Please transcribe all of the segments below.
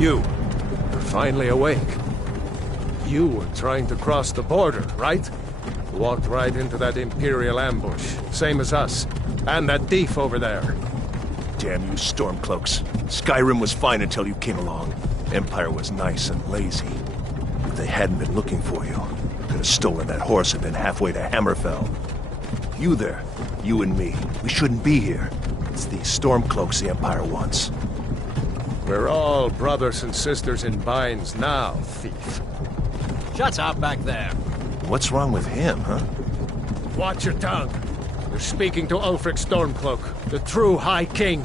You're finally awake. You were trying to cross the border, right? Walked right into that Imperial ambush, same as us. And that thief over there. Damn you Stormcloaks. Skyrim was fine until you came along. Empire was nice and lazy. If they hadn't been looking for you, could have stolen that horse and been halfway to Hammerfell. You there, you and me, we shouldn't be here. It's these Stormcloaks the Empire wants. We're all brothers and sisters in binds now, thief. Shut up back there. What's wrong with him, huh? Watch your tongue. You're speaking to Ulfric Stormcloak, the true High King.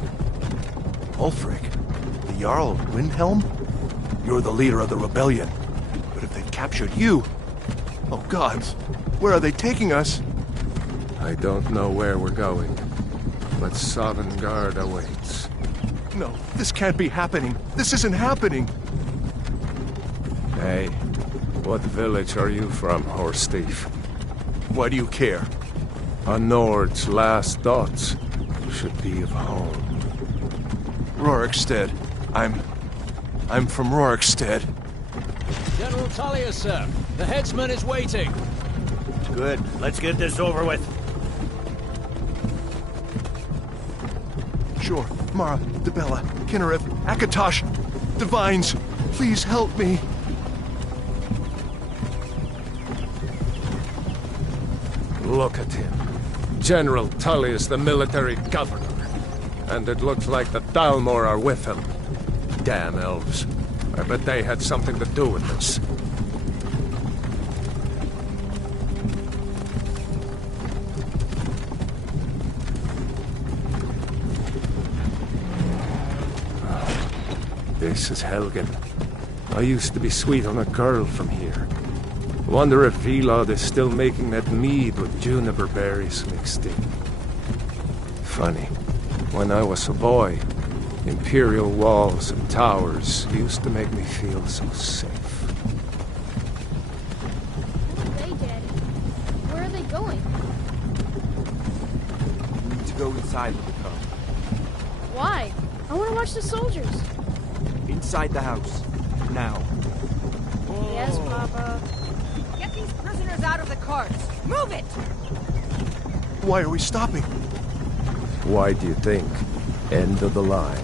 Ulfric? The Jarl of Windhelm? You're the leader of the rebellion. But if they've captured you... Oh gods, where are they taking us? I don't know where we're going, but Sovngarde awaits. No, this can't be happening. This isn't happening. Hey, what village are you from, horse thief? Why do you care? A Nord's last thoughts should be of home. Rorikstead. I'm from Rorikstead. General Tullius, sir. The headsman is waiting. Good. Let's get this over with. Sure. Mara, Debella, Kinnereth, Akatosh, Divines, please help me. Look at him. General Tullius, the military governor. And it looks like the Dalmor are with him. Damn elves. I bet they had something to do with this. This is Helgen. I used to be sweet on a girl from here. Wonder if Vilod is still making that mead with juniper berries mixed in. Funny. When I was a boy, Imperial walls and towers used to make me feel so safe. Hey, Daddy. Where are they going? We need to go inside with the car. Why? I want to watch the soldiers. Inside the house. Now. Yes, Papa. Get these prisoners out of the carts! Move it! Why are we stopping? Why do you think? End of the line.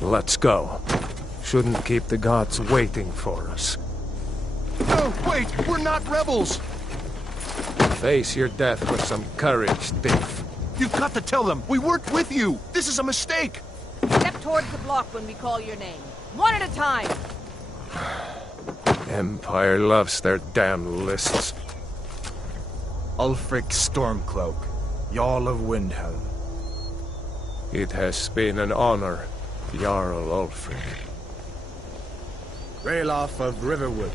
Let's go. Shouldn't keep the gods waiting for us. No, wait! We're not rebels! Face your death with some courage, thief. You've got to tell them! We weren't with you! This is a mistake! Step towards the block when we call your name. One at a time! Empire loves their damn lists. Ulfric Stormcloak, Jarl of Windhelm. It has been an honor, Jarl Ulfric. Ralof of Riverwood.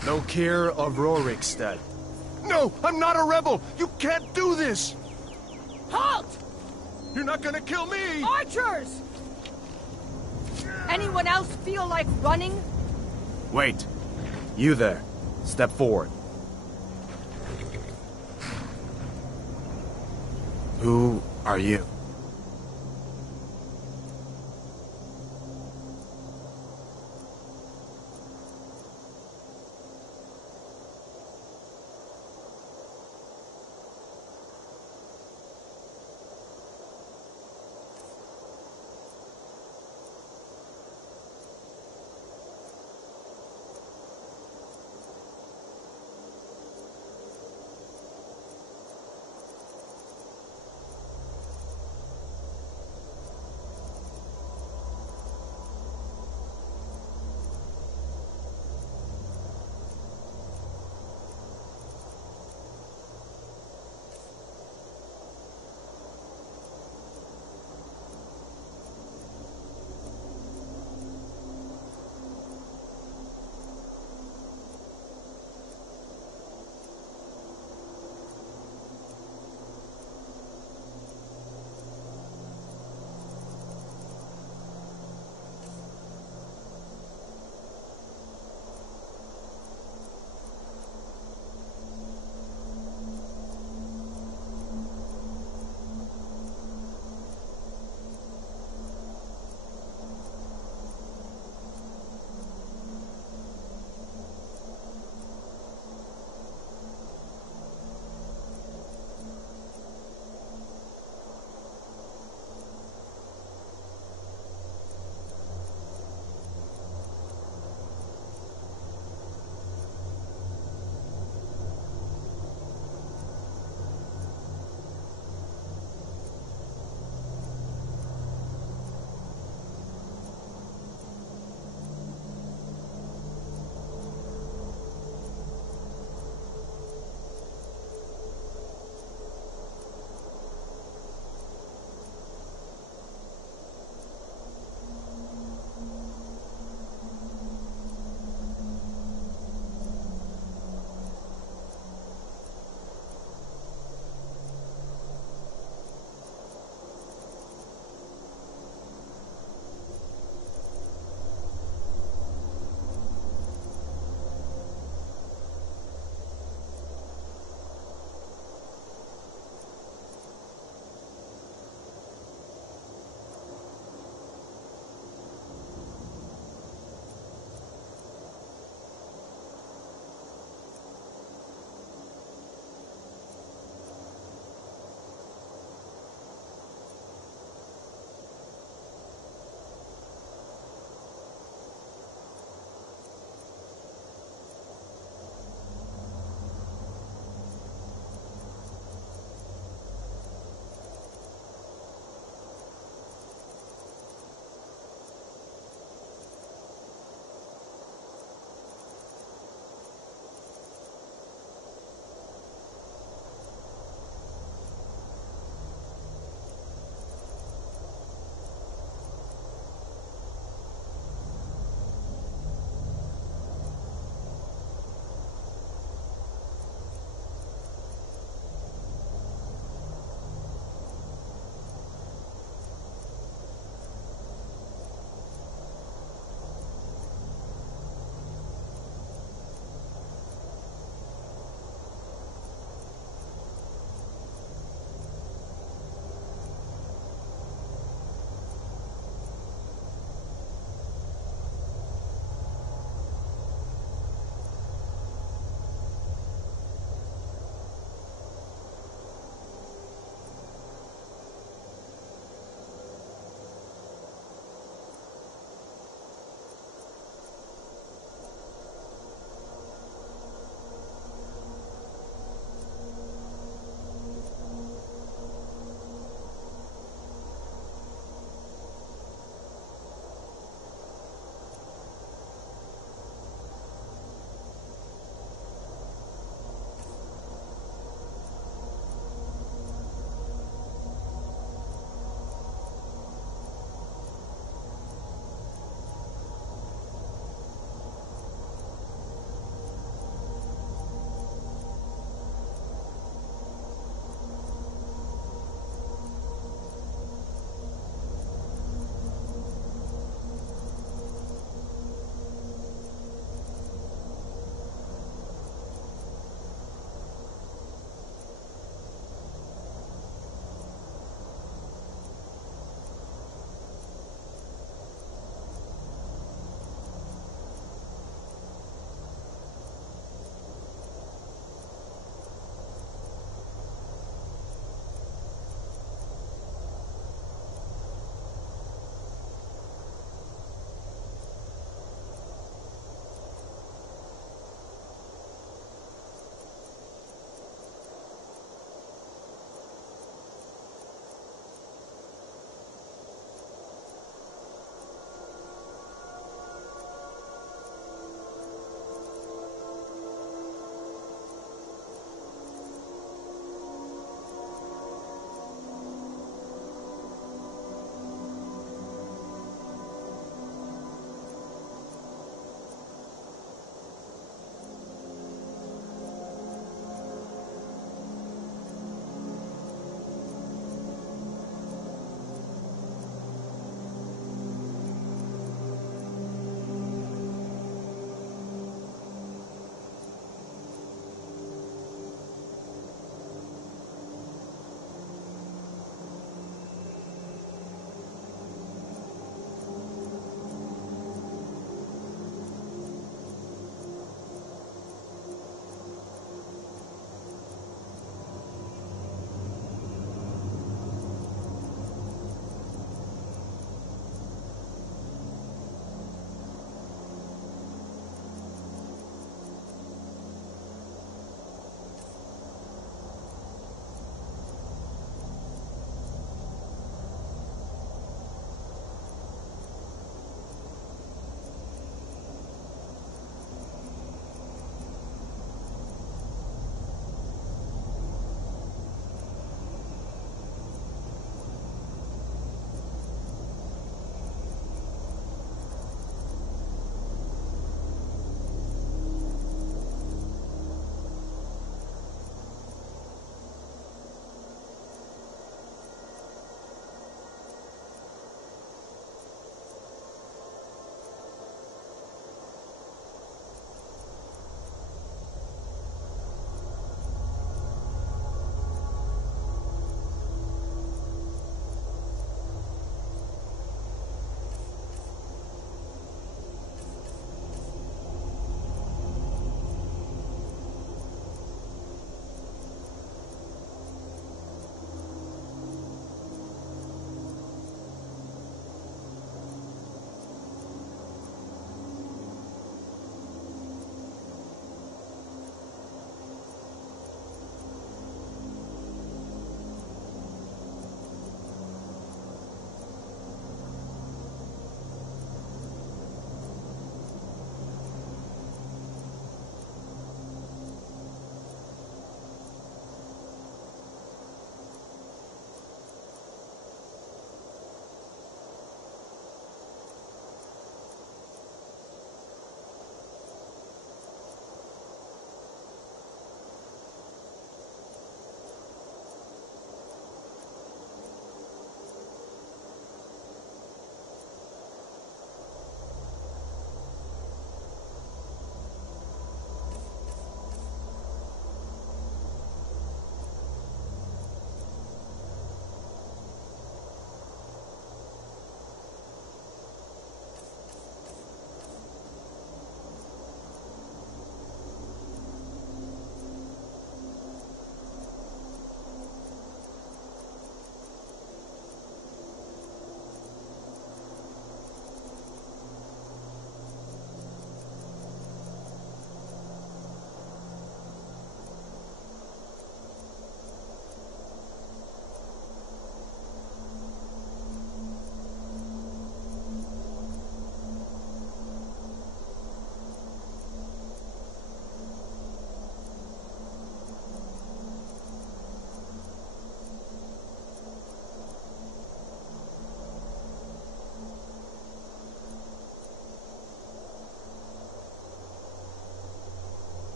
Lokir of Rorikstead. No! I'm not a rebel! You can't do this! Halt! You're not gonna kill me! Archers! Anyone else feel like running? Wait. You there. Step forward. Who are you?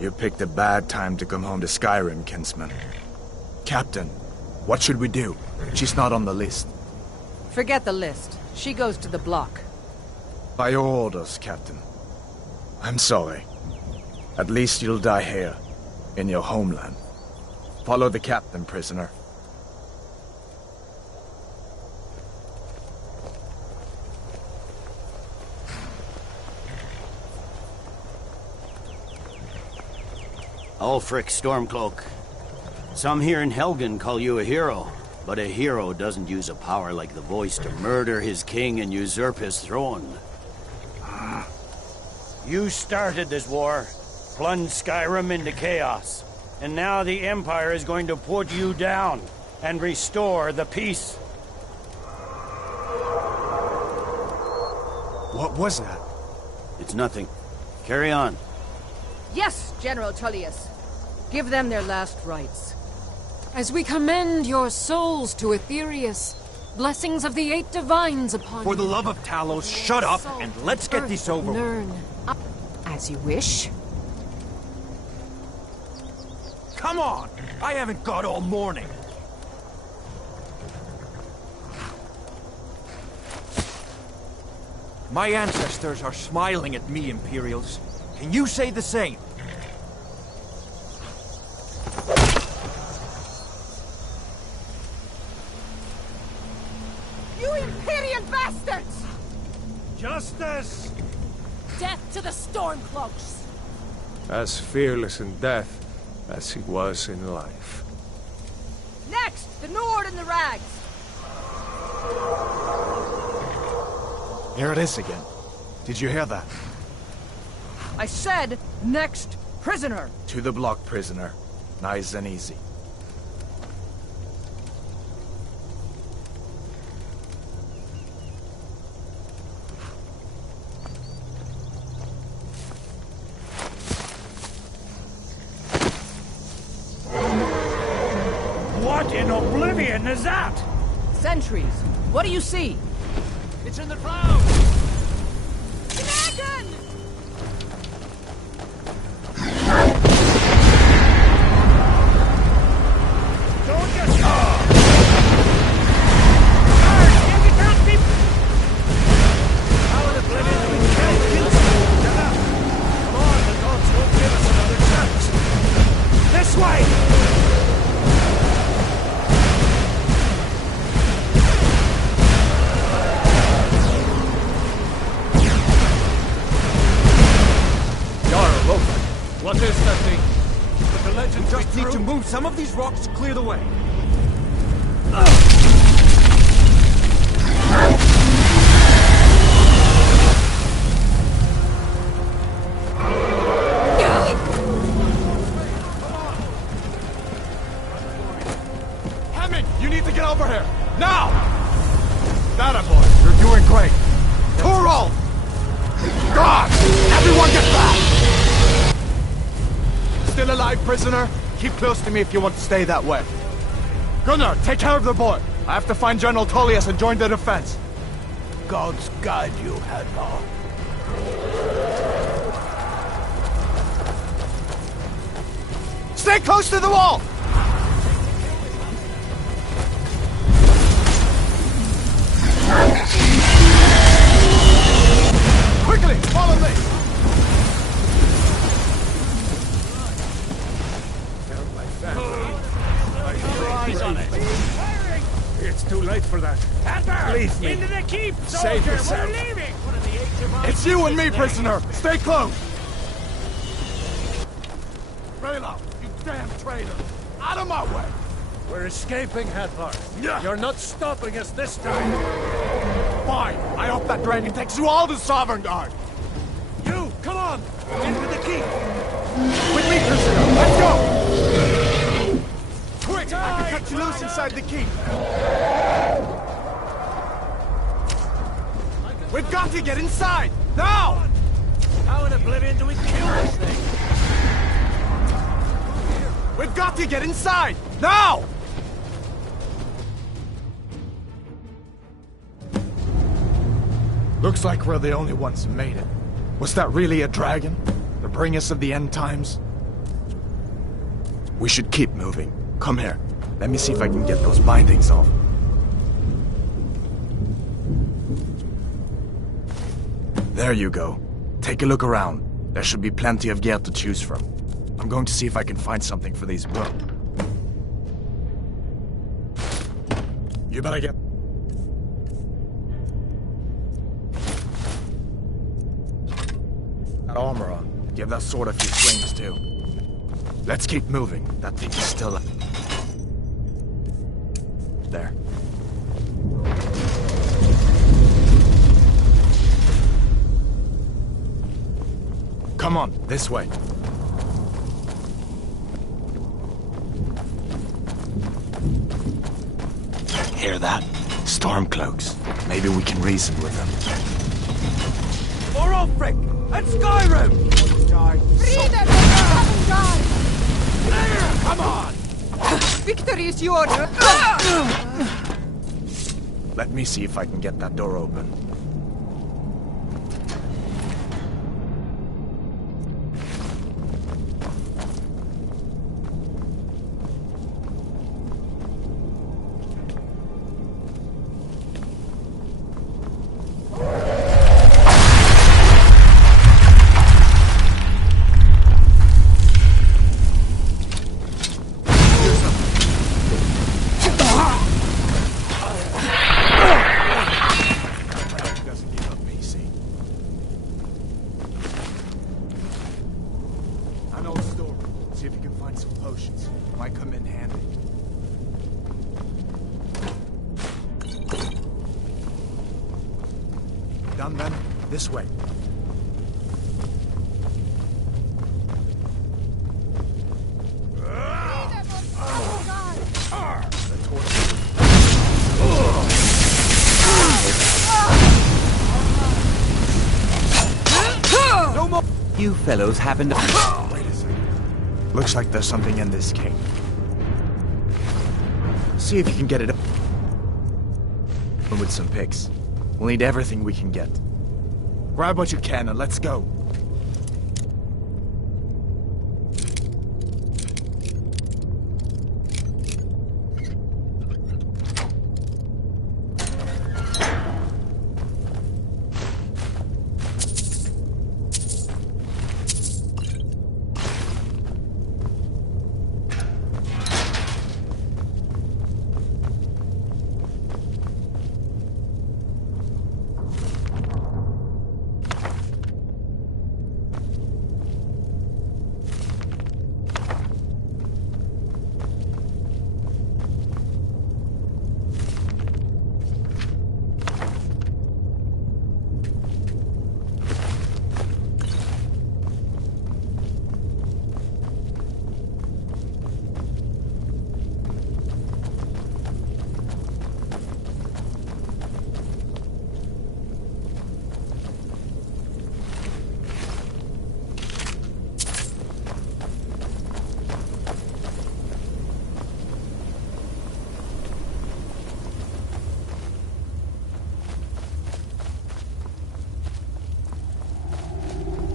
You picked a bad time to come home to Skyrim, kinsman. Captain, what should we do? She's not on the list. Forget the list. She goes to the block. By your orders, Captain. I'm sorry. At least you'll die here, in your homeland. Follow the captain, prisoner. Ulfric Stormcloak. Some here in Helgen call you a hero, but a hero doesn't use a power like the voice to murder his king and usurp his throne. You started this war, plunged Skyrim into chaos, and now the Empire is going to put you down and restore the peace. What was that? It's nothing. Carry on. Yes, General Tullius. Give them their last rites. As we commend your souls to Aetherius, blessings of the 8 divines upon For the you. love of Talos, shut up and let's get this over with. Learn. As you wish. Come on! I haven't got all morning. My ancestors are smiling at me, Imperials. Can you say the same? You Imperial bastards! Justice! Death to the Stormcloaks! As fearless in death as he was in life. Next, the Nord and the Rags. Here it is again. Did you hear that? I said, next prisoner. To the block, prisoner. Nice and easy. What in oblivion is that? Sentries. What do you see? It's in the clouds! Dragon! Don't get Guard! Get it down, people! How in oblivion do we kill Kinsman? Come on, the gods won't give us another chance. This way! What is that thing? But the legend just need to move some of these rocks to clear the way. Hammond, you need to get over here! Now! That boy, you're doing great. Torol! God! Everyone get back! Still alive, prisoner? Keep close to me if you want to stay that way. Gunnar, take care of the boy. I have to find General Tullius and join the defense. Gods guide you, Hadvar. Stay close to the wall! Quickly, follow me! It's too late for that. Leave me. Into the keep, Save soldier! yourself. We're leaving! It's you and me, prisoner! Stay close! Raylo, you damn traitor! Out of my way! We're escaping, Hadvar. You're not stopping us this time. Fine! I hope that dragon takes you all to Sovereign Guard! You, come on! Into the keep! With me, prisoner! Let's go! Quick! I can cut you loose inside the keep! We've got to get inside! Now! How in oblivion do we kill this thing? We've got to get inside! Now! Looks like we're the only ones who made it. Was that really a dragon? The bringers of the end times? We should keep moving. Come here. Let me see if I can get those bindings off. There you go. Take a look around. There should be plenty of gear to choose from. I'm going to see if I can find something for these books. You better get... that armor on. Give that sword a few swings, too. Let's keep moving. That thing is still... there. Come on, this way. Hear that? Stormcloaks. Maybe we can reason with them. For Ulfric and Skyrim! Freedom! Come on! Victory is yours! Let me see if I can get that door open. Done then? This way. No more. You fellows happen to... Wait a second. Looks like there's something in this cave. See if you can get it up. With some picks. We'll need everything we can get. Grab what you can and let's go.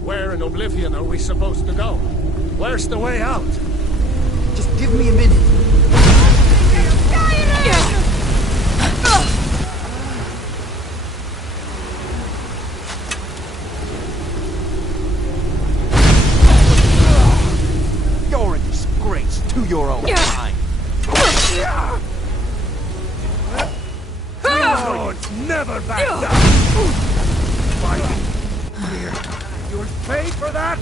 Where in Oblivion are we supposed to go? Where's the way out? Just give me a minute. You're a disgrace to your own kind. Lords never back down! Fighting here. You'll pay for that!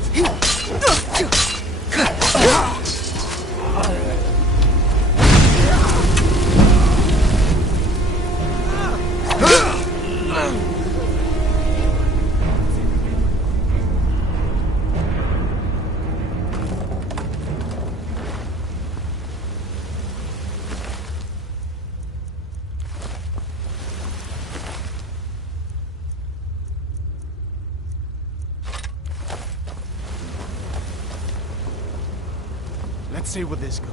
Let's see where this goes.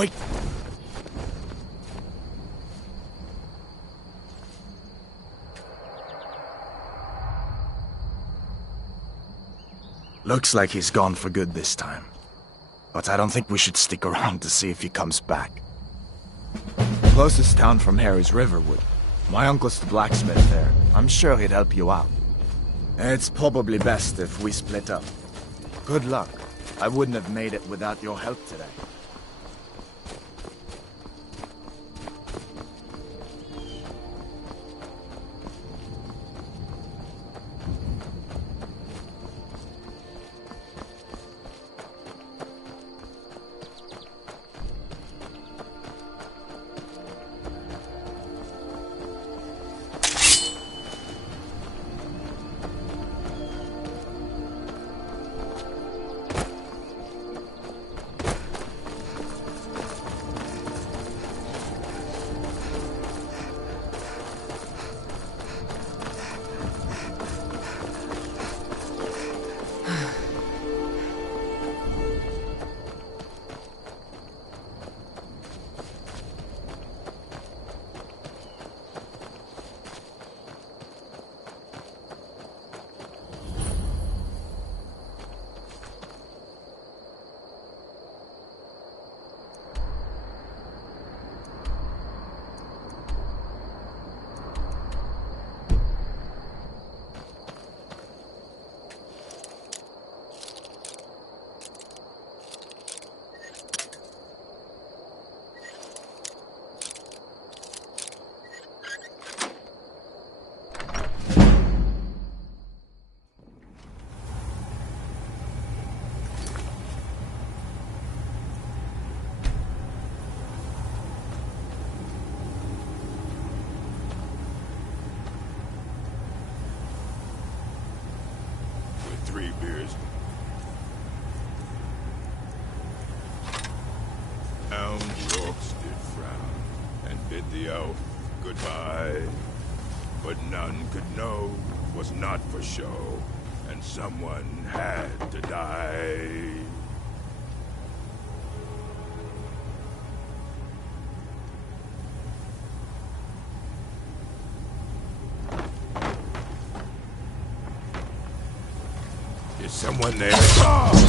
Wait! Looks like he's gone for good this time. But I don't think we should stick around to see if he comes back. The closest town from here is Riverwood. My uncle's the blacksmith there. I'm sure he'd help you out. It's probably best if we split up. Good luck. I wouldn't have made it without your help today. Goodbye. But none could know was not for show, and someone had to die. Is someone there? Oh!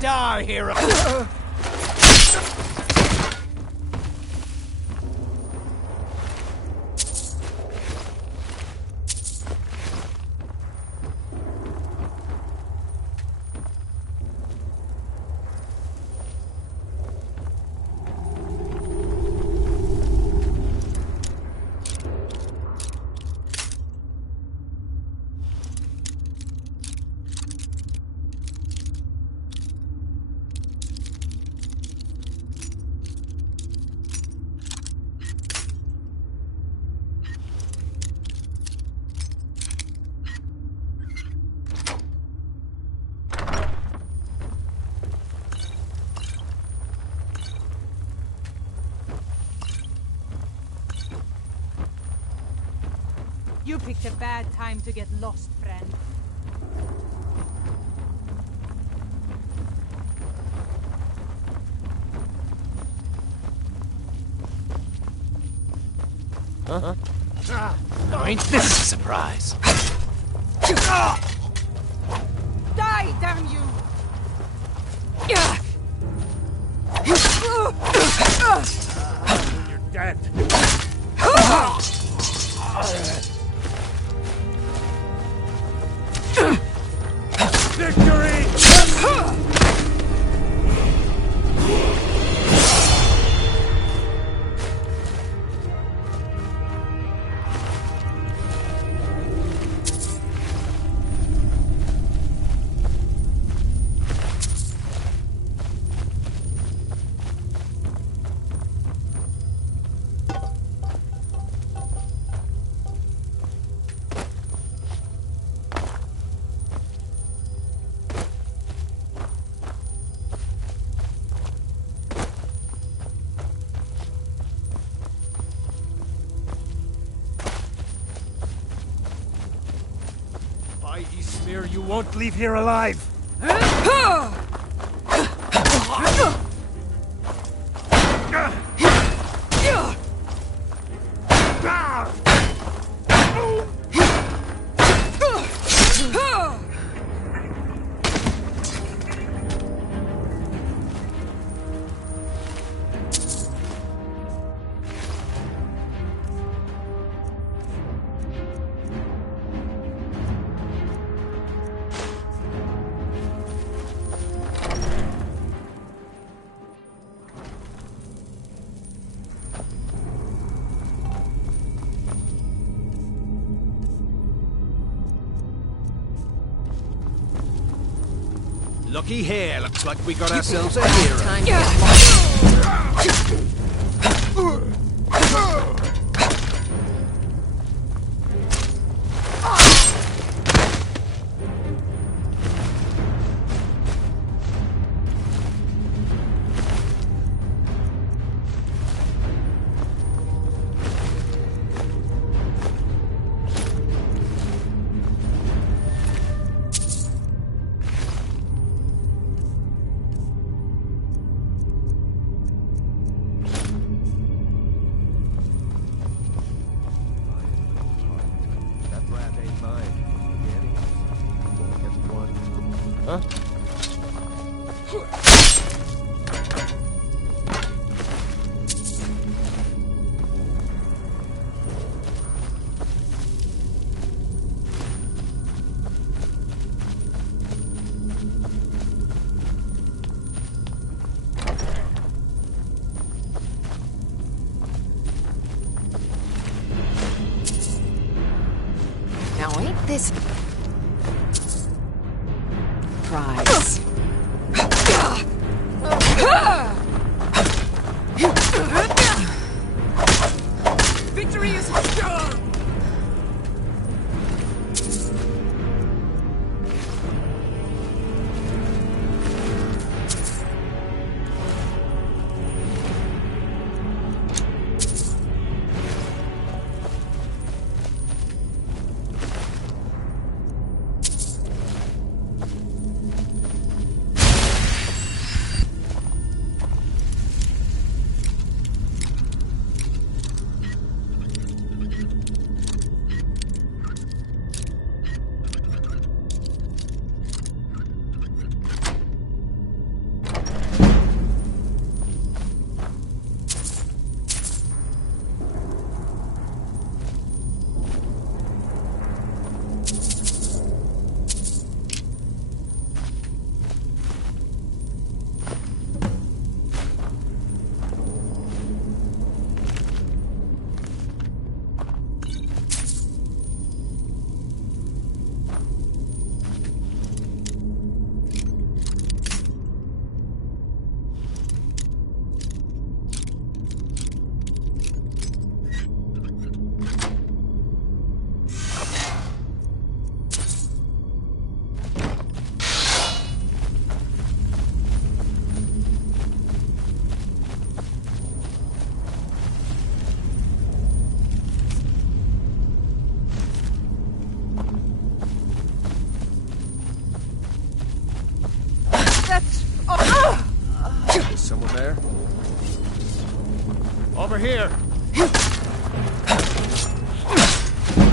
Die, hero! You picked a bad time to get lost, friend. Huh? Now ain't this a surprise? Die, damn you! You're dead. Victory! Smear, you won't leave here alive! Looky here, looks like we got ourselves a hero. Time to get Huh? Now ain't this prize? Victory is done! Over here!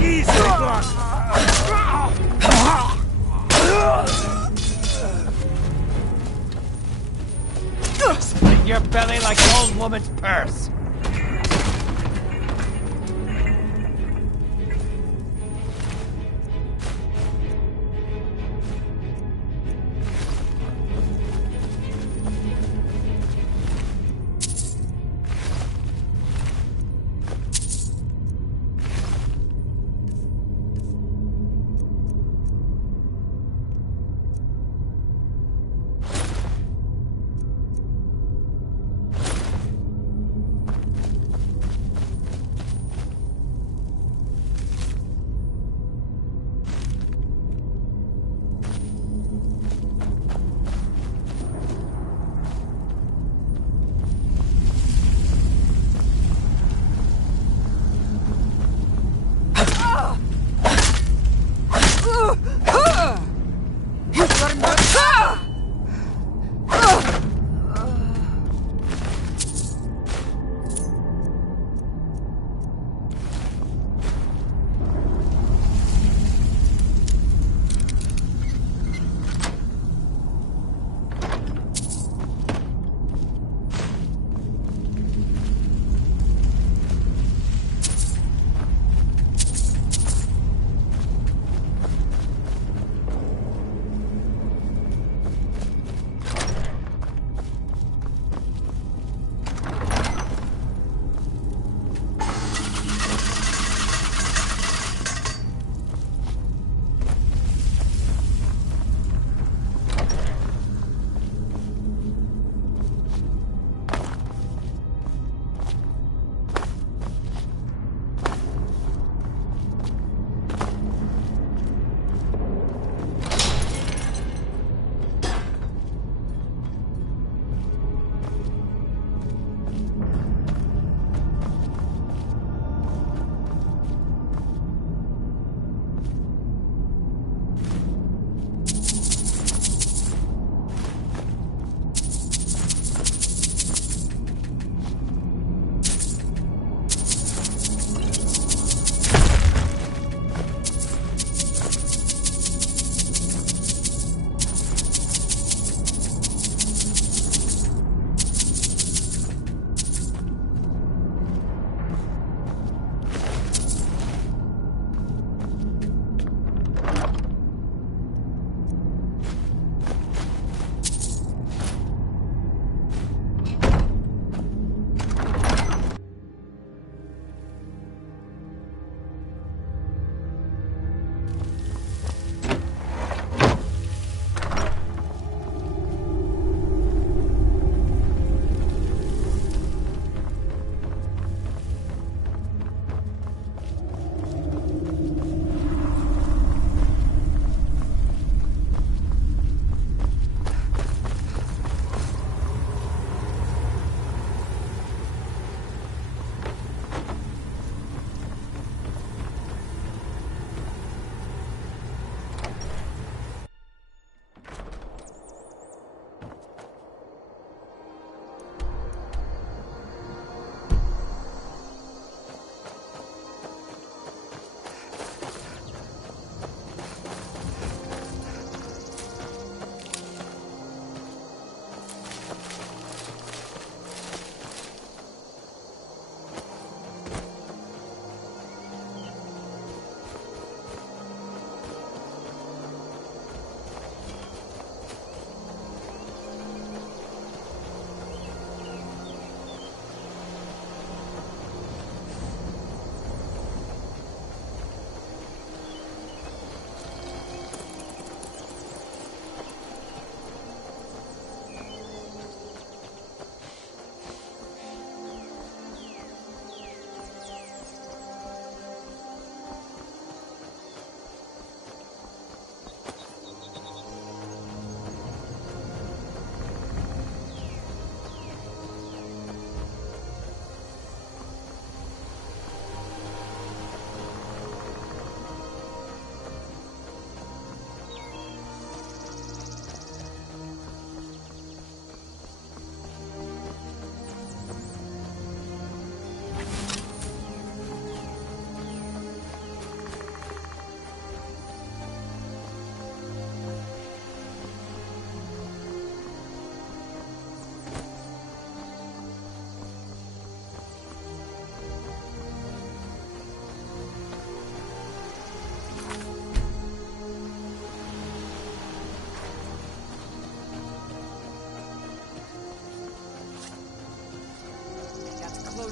Easy, block! Split your belly like an old woman's purse!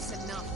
close enough.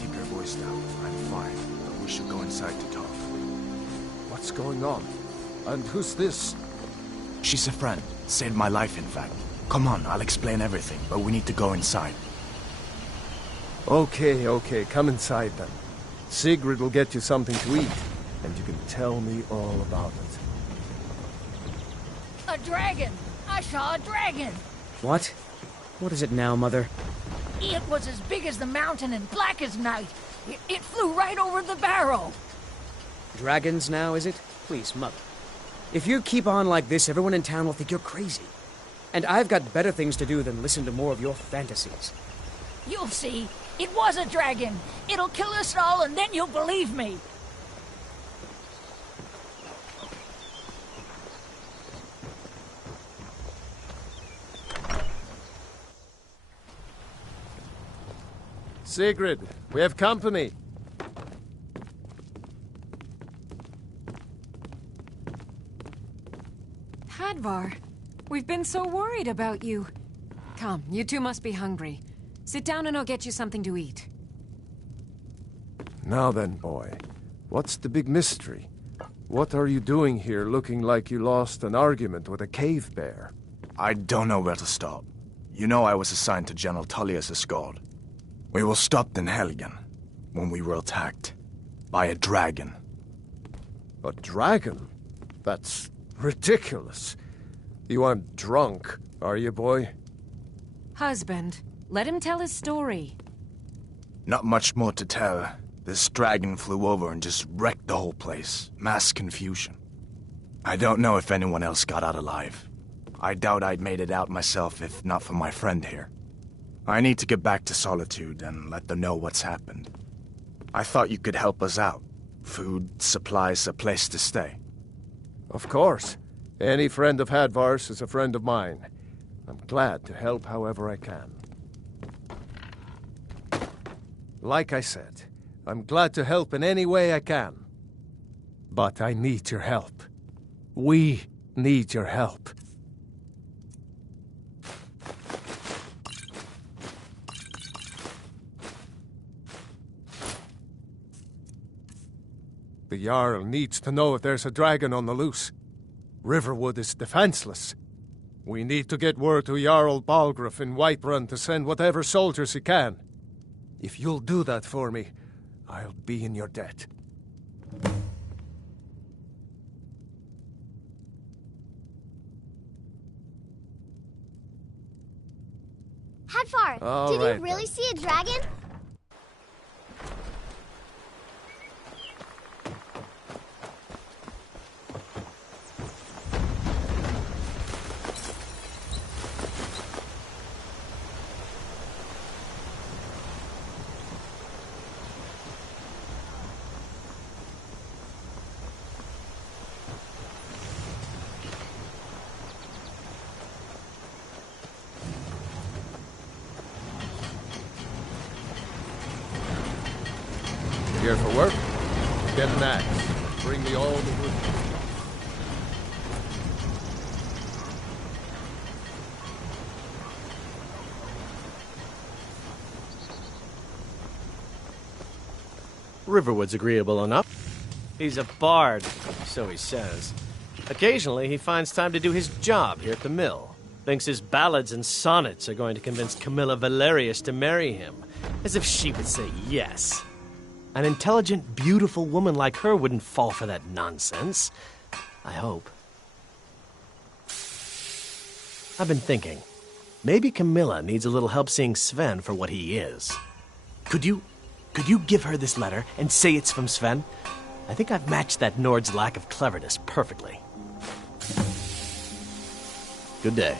Keep your voice down. I'm fine, but we should go inside to talk. What's going on? And who's this? She's a friend. Saved my life, in fact. Come on, I'll explain everything, but we need to go inside. Okay, come inside then. Sigrid will get you something to eat, and you can tell me all about it. A dragon! I saw a dragon! What? What is it now, Mother? It was as big as the mountain and black as night. It flew right over the barrow. Dragons now, is it? Please, Mother. If you keep on like this, everyone in town will think you're crazy. And I've got better things to do than listen to more of your fantasies. You'll see. It was a dragon. It'll kill us all, and then you'll believe me. Sigrid, we have company. Hadvar, we've been so worried about you. Come, you two must be hungry. Sit down and I'll get you something to eat. Now then, boy, what's the big mystery? What are you doing here looking like you lost an argument with a cave bear? I don't know where to start. You know I was assigned to General Tullius' guard. We were stopped in Helgen when we were attacked by a dragon. A dragon? That's ridiculous. You aren't drunk, are you, boy? Husband, let him tell his story. Not much more to tell. This dragon flew over and just wrecked the whole place. Mass confusion. I don't know if anyone else got out alive. I doubt I'd made it out myself if not for my friend here. I need to get back to Solitude and let them know what's happened. I thought you could help us out. Food, supplies, a place to stay. Of course. Any friend of Hadvar's is a friend of mine. I'm glad to help however I can. Like I said, I'm glad to help in any way I can. But I need your help. We need your help. The Jarl needs to know if there's a dragon on the loose. Riverwood is defenseless. We need to get word to Jarl Balgruuf in Whiterun to send whatever soldiers he can. If you'll do that for me, I'll be in your debt. Hadvar, All did right, you really see a dragon? Here for work? Get an axe. Bring me all the wood. Riverwood's agreeable enough. He's a bard, so he says. Occasionally, he finds time to do his job here at the mill. Thinks his ballads and sonnets are going to convince Camilla Valerius to marry him. As if she would say yes. An intelligent, beautiful woman like her wouldn't fall for that nonsense. I hope. I've been thinking. Maybe Camilla needs a little help seeing Sven for what he is. Could you give her this letter and say it's from Sven? I think I've matched that Nord's lack of cleverness perfectly. Good day.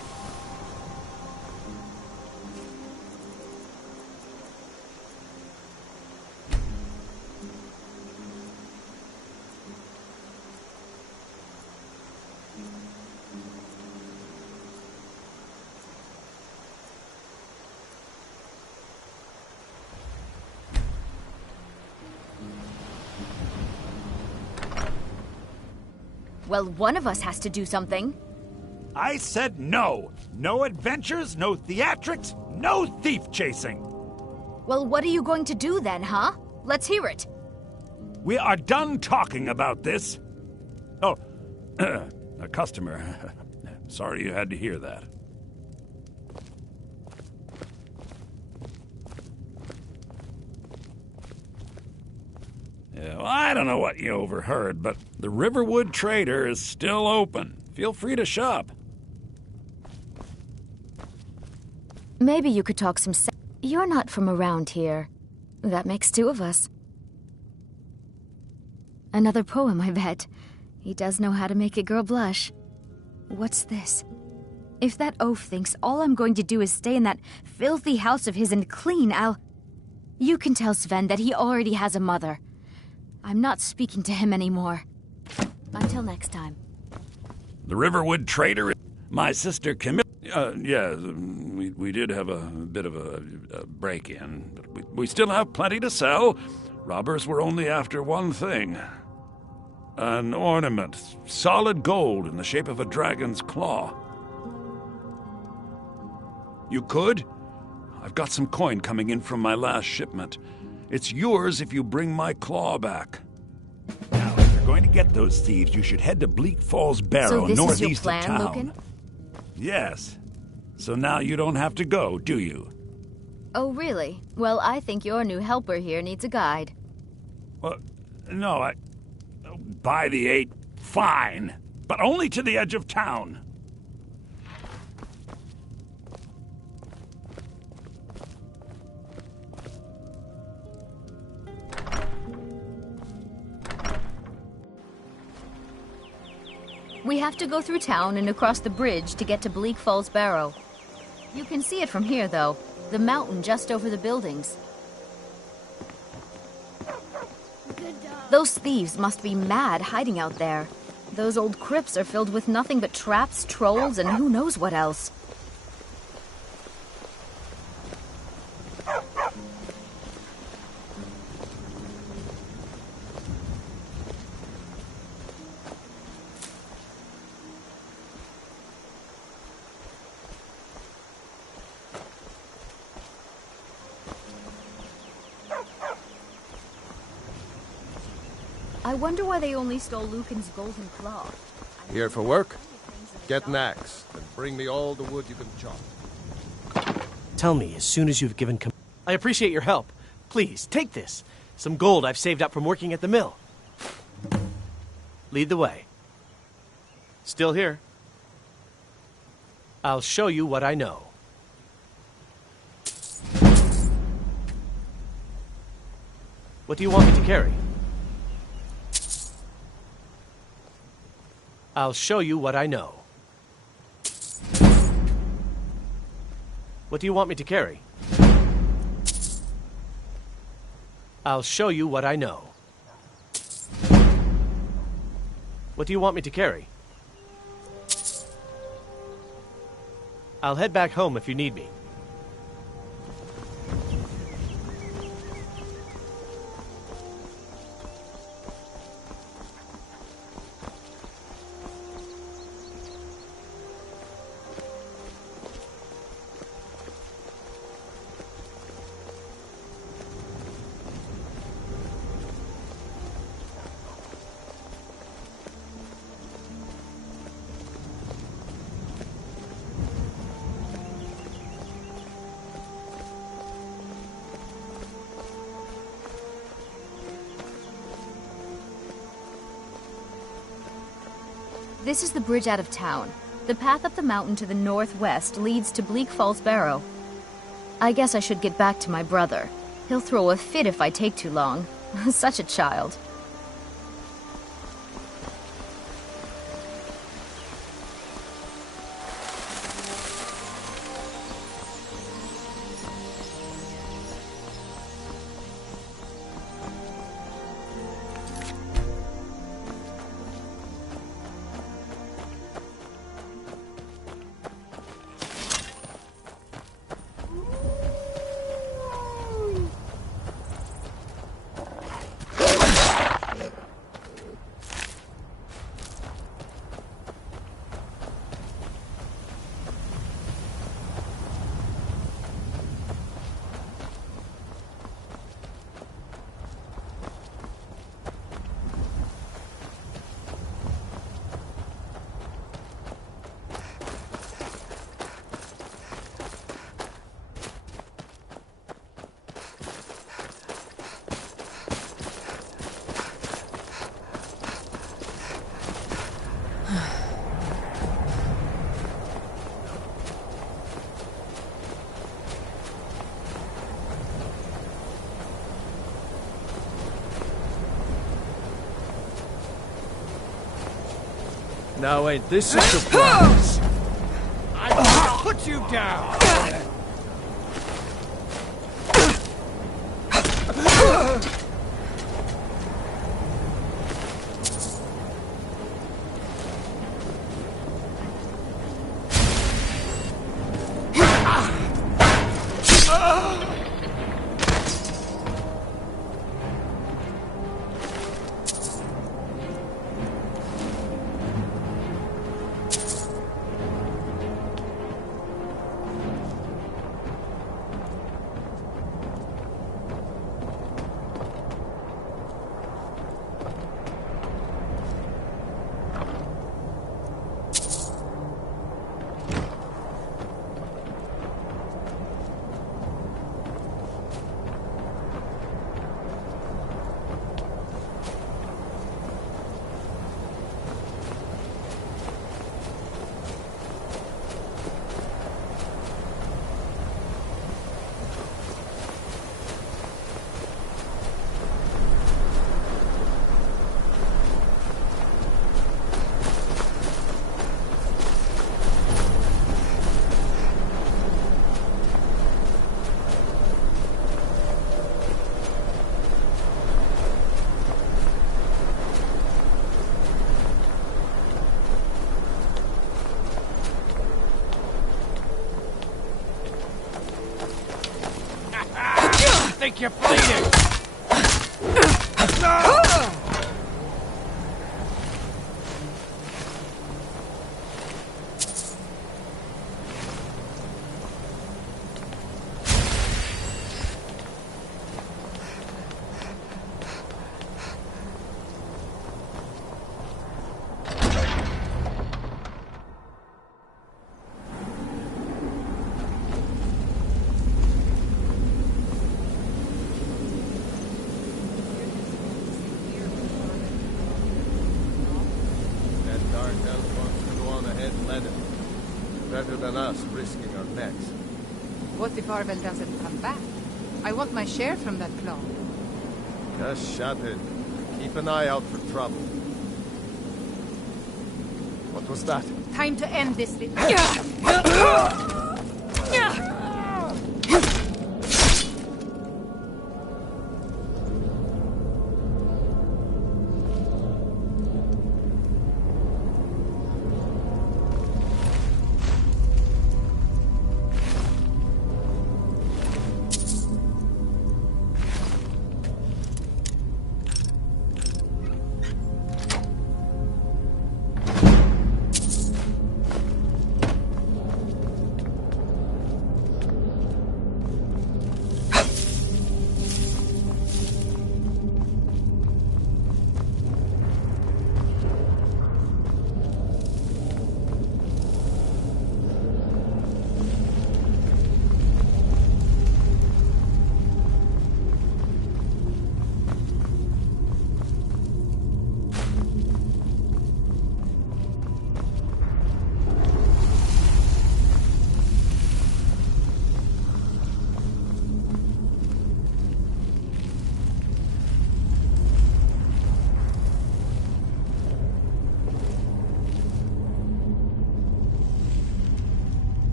Well, one of us has to do something. I said no. No adventures, no theatrics, no thief chasing. Well, what are you going to do then, huh? Let's hear it. We are done talking about this. Oh, a customer. Sorry you had to hear that. Yeah, well, I don't know what you overheard, but the Riverwood Trader is still open. Feel free to shop. Maybe you could talk some sense. You're not from around here. That makes two of us. Another poem, I bet. He does know how to make a girl blush. What's this? If that oaf thinks all I'm going to do is stay in that filthy house of his and clean, You can tell Sven that he already has a mother. I'm not speaking to him anymore. Until next time. The Riverwood Trader, my sister Camilla. We did have a bit of a break-in, but we still have plenty to sell. Robbers were only after one thing. An ornament, solid gold in the shape of a dragon's claw. You could? I've got some coin coming in from my last shipment. It's yours if you bring my claw back. Now, if you're going to get those thieves, you should head to Bleak Falls Barrow, northeast of town. Loken? Yes. So now you don't have to go, do you? Oh, really? Well, I think your new helper here needs a guide. Well, no, by the 8, fine. But only to the edge of town. We have to go through town and across the bridge to get to Bleak Falls Barrow. You can see it from here, though. The mountain just over the buildings. Those thieves must be mad hiding out there. Those old crypts are filled with nothing but traps, trolls, and who knows what else. I wonder why they only stole Lucan's golden claw. Here for work? Get an axe, and bring me all the wood you can chop. Tell me as soon as you've given... I appreciate your help. Please, take this. Some gold I've saved up from working at the mill. Lead the way. Still here. I'll show you what I know. What do you want me to carry? I'll show you what I know. What do you want me to carry? I'll show you what I know. What do you want me to carry? I'll head back home if you need me. This is the bridge out of town. The path up the mountain to the northwest leads to Bleak Falls Barrow. I guess I should get back to my brother. He'll throw a fit if I take too long. Such a child. Now ain't this a surprise? I'm gonna put you down! Think you're bleeding! Better than us risking our necks. What if Arvel doesn't come back? I want my share from that claw. Just shut in. Keep an eye out for trouble. What was that? Time to end this.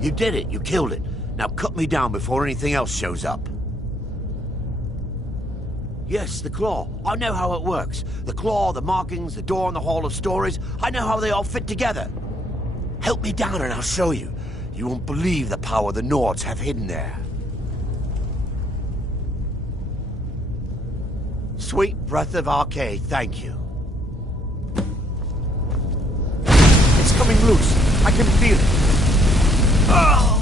You did it. You killed it. Now cut me down before anything else shows up. Yes, the claw. I know how it works. The claw, the markings, the door in the Hall of Stories. I know how they all fit together. Help me down and I'll show you. You won't believe the power the Nords have hidden there. Sweet breath of Arcade, thank you. It's coming loose. I can feel it. Oh!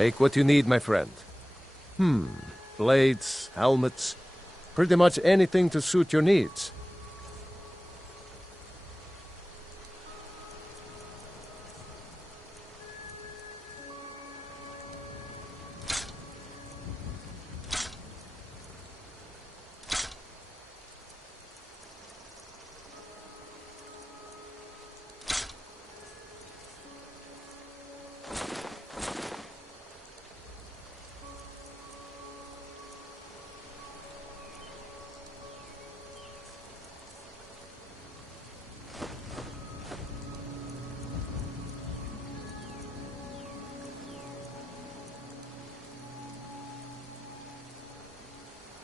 Take what you need, my friend. Blades, helmets, pretty much anything to suit your needs.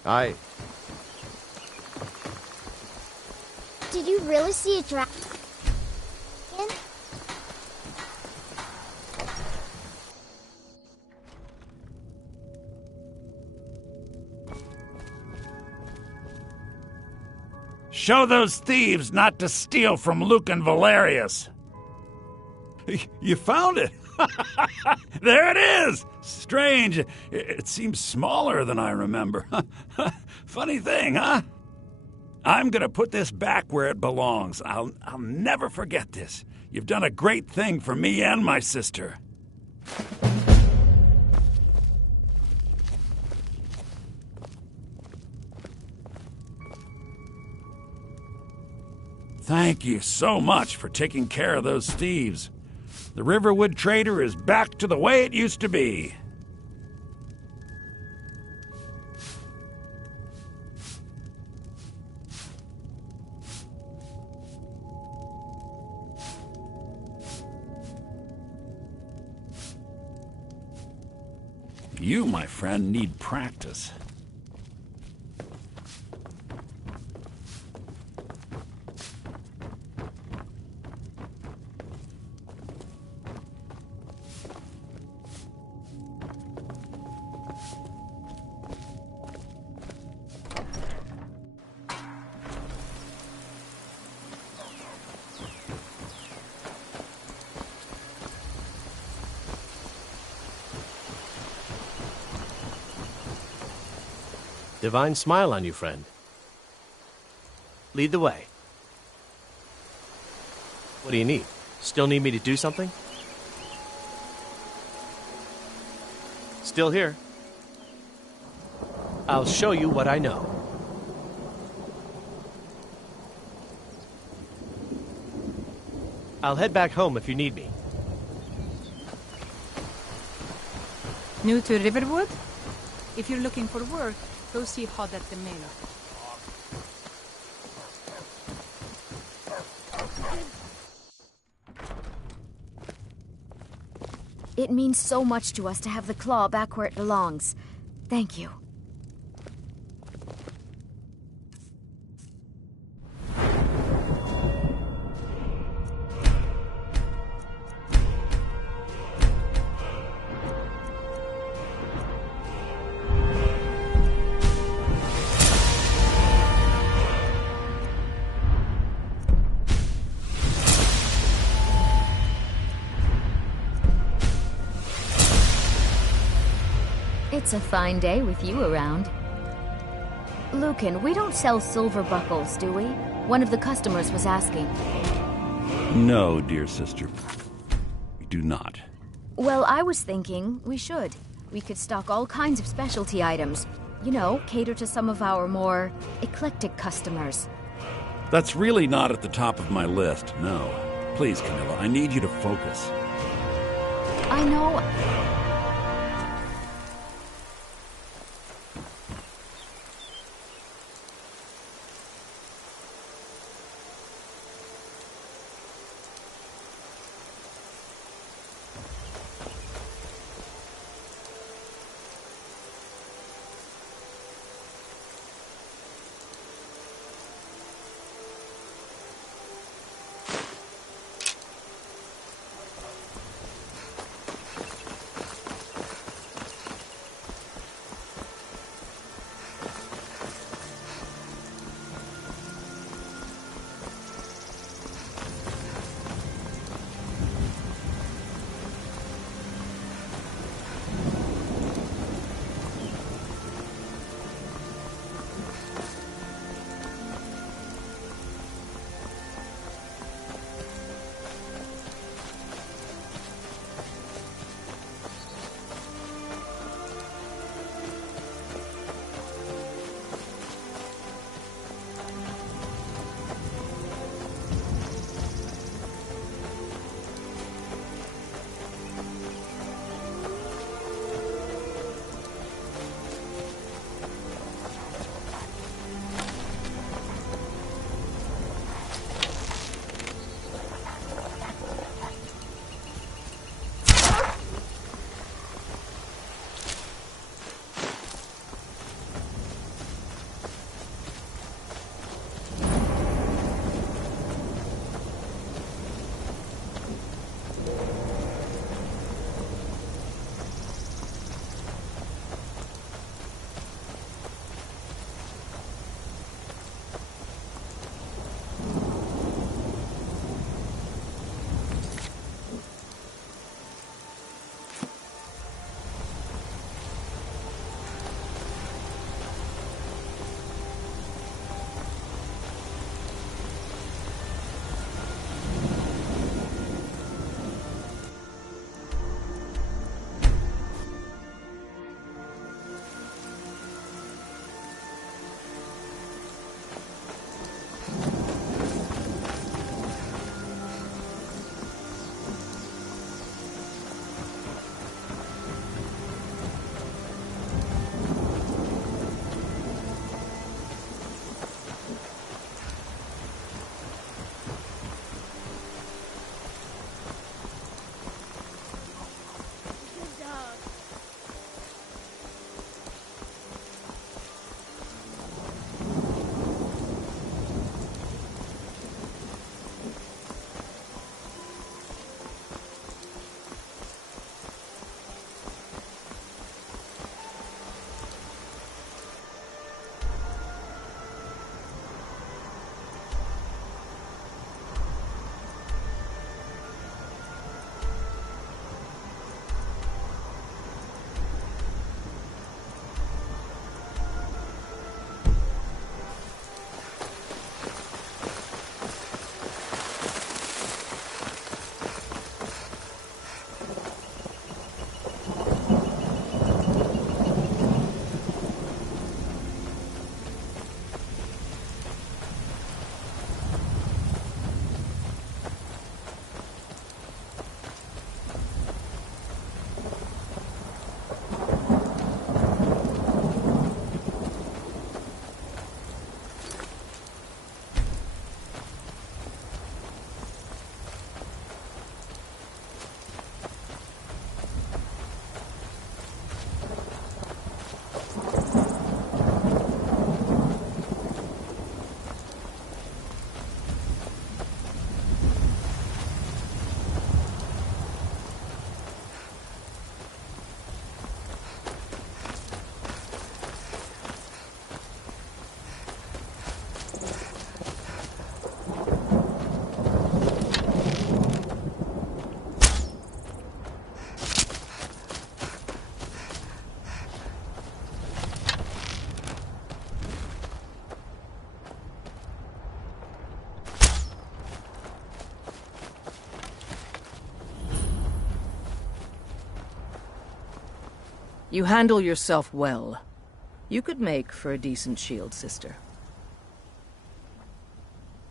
Aye. Did you really see a dragon? Show those thieves not to steal from Luke and Valerius. You found it! There it is! Strange. It seems smaller than I remember. Funny thing, huh? I'm gonna put this back where it belongs. I'll never forget this. You've done a great thing for me and my sister. Thank you so much for taking care of those thieves. The Riverwood Trader is back to the way it used to be. You, my friend, need practice. Divine smile on you, friend. Lead the way. What do you need? Still need me to do something? Still here. I'll show you what I know. I'll head back home if you need me. New to Riverwood? If you're looking for work, go see Hod at the mill. It means so much to us to have the claw back where it belongs. Thank you. It's a fine day with you around. Lucan, we don't sell silver buckles, do we? One of the customers was asking. No, dear sister. We do not. Well, I was thinking we should. We could stock all kinds of specialty items. You know, cater to some of our more eclectic customers. That's really not at the top of my list, no. Please, Camilla, I need you to focus. I know... You handle yourself well. You could make for a decent shield, sister.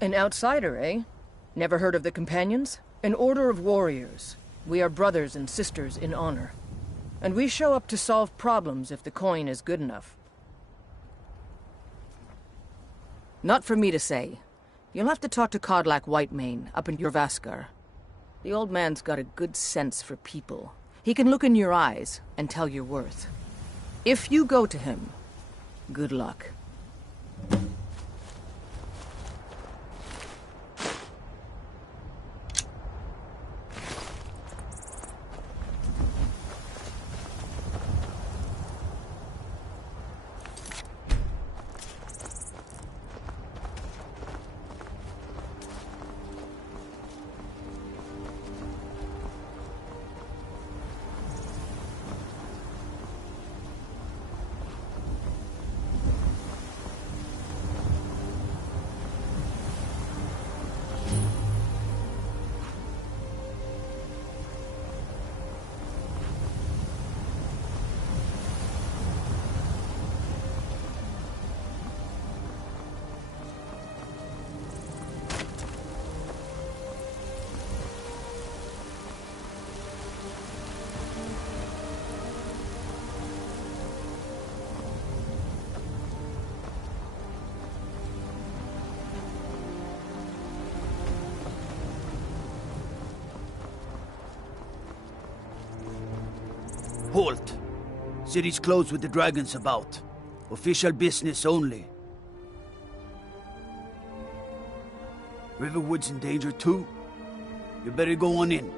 An outsider, eh? Never heard of the Companions? An order of warriors. We are brothers and sisters in honor. And we show up to solve problems if the coin is good enough. Not for me to say. You'll have to talk to Kodlak Whitemane up in Jorvaskar. The old man's got a good sense for people. He can look in your eyes and tell your worth. If you go to him, good luck. Halt! City's closed with the dragons about. Official business only. Riverwood's in danger too? You better go on in.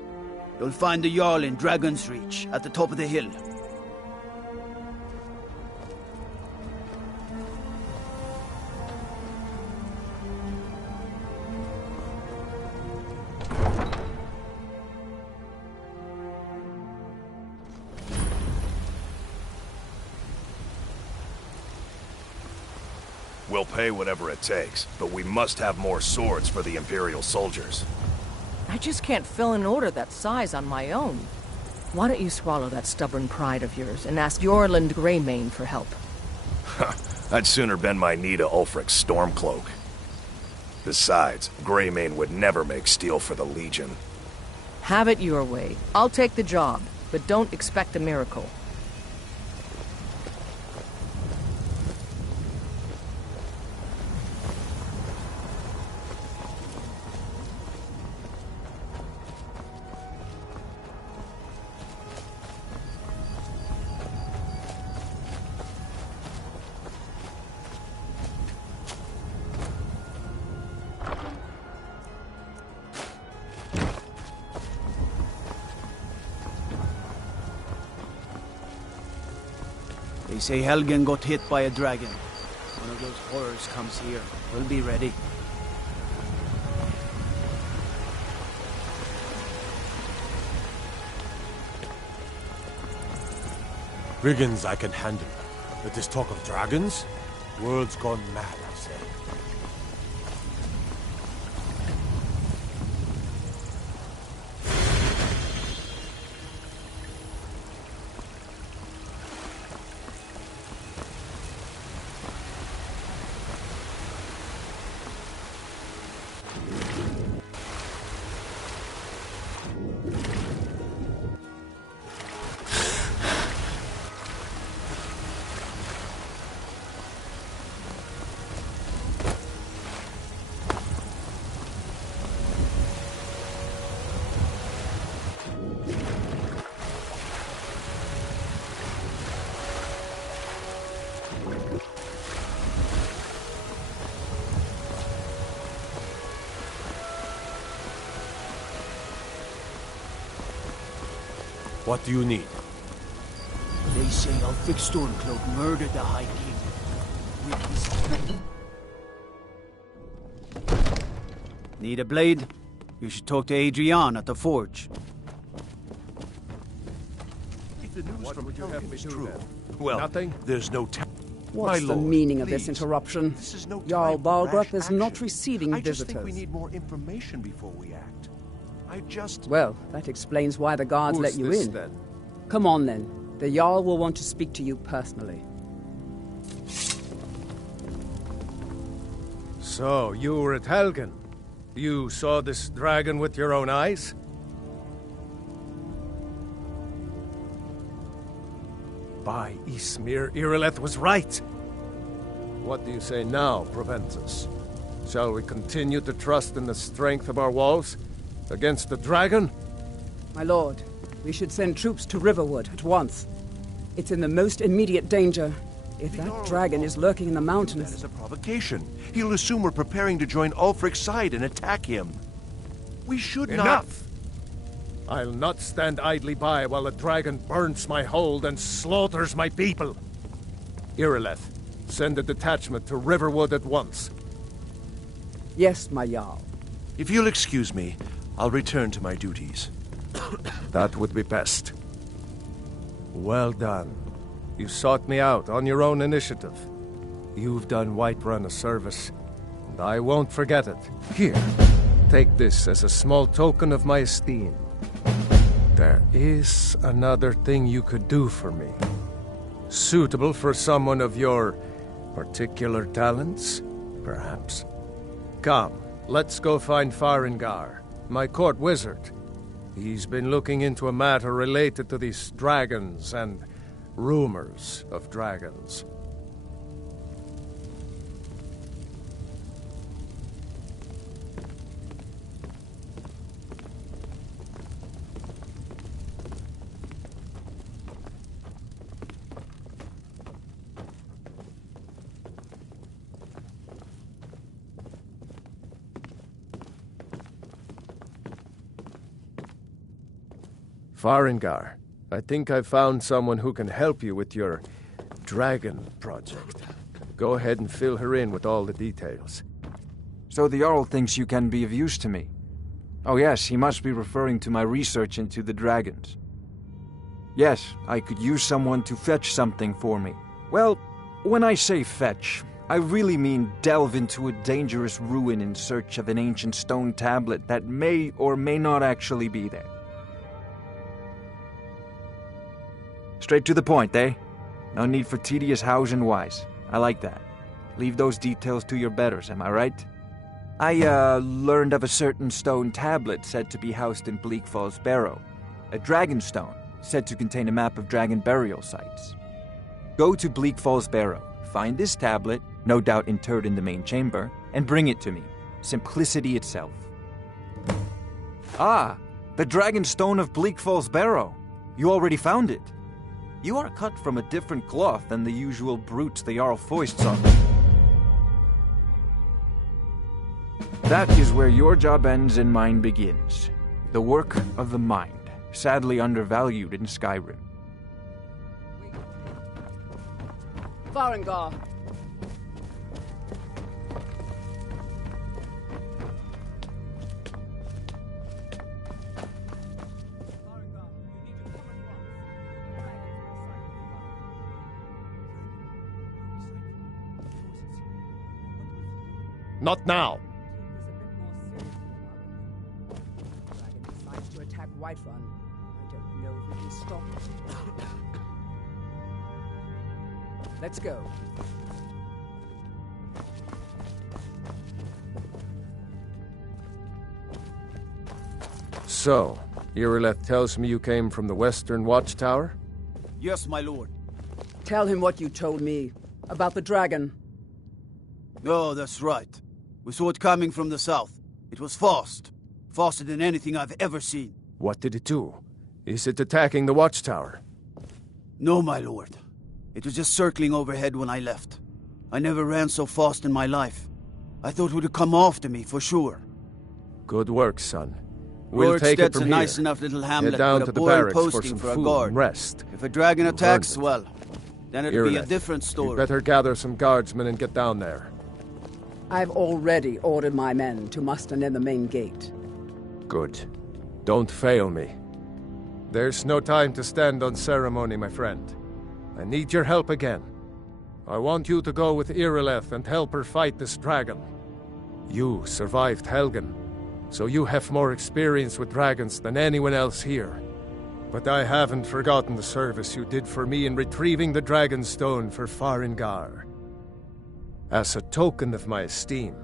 You'll find the Jarl in Dragon's Reach, at the top of the hill. We'll pay whatever it takes, but we must have more swords for the Imperial soldiers. I just can't fill an order that size on my own. Why don't you swallow that stubborn pride of yours and ask Yorland Greymane for help? I'd sooner bend my knee to Ulfric's Stormcloak. Besides, Greymane would never make steel for the Legion. Have it your way. I'll take the job, but don't expect a miracle. They say Helgen got hit by a dragon. One of those horrors comes here. We'll be ready. Brigands I can handle. But this talk of dragons? World's gone mad, I say. What do you need? They say Ulfric Stormcloak murdered the High King. With his... Need a blade? You should talk to Adrian at the forge. If the news from Helgen is true, Well, nothing. There's no time. What's the meaning of this interruption? Jarl Balgruth is not receiving I just visitors. think we need more information before we act. Well, that explains why the guards Who's let you this, in. then? Come on, then. The Jarl will want to speak to you personally. So, you were at Helgen. You saw this dragon with your own eyes? By Ysmir, Irileth was right. What do you say now, Proventus? Shall we continue to trust in the strength of our walls? Against the dragon? My lord, we should send troops to Riverwood at once. It's in the most immediate danger. If that dragon is lurking in the mountains... That is a provocation. He'll assume we're preparing to join Ulfric's side and attack him. We should not... Enough! I'll not stand idly by while the dragon burns my hold and slaughters my people. Irileth, send a detachment to Riverwood at once. Yes, my Jarl. If you'll excuse me, I'll return to my duties. That would be best. Well done. You sought me out on your own initiative. You've done Whiterun a service, and I won't forget it. Here, take this as a small token of my esteem. There is another thing you could do for me. Suitable for someone of your particular talents, perhaps. Come, let's go find Farengar, my court wizard. He's been looking into a matter related to these dragons and rumors of dragons. Farengar, I think I've found someone who can help you with your dragon project. Go ahead and fill her in with all the details. So the Jarl thinks you can be of use to me. Oh yes, he must be referring to my research into the dragons. Yes, I could use someone to fetch something for me. Well, when I say fetch, I really mean delve into a dangerous ruin in search of an ancient stone tablet that may or may not actually be there. Straight to the point, eh? No need for tedious hows and whys. I like that. Leave those details to your betters, am I right? I, learned of a certain stone tablet said to be housed in Bleak Falls Barrow. A dragon stone, said to contain a map of dragon burial sites. Go to Bleak Falls Barrow, find this tablet, no doubt interred in the main chamber, and bring it to me. Simplicity itself. Ah, the dragon stone of Bleak Falls Barrow. You already found it. You are cut from a different cloth than the usual brutes the Jarl foists on. That is where your job ends and mine begins. The work of the mind, sadly undervalued in Skyrim. Farengar! Not now. Dragon decides to attack Whiterun. I don't know who can stop it. Let's go. So, Irileth tells me you came from the Western Watchtower? Yes, my lord. Tell him what you told me about the dragon. Oh, that's right. We saw it coming from the south. It was fast. Faster than anything I've ever seen. What did it do? Is it attacking the Watchtower? No, my lord. It was just circling overhead when I left. I never ran so fast in my life. I thought it would come after me, for sure. Good work, son. We'll take it from a here. nice enough little hamlet Head down with to a the boy barracks for posting some for a food guard. and rest. If a dragon You've attacks, earned it. well, then it'll be a Irileth, different story. You better gather some guardsmen and get down there. I've already ordered my men to muster near the main gate. Good. Don't fail me. There's no time to stand on ceremony, my friend. I need your help again. I want you to go with Irileth and help her fight this dragon. You survived Helgen, so you have more experience with dragons than anyone else here. but I haven't forgotten the service you did for me in retrieving the Dragon's Stone for Farengar. As a token of my esteem,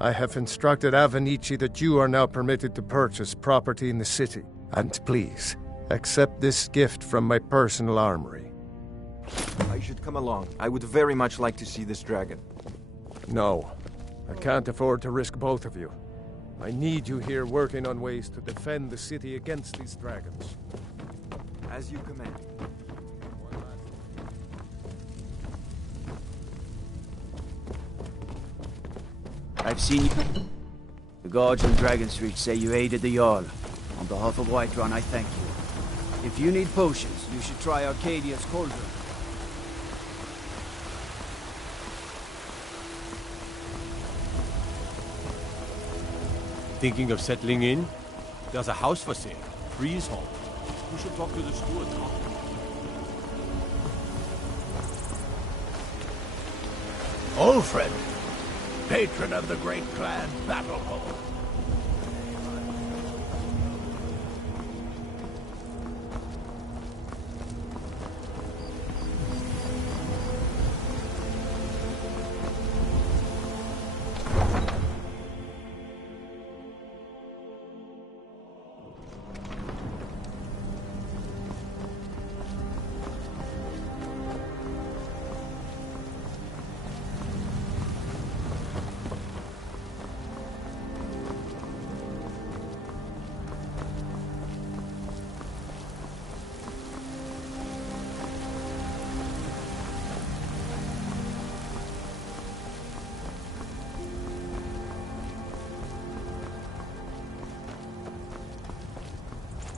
I have instructed Avenici that you are now permitted to purchase property in the city. And please, accept this gift from my personal armory. I should come along. I would very much like to see this dragon. No, I can't afford to risk both of you. I need you here working on ways to defend the city against these dragons. As you command. I've seen you. The guards on Dragon Street say you aided the Jarl. On behalf of Whiterun, I thank you. If you need potions, you should try Arcadia's cauldron. Thinking of settling in? There's a house for sale. Freeze Hall. You should talk to the steward. Old friend, patron of the great clan Battle Hall.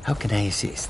How can I assist?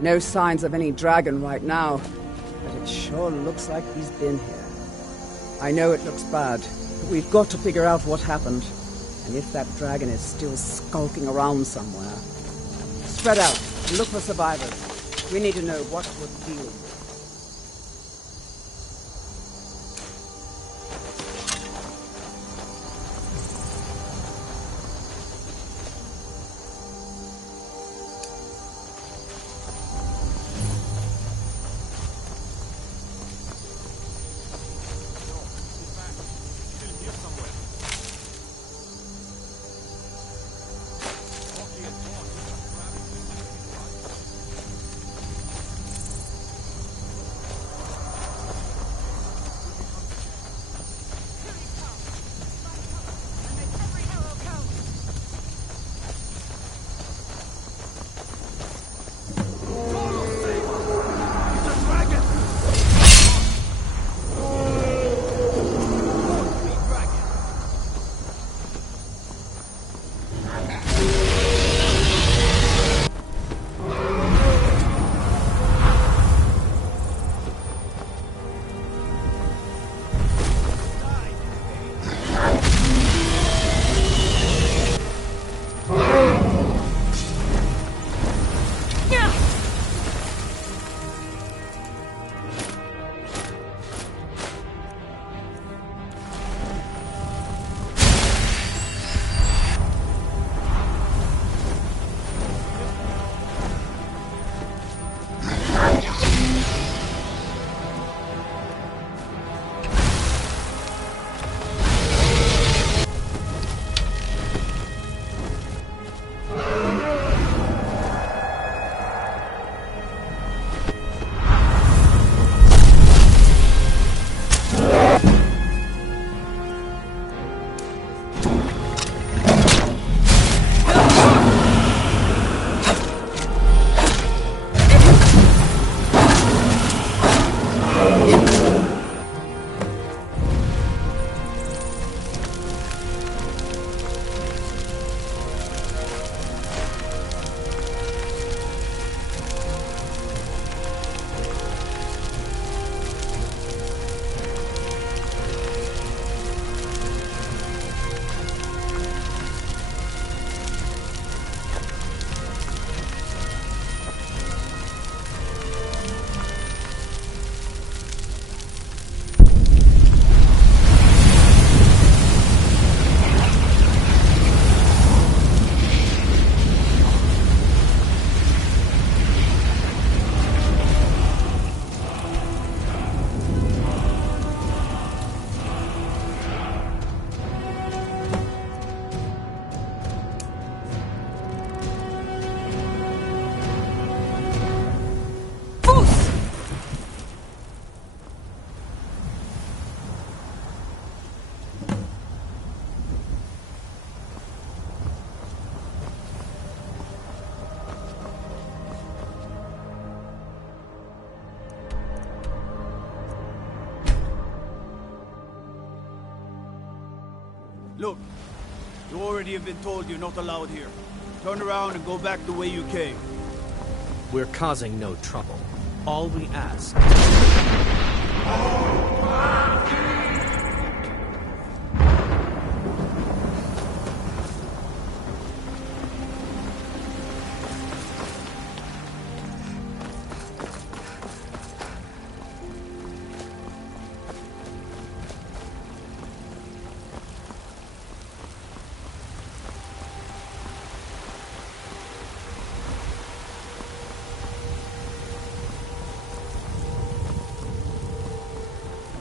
No signs of any dragon right now, but it sure looks like he's been here. I know it looks bad, but we've got to figure out what happened, and if that dragon is still skulking around somewhere. Spread out and look for survivors. We need to know what we're dealing with. Look, you already have been told you're not allowed here. Turn around and go back the way you came. We're causing no trouble. All we ask...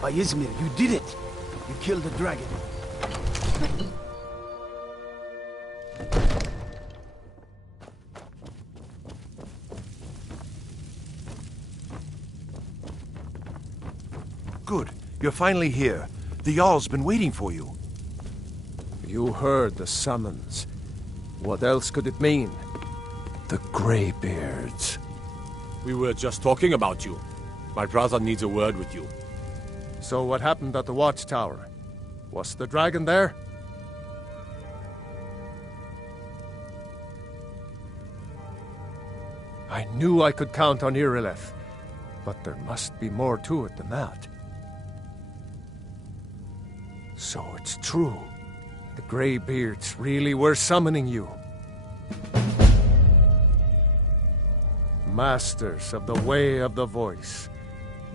Izmir, you did it! You killed the dragon. Good. You're finally here. The Jarl's been waiting for you. You heard the summons. What else could it mean? The Greybeards. We were just talking about you. My brother needs a word with you. So what happened at the watchtower? Was the dragon there? I knew I could count on Irileth, but there must be more to it than that. So it's true. The Greybeards really were summoning you. Masters of the Way of the Voice.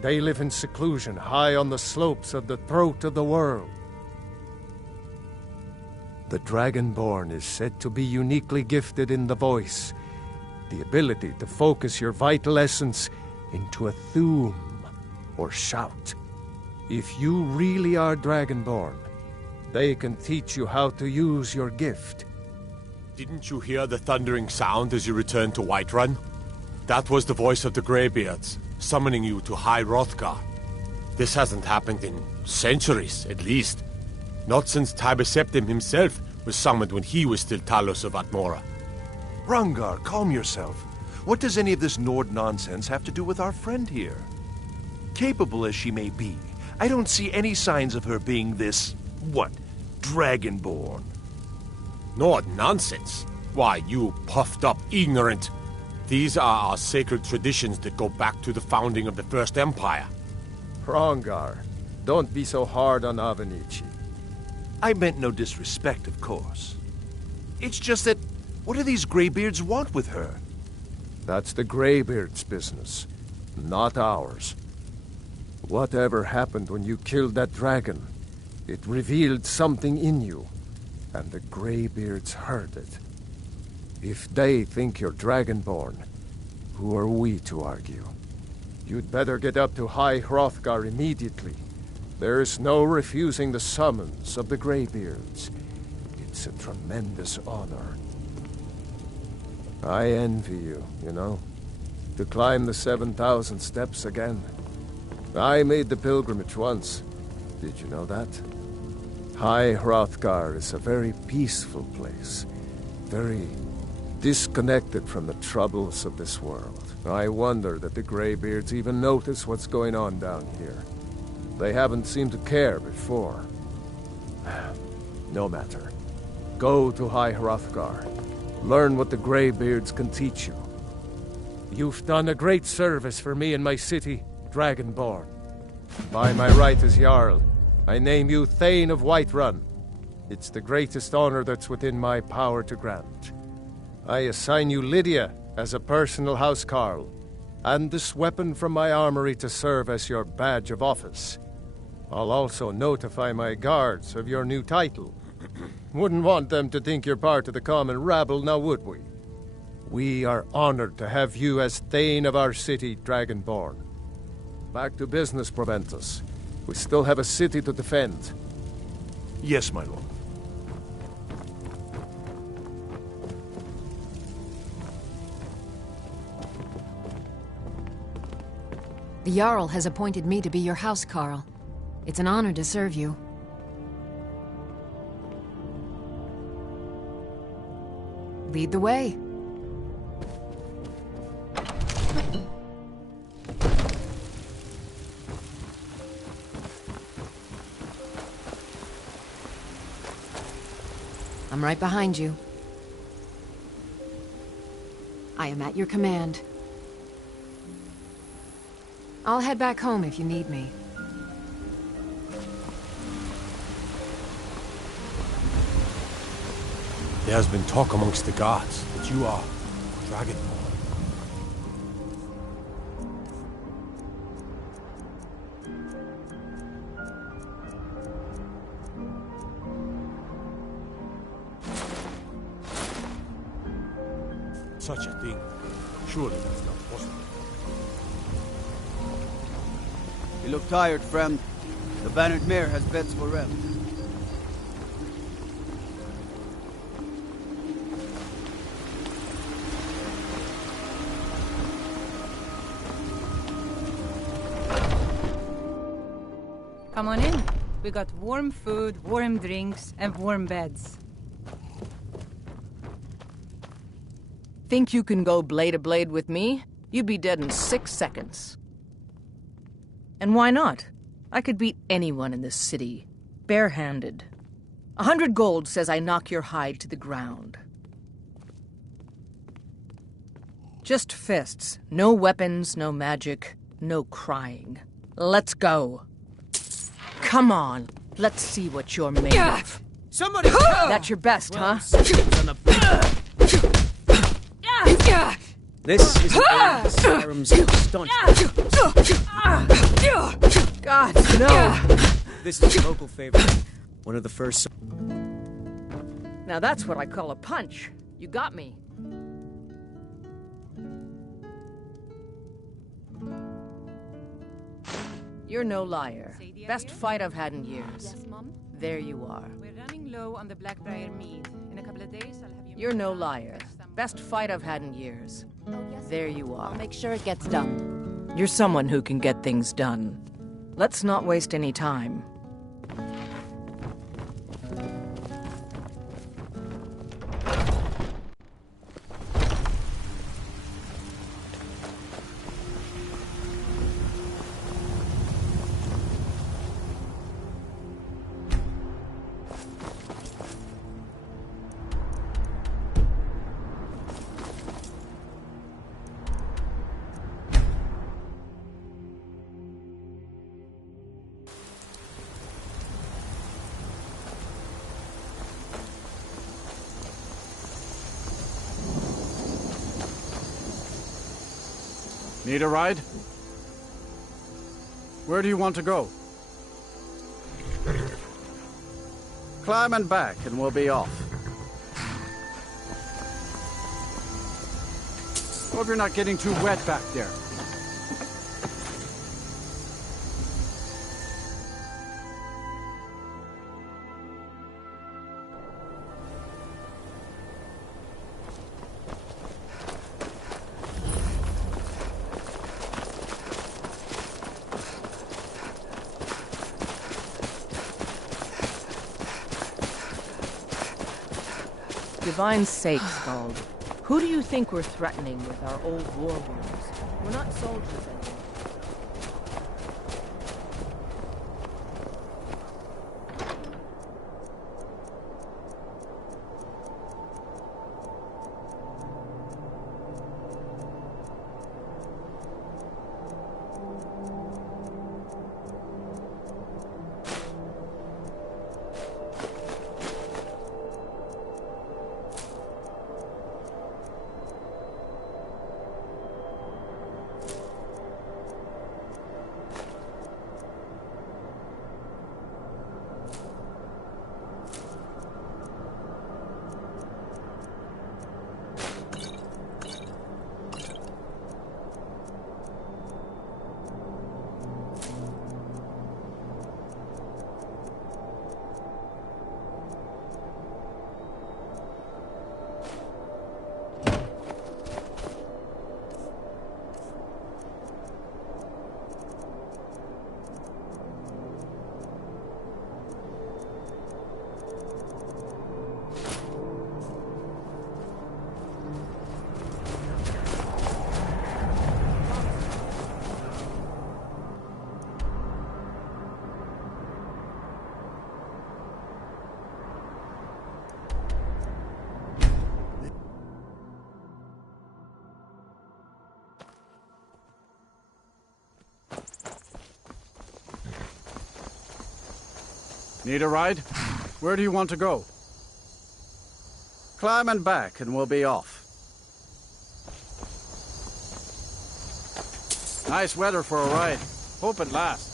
They live in seclusion, high on the slopes of the throat of the world. The Dragonborn is said to be uniquely gifted in the voice, the ability to focus your vital essence into a thume, or shout. If you really are Dragonborn, they can teach you how to use your gift. Didn't you hear the thundering sound as you returned to Whiterun? That was the voice of the Greybeards, summoning you to High Hrothgar. This hasn't happened in centuries, at least. Not since Tiber Septim himself was summoned when he was still Talos of Atmora. Rangar, calm yourself. What does any of this Nord nonsense have to do with our friend here? Capable as she may be, I don't see any signs of her being this, Dragonborn. Nord nonsense? Why, you puffed up ignorant. These are our sacred traditions that go back to the founding of the First Empire. Hrongar, don't be so hard on Avenici. I meant no disrespect, of course. It's just that, what do these Greybeards want with her? That's the Greybeards' business, not ours. Whatever happened when you killed that dragon, it revealed something in you, and the Greybeards heard it. If they think you're Dragonborn, who are we to argue? You'd better get up to High Hrothgar immediately. There's no refusing the summons of the Greybeards. It's a tremendous honor. I envy you, you know, to climb the 7,000 steps again. I made the pilgrimage once. Did you know that? High Hrothgar is a very peaceful place. Very disconnected from the troubles of this world. I wonder that the Greybeards even notice what's going on down here. They haven't seemed to care before. No matter. Go to High Hrothgar. Learn what the Greybeards can teach you. You've done a great service for me and my city, Dragonborn. By my right as Jarl, I name you Thane of Whiterun. It's the greatest honor that's within my power to grant. I assign you Lydia as a personal housecarl, and this weapon from my armory to serve as your badge of office. I'll also notify my guards of your new title. Wouldn't want them to think you're part of the common rabble, now would we? We are honored to have you as Thane of our city, Dragonborn. Back to business, Proventus. We still have a city to defend. Yes, my lord. The Jarl has appointed me to be your housecarl. It's an honor to serve you. Lead the way. I'm right behind you. I am at your command. I'll head back home if you need me. There has been talk amongst the guards that you are Dragonborn. Such a thing. Surely that's not possible. You look tired, friend. The Bannered Mare has beds for rest. Come on in. We got warm food, warm drinks, and warm beds. Think you can go blade to blade with me? You'd be dead in 6 seconds. And why not? I could beat anyone in this city, barehanded. 100 gold says I knock your hide to the ground. Just fists. No weapons, no magic, no crying. Let's go. Come on, let's see what you're made of. Somebody! That's your best, huh? This is Skyrim's staunch. God, no! This is a local favorite. One of the first. Now that's what I call a punch. You got me. You're no liar. Best fight I've had in years. Yes, Mom? There you are. We're running low on the Blackbriar mead. In a couple of days, I'll have you... You're no liar. Best fight I've had in years. There you are. I'll make sure it gets done. You're someone who can get things done. Let's not waste any time. Need a ride? Where do you want to go? Climb and back, and we'll be off. Hope you're not getting too wet back there. Divine's sake, Skald. Who do you think we're threatening with our old war wounds? We're not soldiers anymore. Need a ride? Where do you want to go? Climb and back, and we'll be off. Nice weather for a ride. Hope it lasts.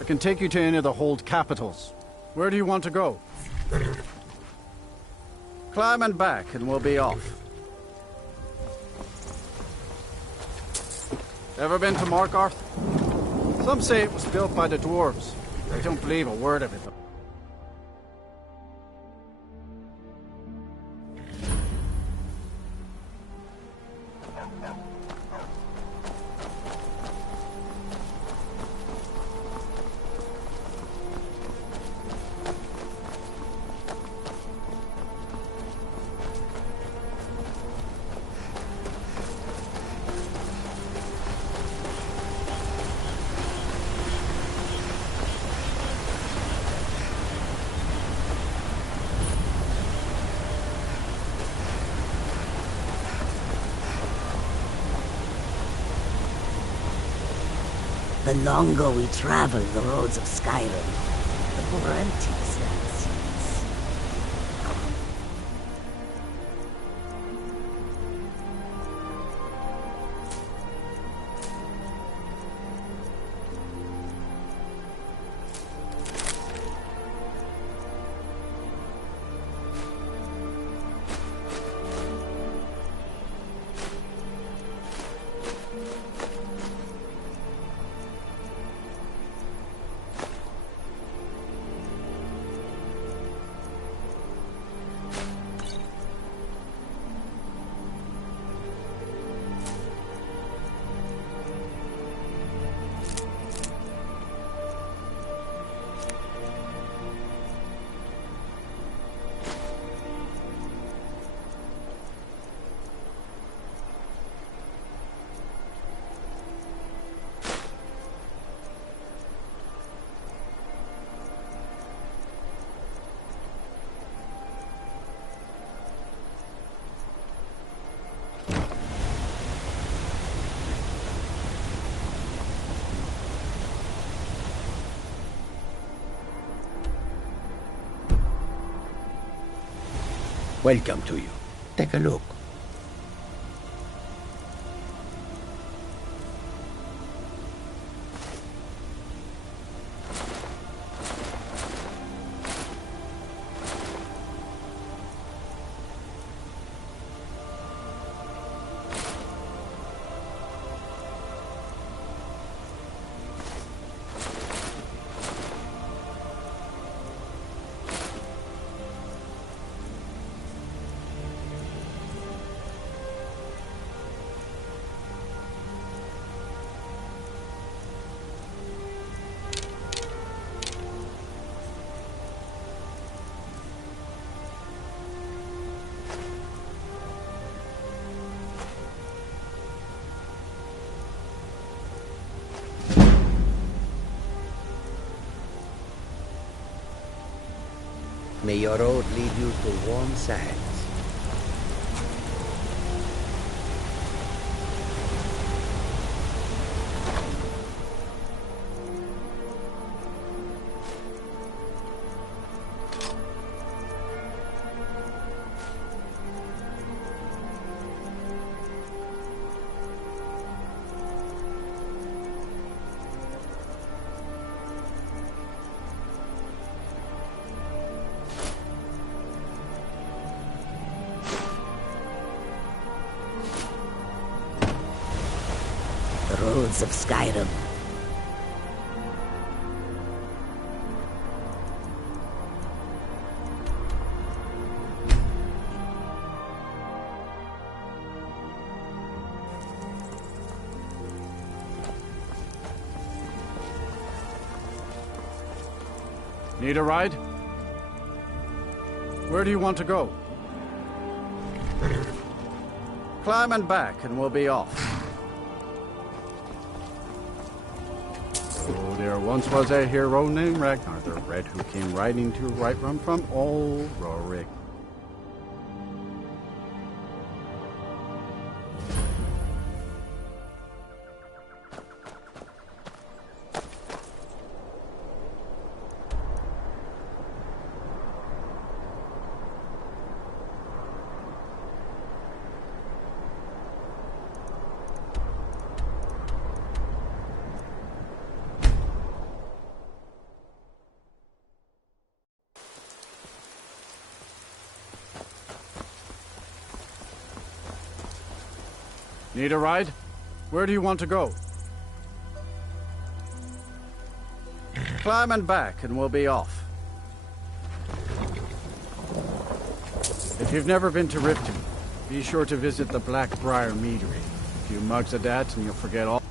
I can take you to any of the hold capitals. Where do you want to go? Climb and back, and we'll be off. Ever been to Markarth? Some say it was built by the dwarves. I don't believe a word of it, though. The longer we travel the roads of Skyrim, the more empty this land seems. Welcome to you. Take a look. May your road lead you to warm sands. The roads of Skyrim. Need a ride? Where do you want to go? Climb and back, and we'll be off. Oh, there once was a hero named Ragnar the Red who came riding to Whiterun from old Rorik. Need a ride? Where do you want to go? Climb and back, and we'll be off. If you've never been to Riften, be sure to visit the Blackbriar Meadery. A few mugs of that, and you'll forget all.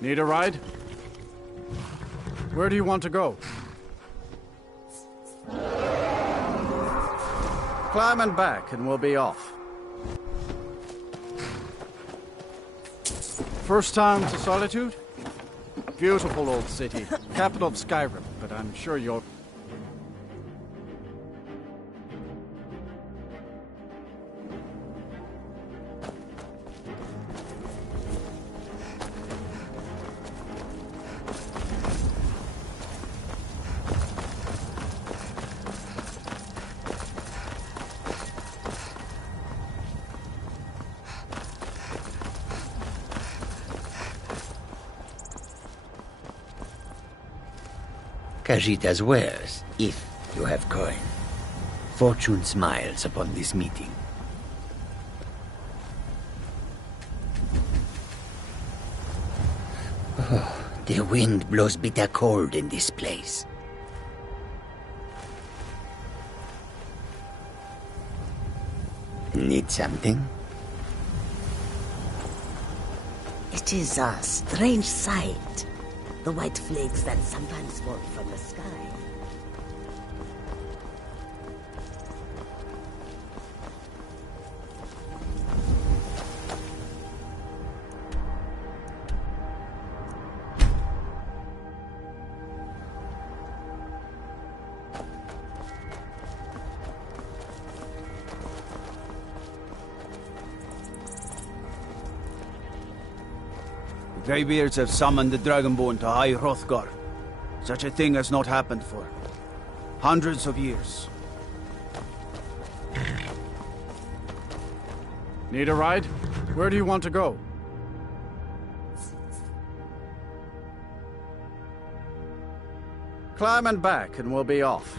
Need a ride? Where do you want to go? Climb and back, and we'll be off. First time to Solitude? Beautiful old city, capital of Skyrim, but I'm sure you'll... Khajiita's wares, if you have coin. Fortune smiles upon this meeting. Oh, the wind blows bitter cold in this place. Need something? It is a strange sight. The white flakes that sometimes fall from the sky. Greybeards have summoned the Dragonborn to High Hrothgar. Such a thing has not happened for hundreds of years. Need a ride? Where do you want to go? Climb and back, and we'll be off.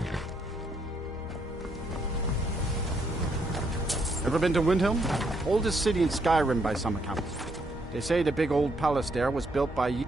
Ever been to Windhelm? Oldest city in Skyrim by some accounts. They say the big old palace there was built by you.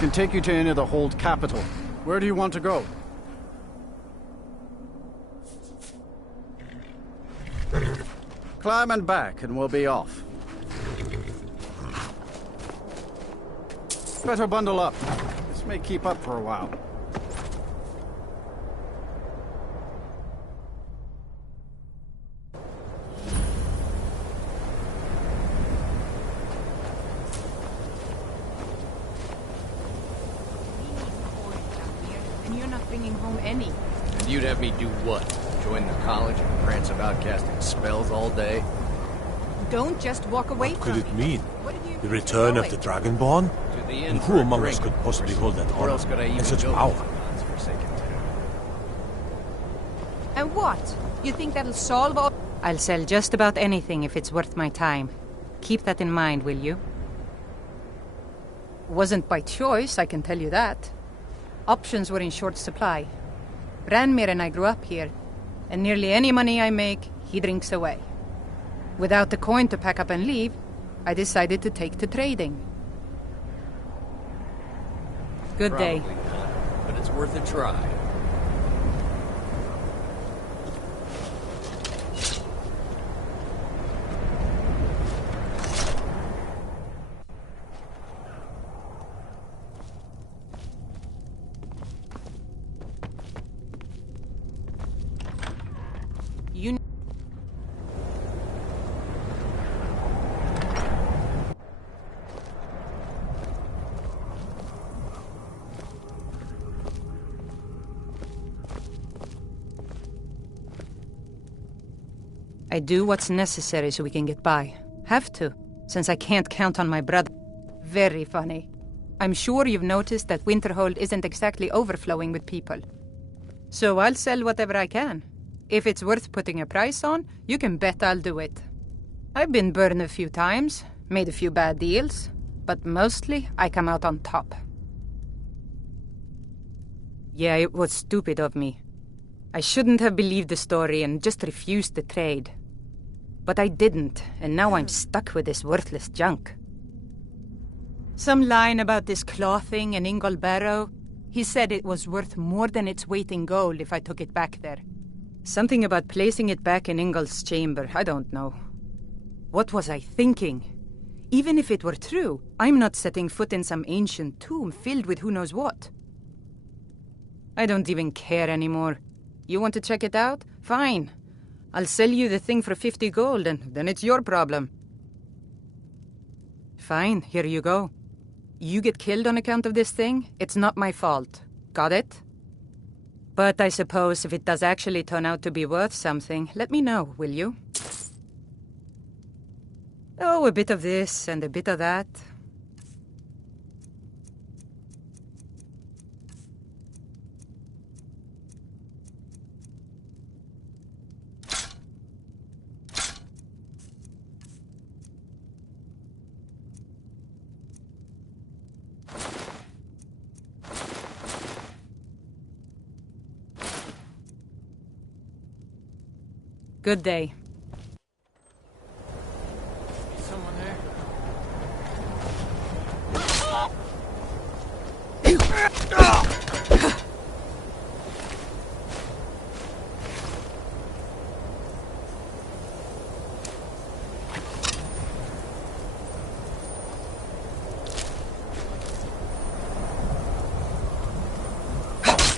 Can take you to any of the Hold capital. Where do you want to go? Climb and back, and we'll be off. Better bundle up. This may keep up for a while. You'd have me do what? Join the college and prance about casting spells all day? Don't just walk away What from could it mean? What did you The return of the Dragonborn? To the And inn who for a among us drink, could possibly hold that Or honor else could I even and such go to power? God's forsaken town? And what? You think that'll solve all... I'll sell just about anything if it's worth my time. Keep that in mind, will you? Wasn't by choice, I can tell you that. Options were in short supply. Ranmir and I grew up here, and nearly any money I make, he drinks away. Without the coin to pack up and leave, I decided to take to trading. Good day. Probably not, but it's worth a try. You... I do what's necessary so we can get by. Have to, since I can't count on my brother. Very funny. I'm sure you've noticed that Winterhold isn't exactly overflowing with people. So I'll sell whatever I can. If it's worth putting a price on, you can bet I'll do it. I've been burned a few times, made a few bad deals, but mostly I come out on top. Yeah, it was stupid of me. I shouldn't have believed the story and just refused the trade. But I didn't, and now I'm stuck with this worthless junk. Some line about this clothing in Ingol Barrow. He said it was worth more than its weight in gold if I took it back there. Something about placing it back in Ingol's chamber, I don't know. What was I thinking? Even if it were true, I'm not setting foot in some ancient tomb filled with who knows what. I don't even care anymore. You want to check it out? Fine. I'll sell you the thing for 50 gold, and then it's your problem. Fine, here you go. You get killed on account of this thing, it's not my fault. Got it? But I suppose if it does actually turn out to be worth something, let me know, will you? Oh, a bit of this and a bit of that. Good day. Someone there?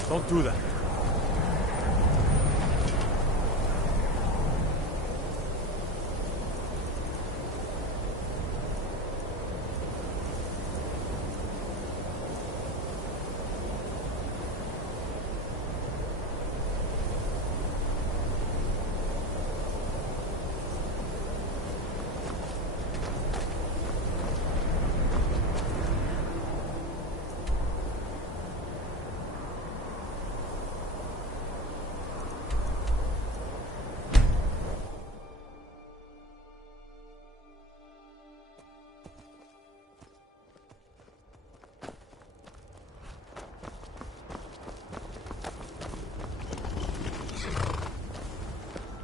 Don't do that.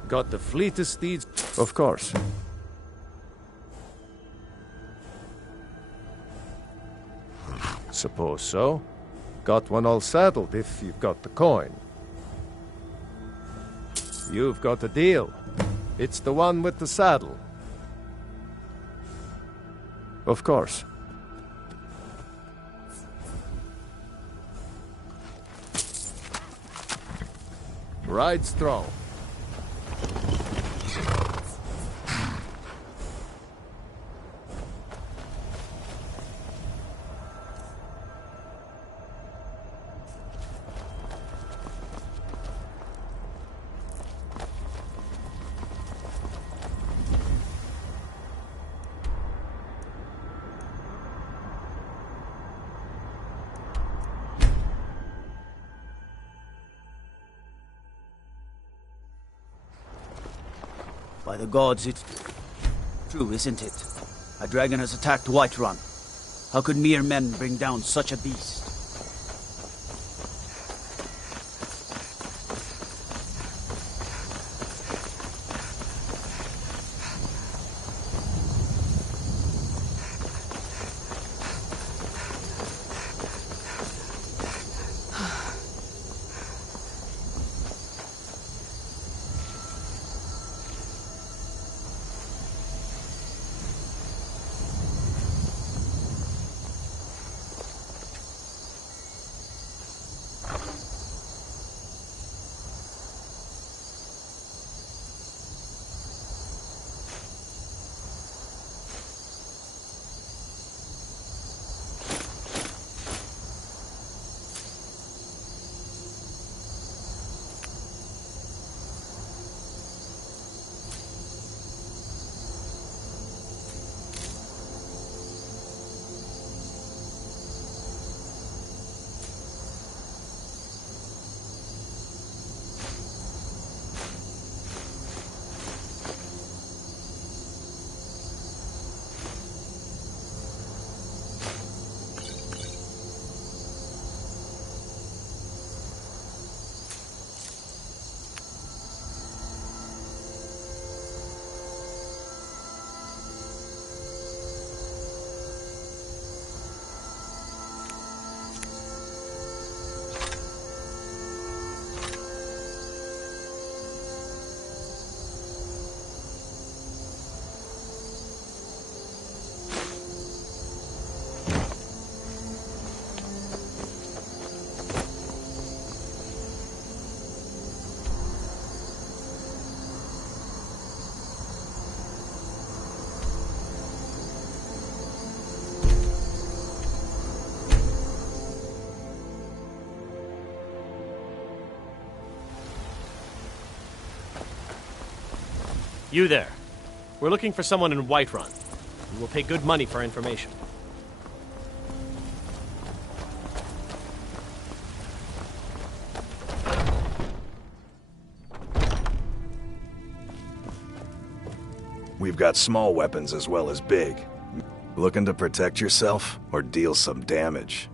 Got the fleetest steeds? Of course. Suppose so. Got one all saddled if you've got the coin. You've got a deal. It's the one with the saddle. Of course. Ride strong. By the gods, it's true, isn't it? A dragon has attacked Whiterun. How could mere men bring down such a beast? You there. We're looking for someone in Whiterun. We will pay good money for information. We've got small weapons as well as big. Looking to protect yourself or deal some damage?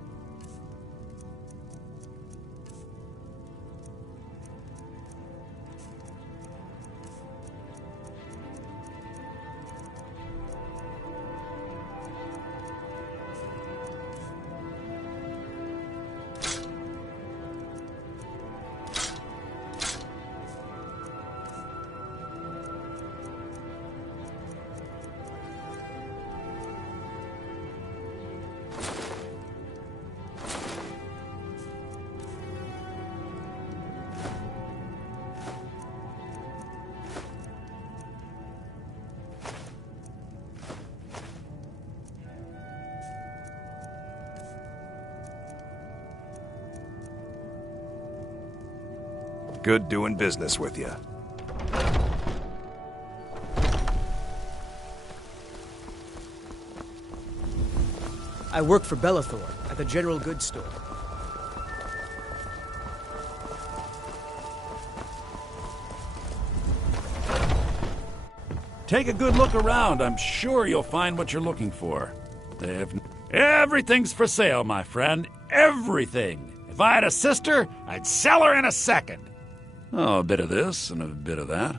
Good doing business with you. I work for Bellathor at the general goods store. Take a good look around. I'm sure you'll find what you're looking for. Everything's for sale, my friend. Everything. If I had a sister, I'd sell her in a second. Oh, a bit of this and a bit of that.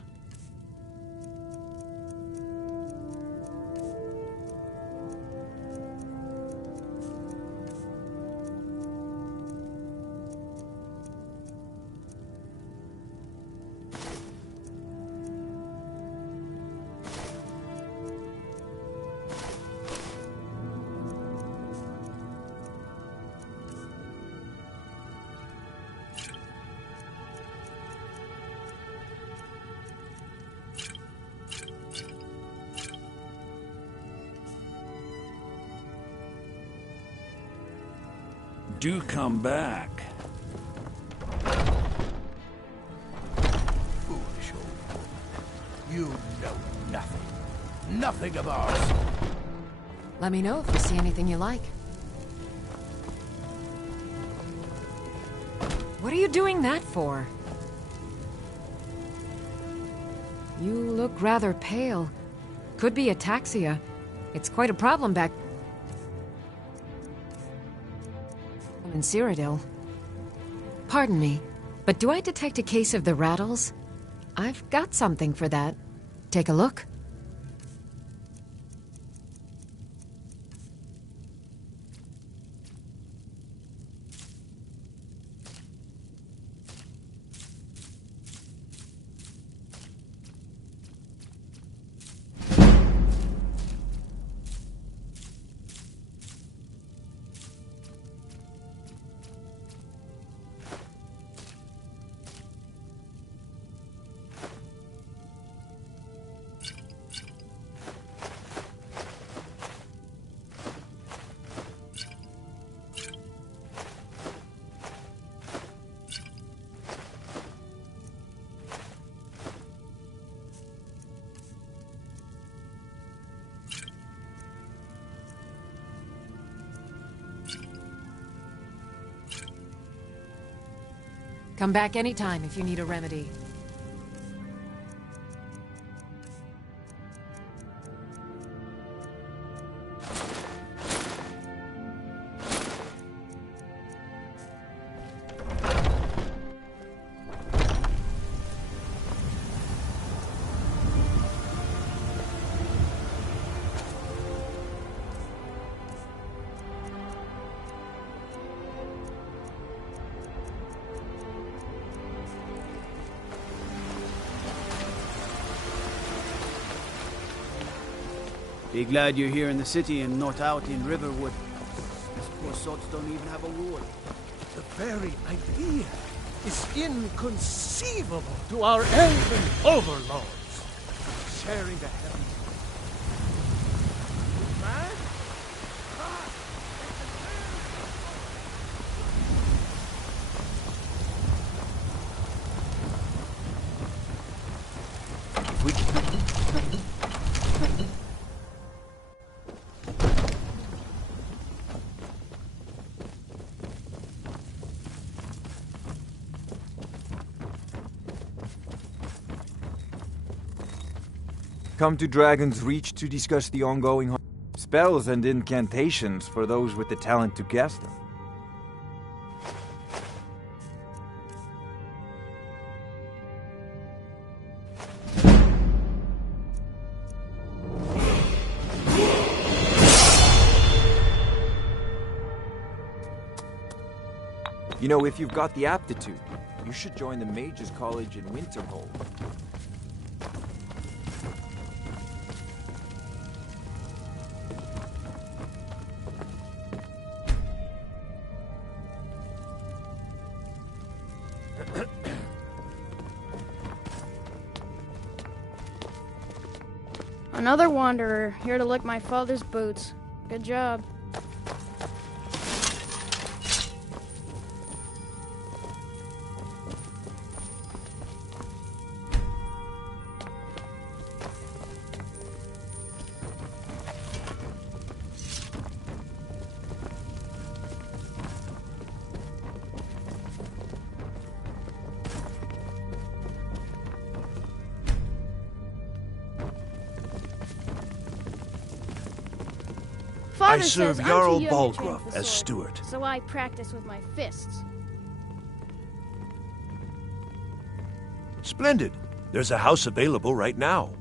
Do come back. Foolish old fool. You know nothing. Nothing of ours. Let me know if you see anything you like. What are you doing that for? You look rather pale. Could be ataxia. It's quite a problem back in Cyrodiil. Pardon me, but do I detect a case of the rattles? I've got something for that. Take a look. Come back anytime if you need a remedy. Be glad you're here in the city and not out in Riverwood. These poor sots don't even have a ward. The very idea is inconceivable to our elven overlords. Sharing the heavens. Man? Come to Dragon's Reach to discuss the ongoing spells and incantations for those with the talent to cast them. You know, if you've got the aptitude, you should join the Mages College in Winterhold. Another wanderer, here to lick my father's boots. Good job. I Father serve says I'm Jarl too young to train Balgruuf with the as sword, steward. so I practice with my fists. Splendid. There's a house available right now.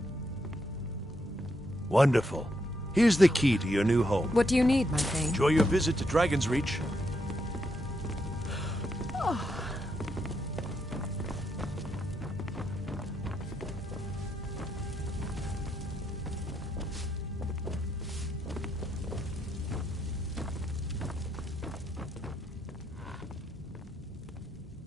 Wonderful. Here's the key to your new home. What do you need, my thing? Enjoy your visit to Dragon's Reach.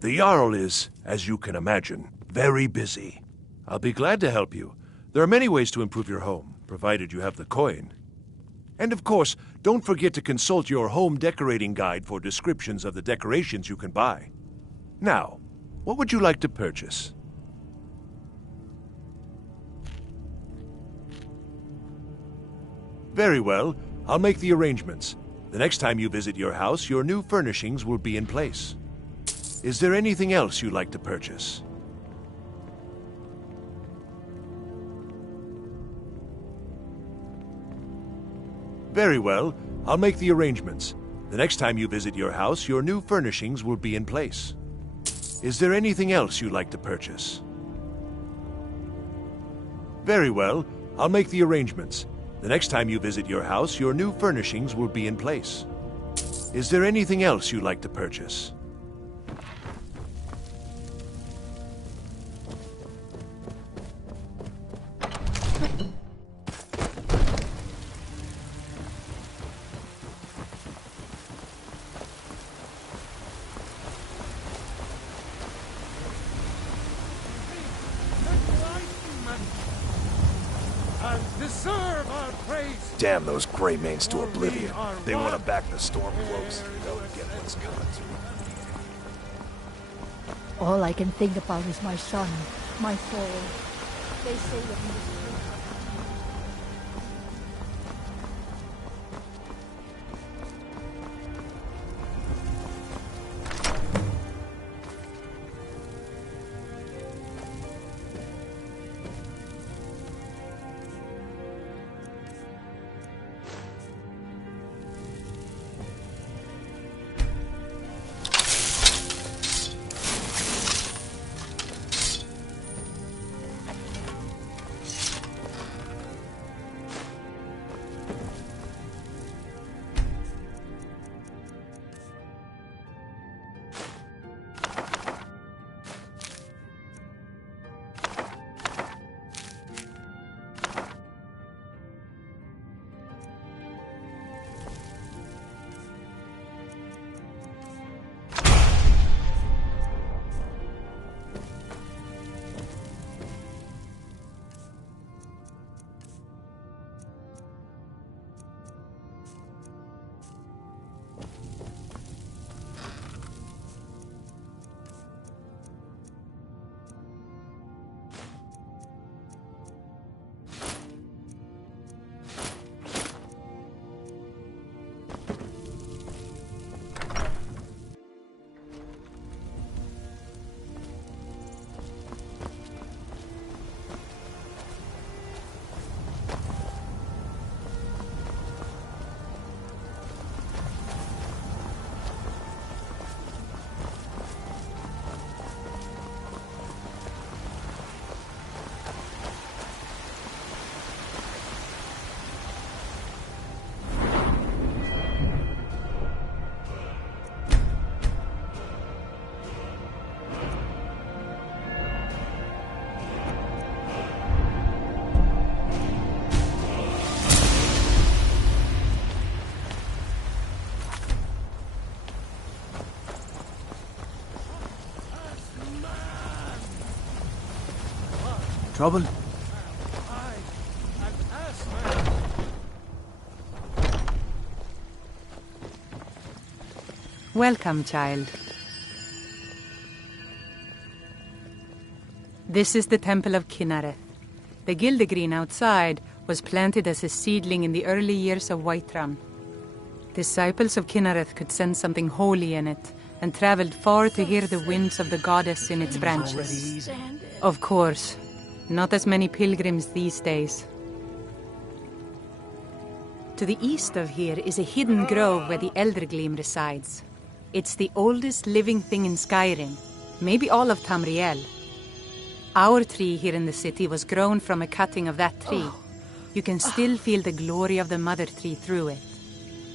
The Jarl is, as you can imagine, very busy. I'll be glad to help you. There are many ways to improve your home, provided you have the coin. And of course, don't forget to consult your home decorating guide for descriptions of the decorations you can buy. Now, what would you like to purchase? Very well. I'll make the arrangements. The next time you visit your house, your new furnishings will be in place. Is there anything else you'd like to purchase? Very well. I'll make the arrangements. The next time you visit your house, your new furnishings will be in place. Is there anything else you'd like to purchase? Very well. I'll make the arrangements. The next time you visit your house, your new furnishings will be in place. Is there anything else you'd like to purchase? Damn those Greymanes to oblivion. They want to back the Stormcloaks. They'll get what's coming to them. All I can think about is my son, my fall. They say that he was Trouble? Welcome, child. This is the Temple of Kynareth. The Gildegreen outside was planted as a seedling in the early years of Whiterun. Disciples of Kynareth could sense something holy in it, and traveled far to hear the winds of the goddess in its branches. Of course, not as many pilgrims these days. To the east of here is a hidden grove where the Eldergleam resides. It's the oldest living thing in Skyrim, maybe all of Tamriel. Our tree here in the city was grown from a cutting of that tree. You can still feel the glory of the mother tree through it.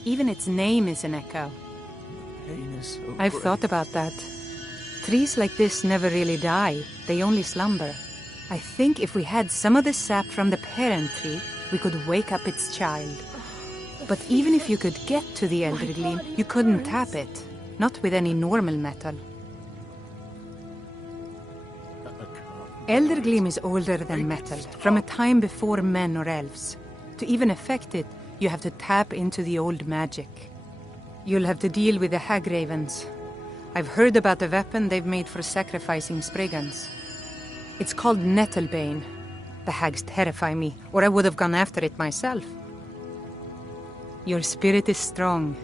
Even its name is an echo. I've thought about that. Trees like this never really die, they only slumber. I think if we had some of the sap from the parent tree, we could wake up its child. But even if you could get to the Eldergleam, you couldn't tap it. Not with any normal metal. Eldergleam is older than metal, from a time before men or elves. To even affect it, you have to tap into the old magic. You'll have to deal with the Hagravens. I've heard about the weapon they've made for sacrificing Spriggans. It's called Nettlebane. The hags terrify me, or I would have gone after it myself. Your spirit is strong.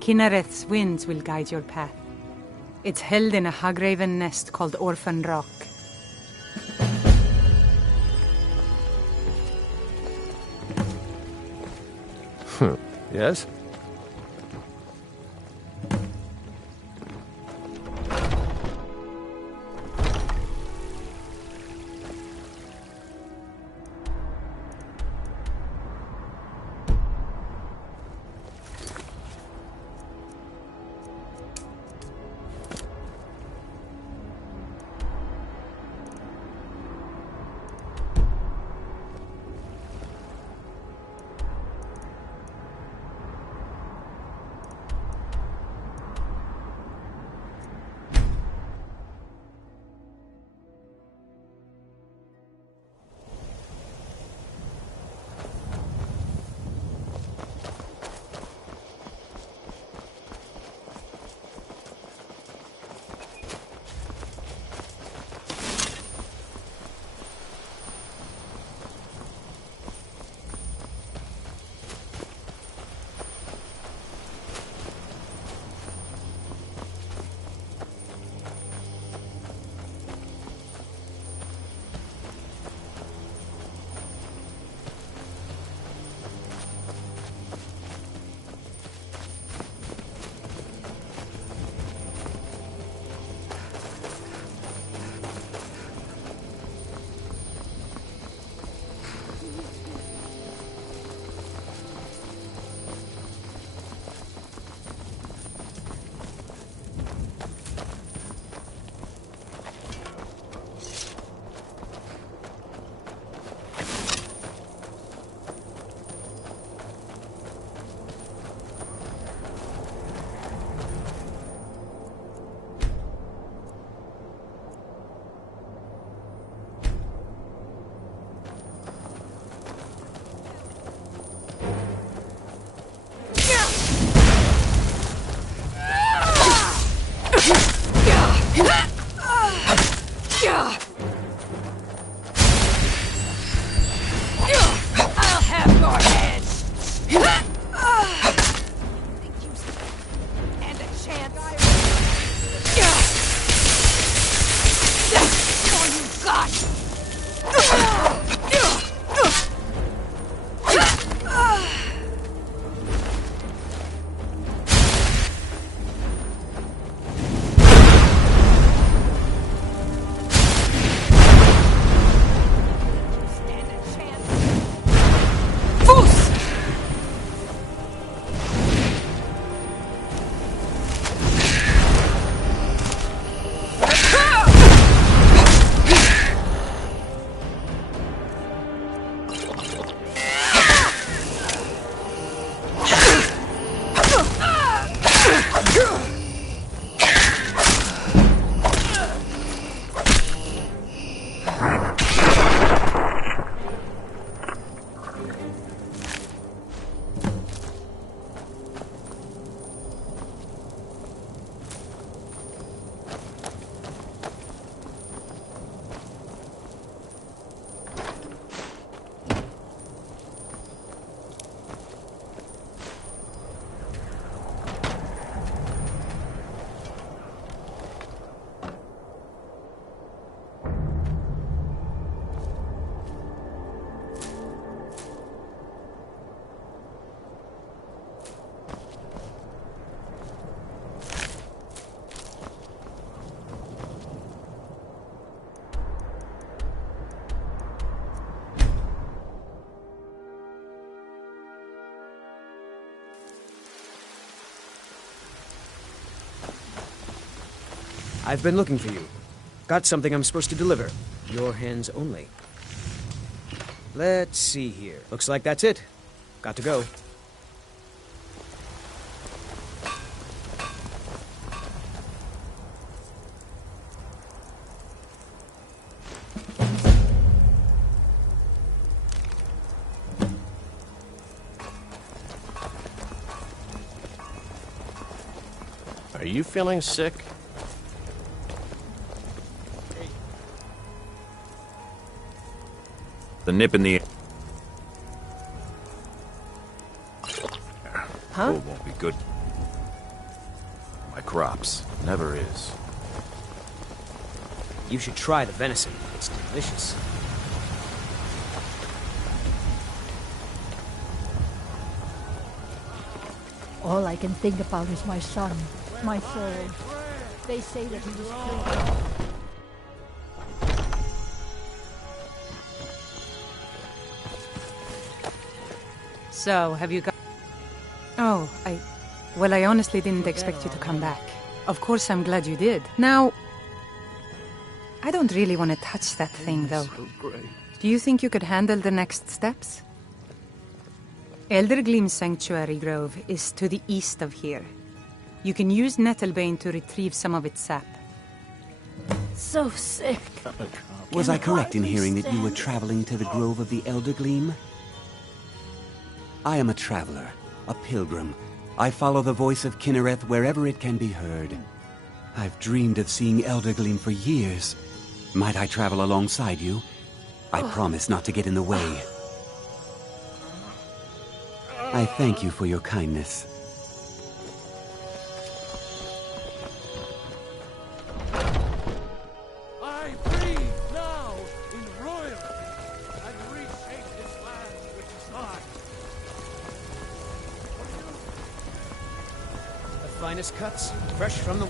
Kynareth's winds will guide your path. It's held in a Hagraven nest called Orphan Rock. Yes? I've been looking for you. Got something I'm supposed to deliver. Your hands only. Let's see here. Looks like that's it. Got to go. Are you feeling sick? The nip in the... Huh? Food won't be good. My crops. Never is. You should try the venison. It's delicious. All I can think about is my son, my fall. They say that he was killed. So, have you got... Oh, Well, I honestly didn't expect you to come back. Of course, I'm glad you did. Now... I don't really want to touch that thing, though. Do you think you could handle the next steps? Eldergleam Sanctuary Grove is to the east of here. You can use Nettlebane to retrieve some of its sap. So sick. Was I correct in hearing that you were traveling to the Grove of the Eldergleam? I am a traveler, a pilgrim. I follow the voice of Kinnereth wherever it can be heard. I've dreamed of seeing Eldergleam for years. Might I travel alongside you? I promise not to get in the way. I thank you for your kindness. I breathe now in royalty and reshape this land which is mine. The finest cuts, fresh from the...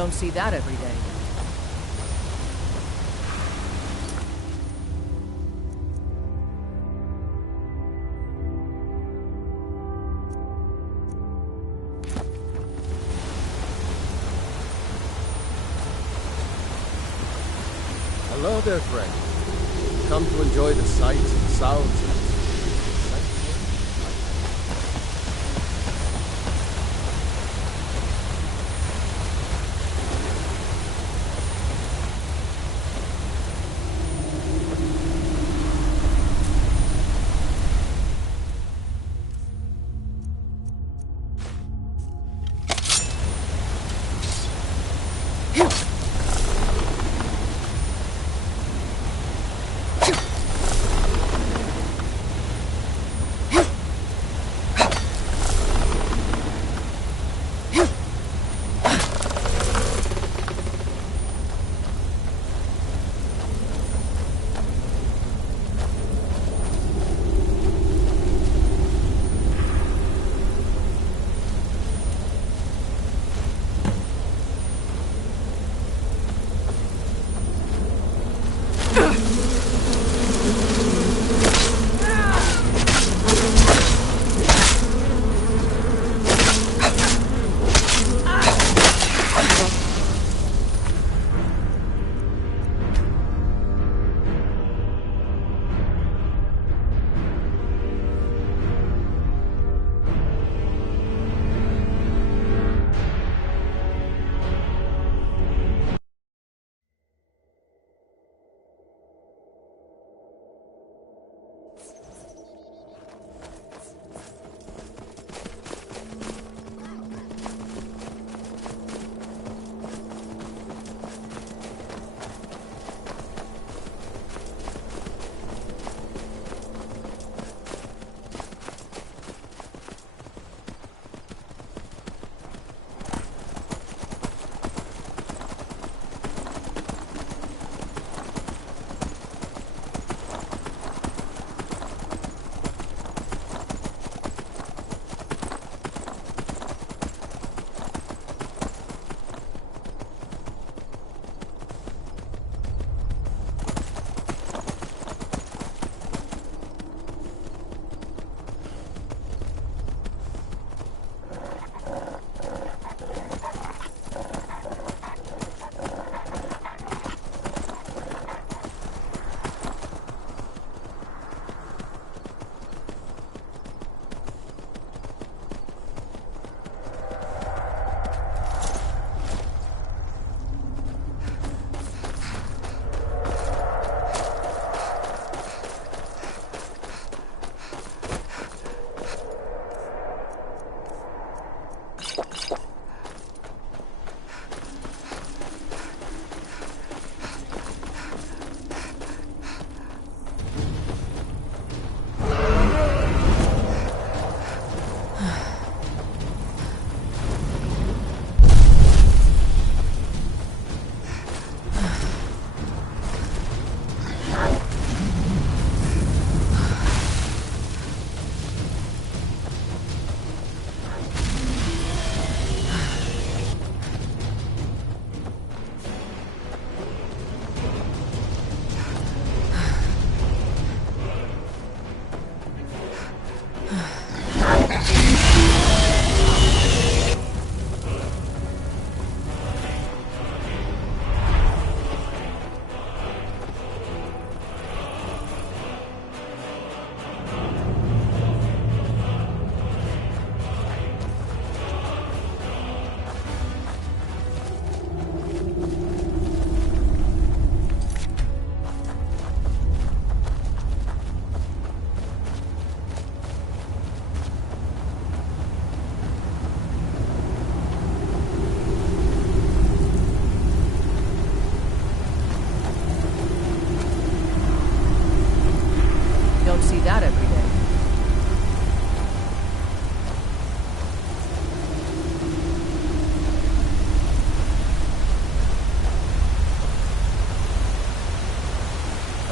Don't see that every day. Hello there, friend. Come to enjoy the sights and sounds of this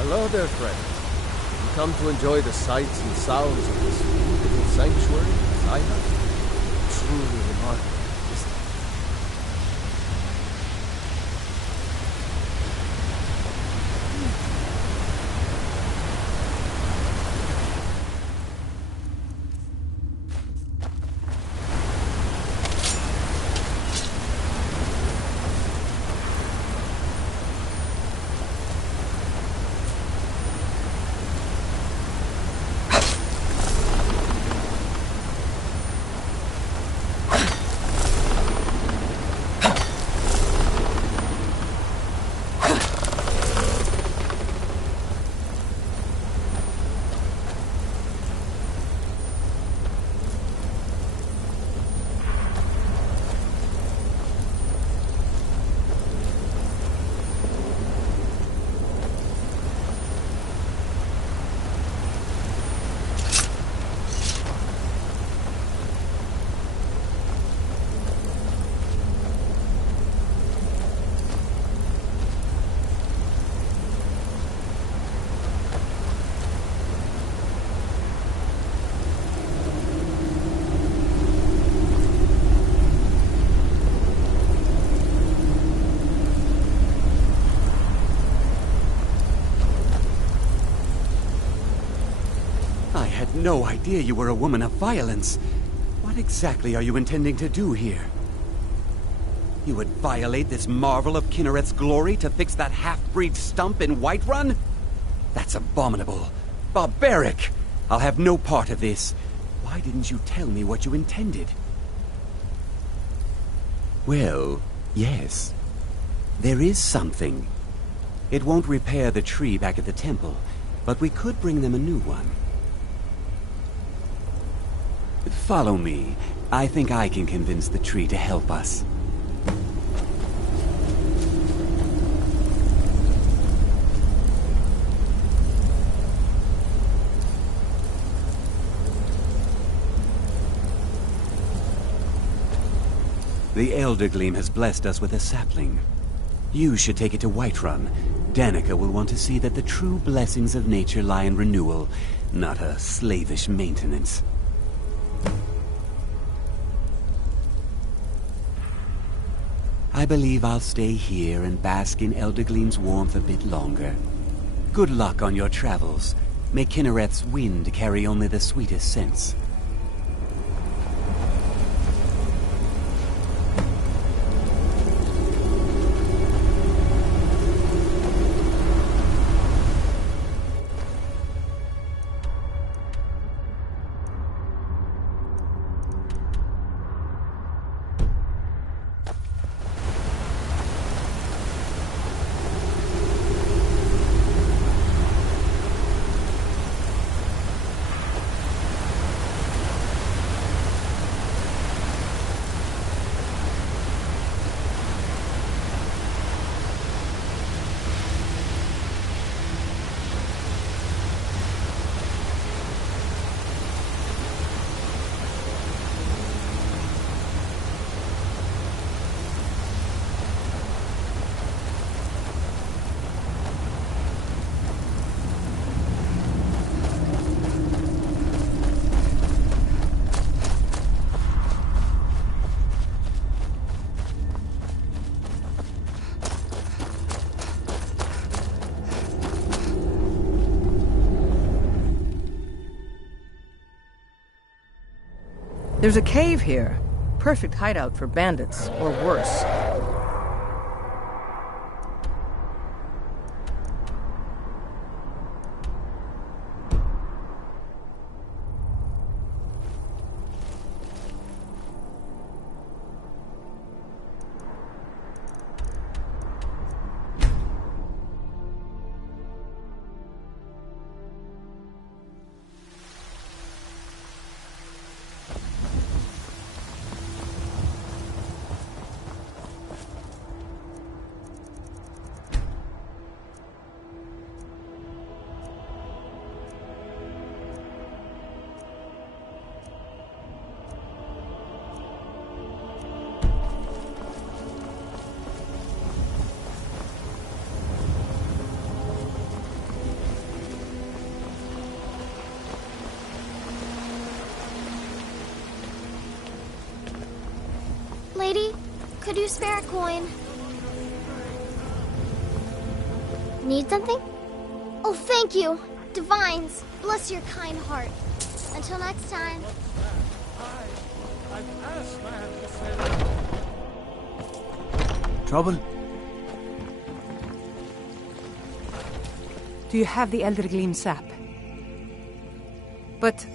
Hello there, friend. You come to enjoy the sights and sounds of this beautiful sanctuary as I have? Truly remarkable, isn't no idea you were a woman of violence. What exactly are you intending to do here? You would violate this marvel of Kinnereth's glory to fix that half-breed stump in Whiterun? That's abominable. Barbaric! I'll have no part of this. Why didn't you tell me what you intended? Well, yes. There is something. It won't repair the tree back at the temple, but we could bring them a new one. Follow me. I think I can convince the tree to help us. The Eldergleam has blessed us with a sapling. You should take it to Whiterun. Danica will want to see that the true blessings of nature lie in renewal, not a slavish maintenance. I believe I'll stay here and bask in Eldergleam's warmth a bit longer. Good luck on your travels. May Kinnereth's wind carry only the sweetest scents. There's a cave here. Perfect hideout for bandits, or worse. Lady, could you spare a coin? Need something? Oh, thank you. Divines, bless your kind heart. Until next time. Trouble? Do you have the Eldergleam sap? But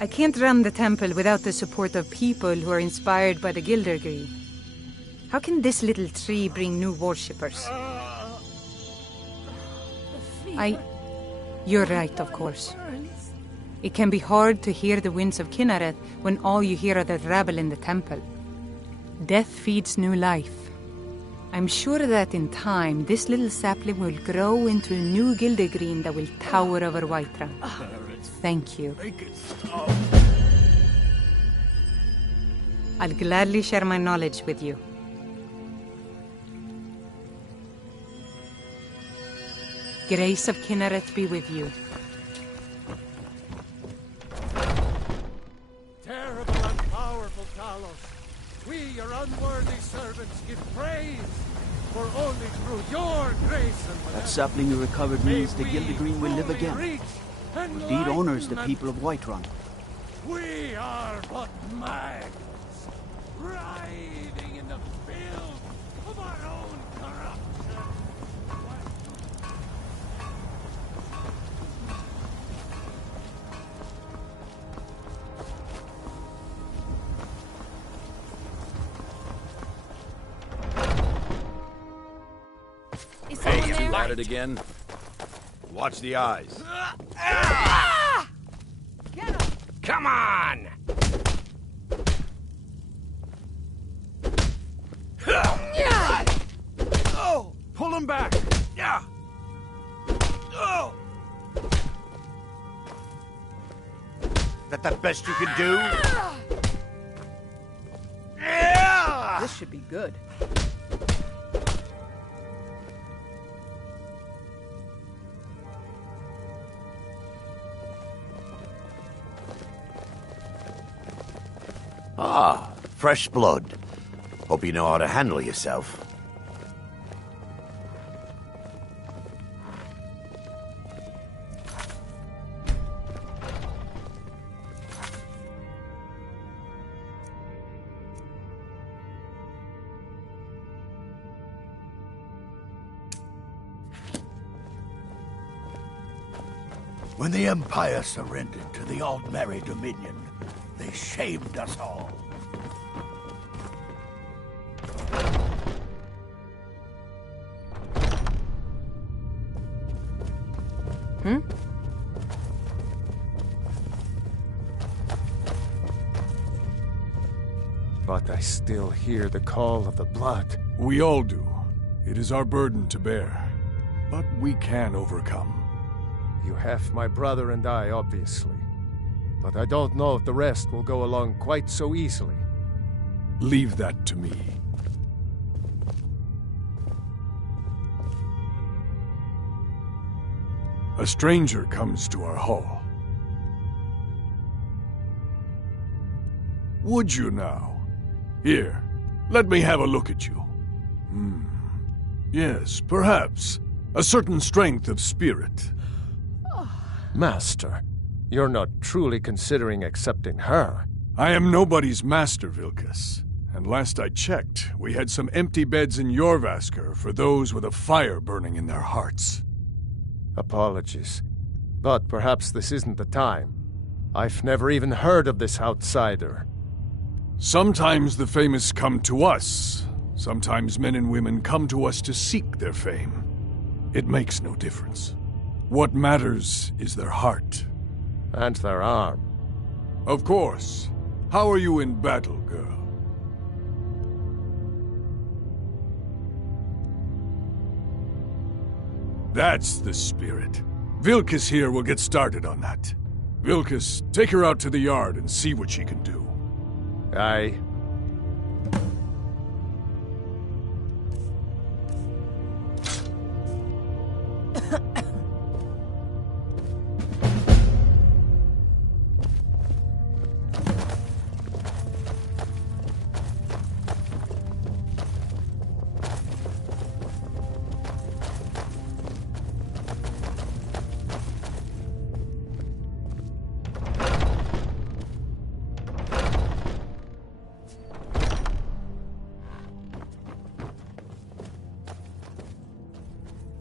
I can't run the temple without the support of people who are inspired by the Gildergreen. How can this little tree bring new worshippers? You're right, of course. It can be hard to hear the winds of Kinnereth when all you hear are the rabble in the temple. Death feeds new life. I'm sure that in time, this little sapling will grow into a new Gildergreen that will tower over Whiterun. Thank you. I'll gladly share my knowledge with you. Grace of Kinnereth be with you. Terrible and powerful Talos, we, your unworthy servants, give praise, for only through your grace and That sapling you recovered means the Gildergreen will live again. reach Indeed honors the people of Whiterun. We are but maggots, writhing in the filth of our own corruption. Hey, you at it again? Watch the eyes. Come on! Oh! Pull him back! Yeah! Oh! That the best you can do? This should be good. Ah, fresh blood. Hope you know how to handle yourself. When the Empire surrendered to the Aldmeri Dominion, they shamed us all. But I still hear the call of the blood. We all do. It is our burden to bear. But we can overcome. You have my brother and I, obviously. But I don't know if the rest will go along quite so easily. Leave that to me. A stranger comes to our hall. Would you now? Here, let me have a look at you. Yes, perhaps. A certain strength of spirit. Master, you're not truly considering accepting her. I am nobody's master, Vilkas. And last I checked, we had some empty beds in Jorvaskr for those with a fire burning in their hearts. Apologies, but perhaps this isn't the time. I've never even heard of this outsider. Sometimes the famous come to us. Sometimes men and women come to us to seek their fame. It makes no difference. What matters is their heart. And their arm. Of course. How are you in battle, girl? That's the spirit. Vilkas here will get started on that. Vilkas, take her out to the yard and see what she can do. Aye.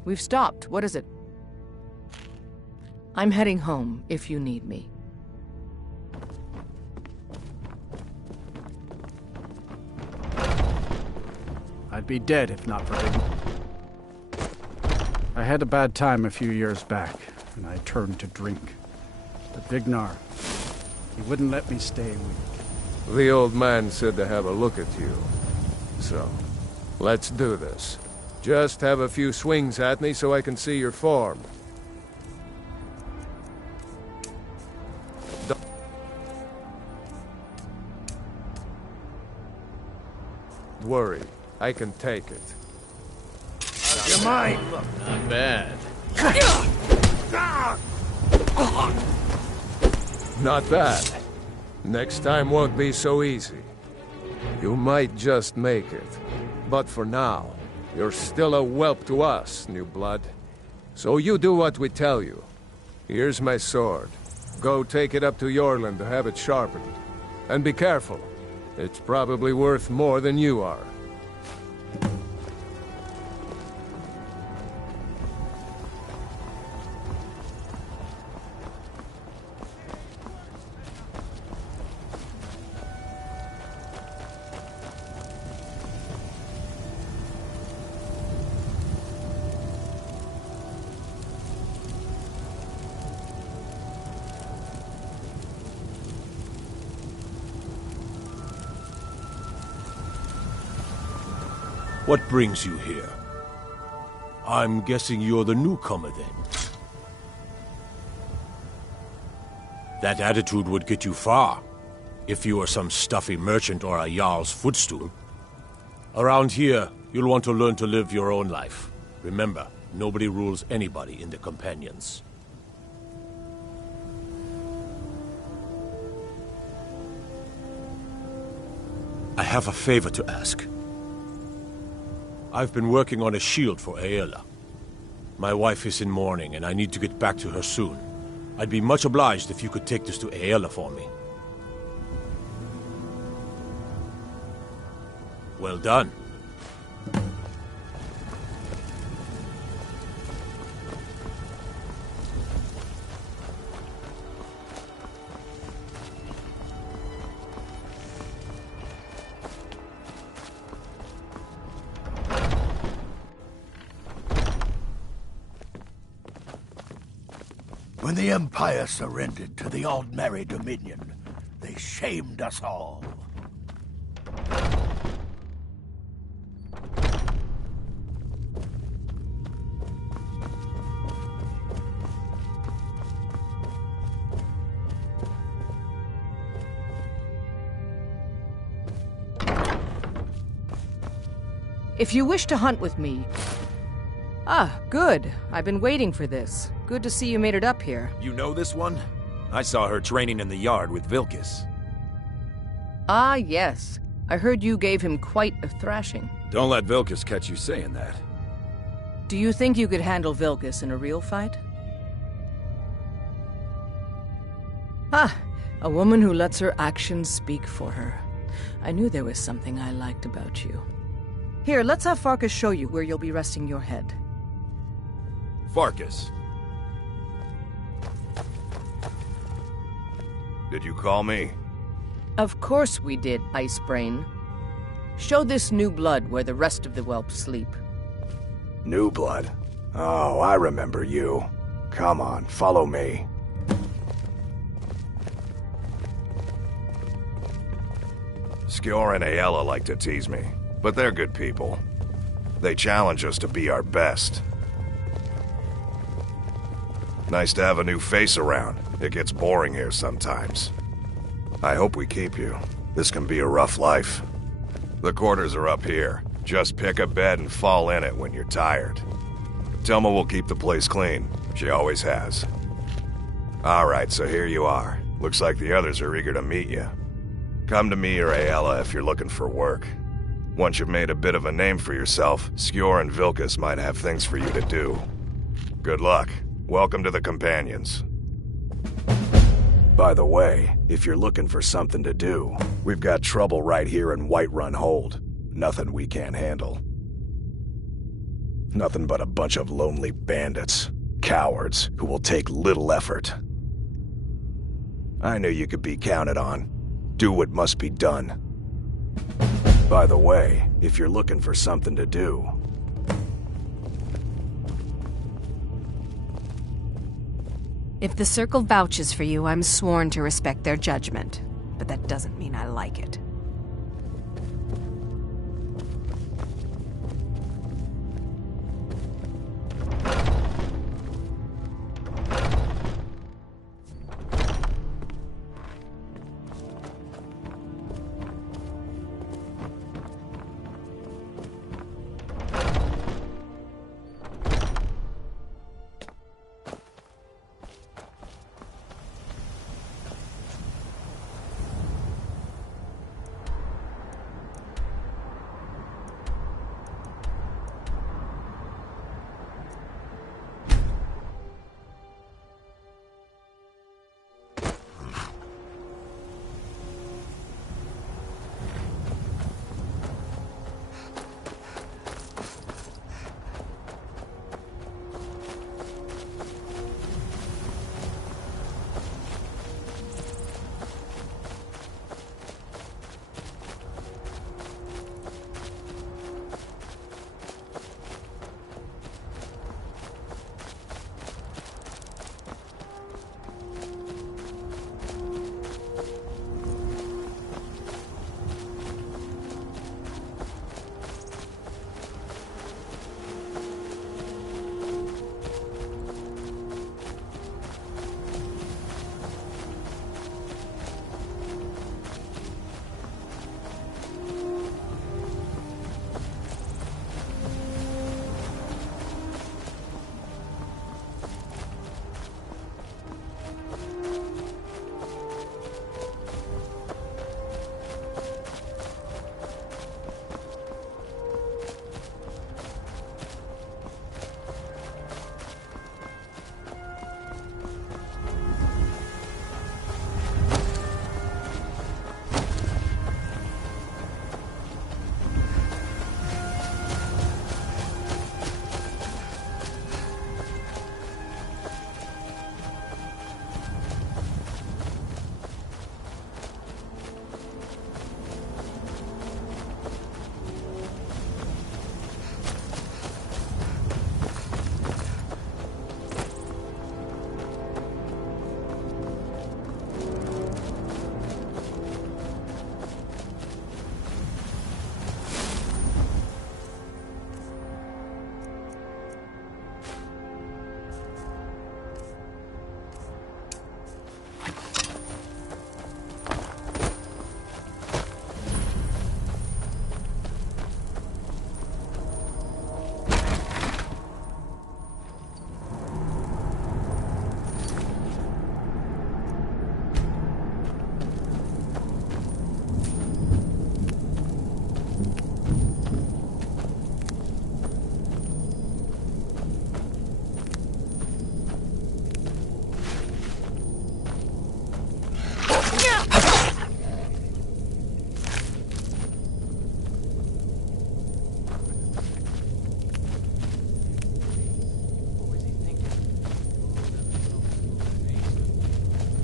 We've stopped. What is it? I'm heading home, if you need me. I'd be dead if not for Vignar. I had a bad time a few years back, and I turned to drink. But Vignar, he wouldn't let me stay weak. The old man said to have a look at you. So, let's do this. Just have a few swings at me so I can see your form. Don't worry, I can take it. You're mine! Not bad. Not bad. Next time won't be so easy. You might just make it. But for now, you're still a whelp to us, new blood. So you do what we tell you. Here's my sword. Go take it up to Yorland to have it sharpened. And be careful. It's probably worth more than you are. What brings you here? I'm guessing you're the newcomer, then. That attitude would get you far, if you were some stuffy merchant or a Jarl's footstool. Around here, you'll want to learn to live your own life. Remember, nobody rules anybody in the Companions. I have a favor to ask. I've been working on a shield for Aela. My wife is in mourning, and I need to get back to her soon. I'd be much obliged if you could take this to Aela for me. Well done. When the Empire surrendered to the Aldmeri Dominion, they shamed us all. If you wish to hunt with me... Ah, good. I've been waiting for this. Good to see you made it up here. You know this one? I saw her training in the yard with Vilkas. Ah, yes. I heard you gave him quite a thrashing. Don't let Vilkas catch you saying that. Do you think you could handle Vilkas in a real fight? Ah, a woman who lets her actions speak for her. I knew there was something I liked about you. Here, let's have Farkas show you where you'll be resting your head. Farkas. Did you call me? Of course we did, Icebrain. Show this new blood where the rest of the whelps sleep. New blood? Oh, I remember you. Come on, follow me. Skjor and Aela like to tease me, but they're good people. They challenge us to be our best. Nice to have a new face around. It gets boring here sometimes. I hope we keep you. This can be a rough life. The quarters are up here. Just pick a bed and fall in it when you're tired. Telma will keep the place clean. She always has. Alright, so here you are. Looks like the others are eager to meet you. Come to me or Aela if you're looking for work. Once you've made a bit of a name for yourself, Skjor and Vilkas might have things for you to do. Good luck. Welcome to the Companions. By the way, if you're looking for something to do, we've got trouble right here in Whiterun Hold. Nothing we can't handle. Nothing but a bunch of lonely bandits. Cowards who will take little effort. I knew you could be counted on. Do what must be done. By the way, if you're looking for something to do... If the Circle vouches for you, I'm sworn to respect their judgment. But that doesn't mean I like it.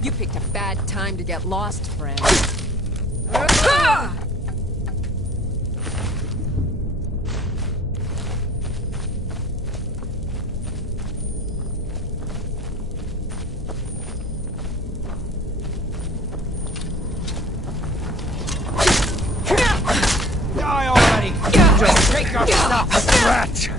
You picked a bad time to get lost, friend. Die already! Just take your stuff! Rat!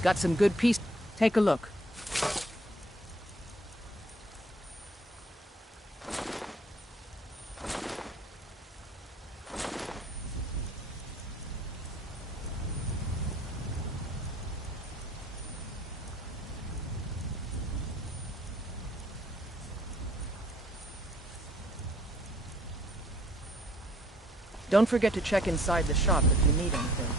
Got some good pieces. Take a look. Don't forget to check inside the shop if you need anything.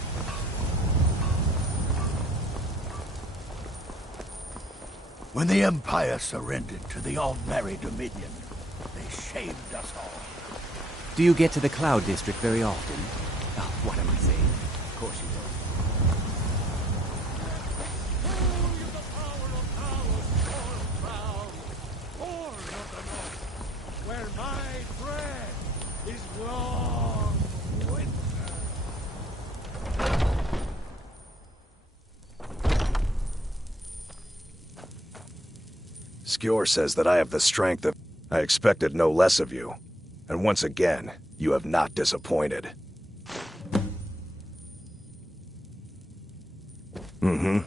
When the Empire surrendered to the Aldmeri Dominion, they shamed us all. Do you get to the Cloud District very often? Oh, what am I saying? Of course you don't. Where my bread is long winter. Skjor says that I have the strength of... I expected no less of you. And once again, you have not disappointed. Mm-hmm.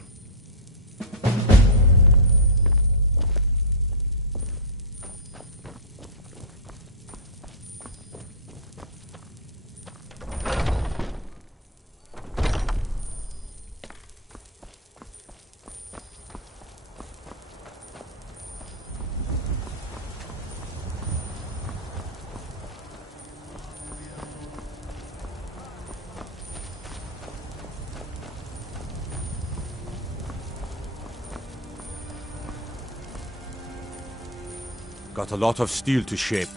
Got a lot of steel to shape.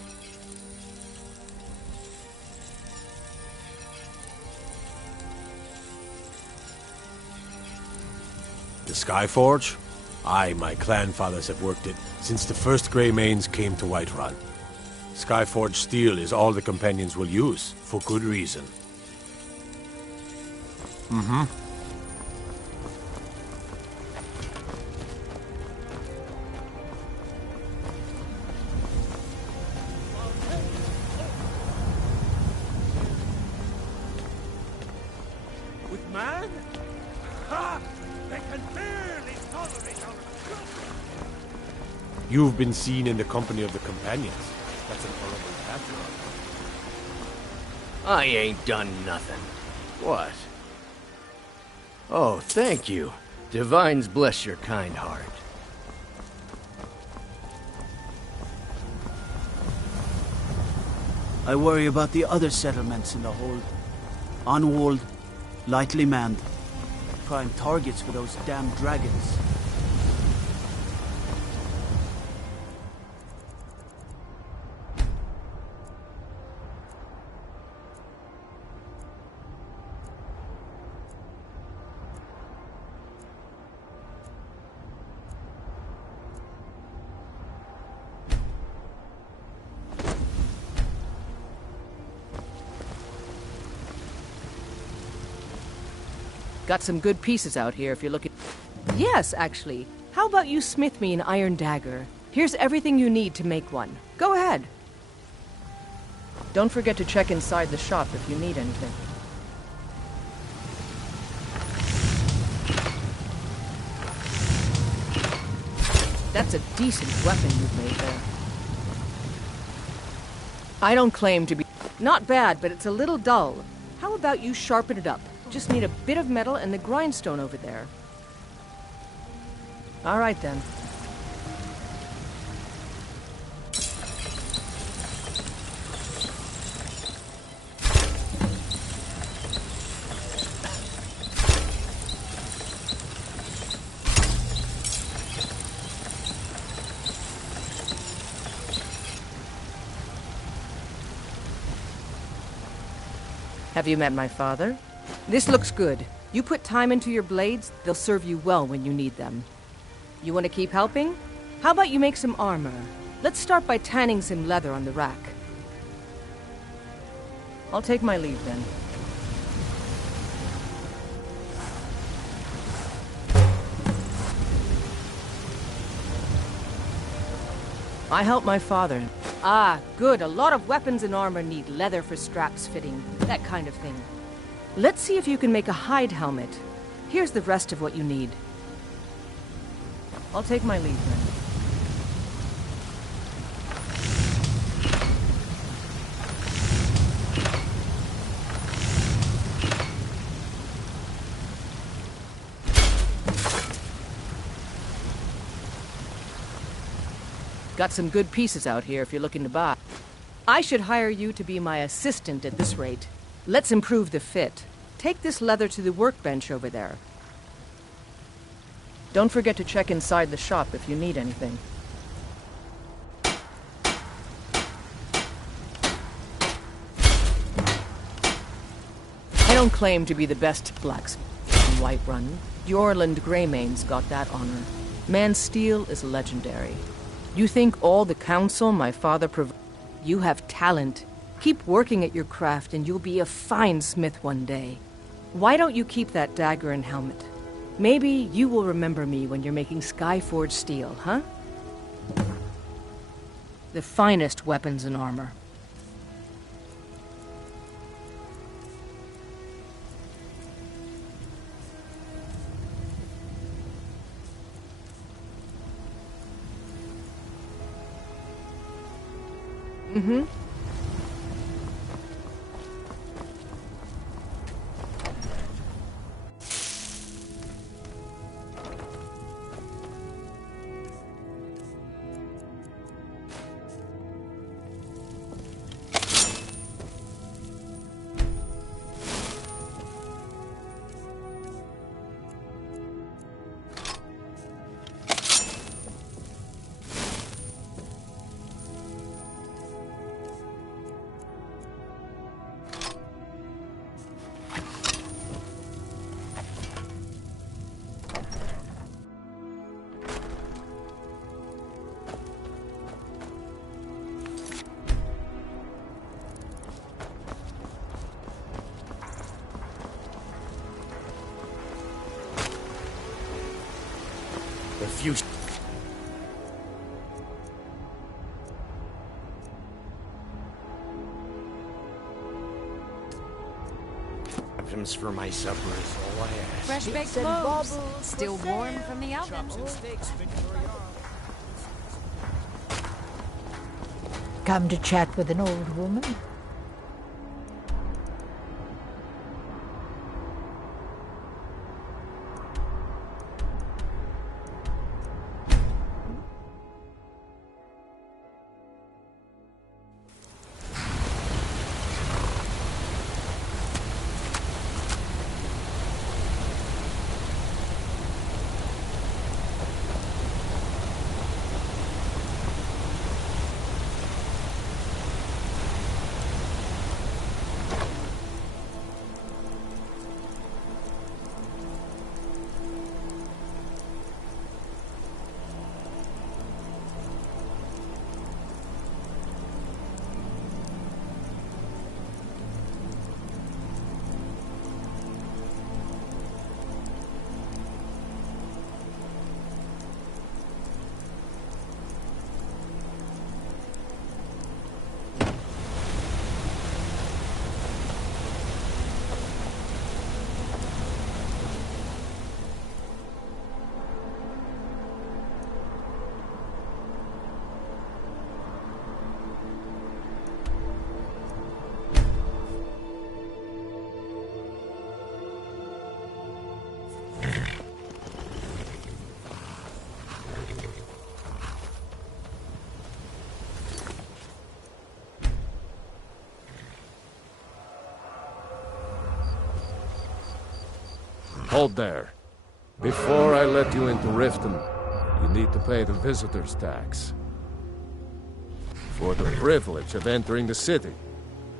The Skyforge? I, my clan fathers have worked it since the first Grey Manes came to Whiterun. Skyforge steel is all the companions will use, for good reason. Mm-hmm. With man? Ha! They can barely tolerate our guts. You've been seen in the company of the companions. That's an horrible background. I ain't done nothing. What? Oh, thank you. Divines bless your kind heart. I worry about the other settlements in the hold. Unwalled, lightly manned. Prime targets for those damn dragons. Got some good pieces out here if you're looking... Yes, actually. How about you smith me an iron dagger? Here's everything you need to make one. Go ahead. Don't forget to check inside the shop if you need anything. That's a decent weapon you've made there. I don't claim to be... Not bad, but it's a little dull. How about you sharpen it up? Just need a bit of metal and the grindstone over there. All right, then. Have you met my father? This looks good. You put time into your blades, they'll serve you well when you need them. You want to keep helping? How about you make some armor? Let's start by tanning some leather on the rack. I'll take my leave then. I helped my father. Ah, good. A lot of weapons and armor need leather for straps fitting, that kind of thing. Let's see if you can make a hide helmet. Here's the rest of what you need. I'll take my leave then. Got some good pieces out here if you're looking to buy. I should hire you to be my assistant at this rate. Let's improve the fit. Take this leather to the workbench over there. Don't forget to check inside the shop if you need anything. I don't claim to be the best blacksmith in Whiterun. Yorland Greymane's got that honor. Man's steel is legendary. You think all the counsel my father provided? You have talent. Keep working at your craft and you'll be a fine smith one day. Why don't you keep that dagger and helmet? Maybe you will remember me when you're making Skyforge steel, huh? The finest weapons and armor. Mm-hmm. Refuse. Items for my supper is all I ask. Fresh baked loaves, still warm from the oven. Come to chat with an old woman? Hold there. Before I let you into Riften, you need to pay the visitor's tax. For the privilege of entering the city.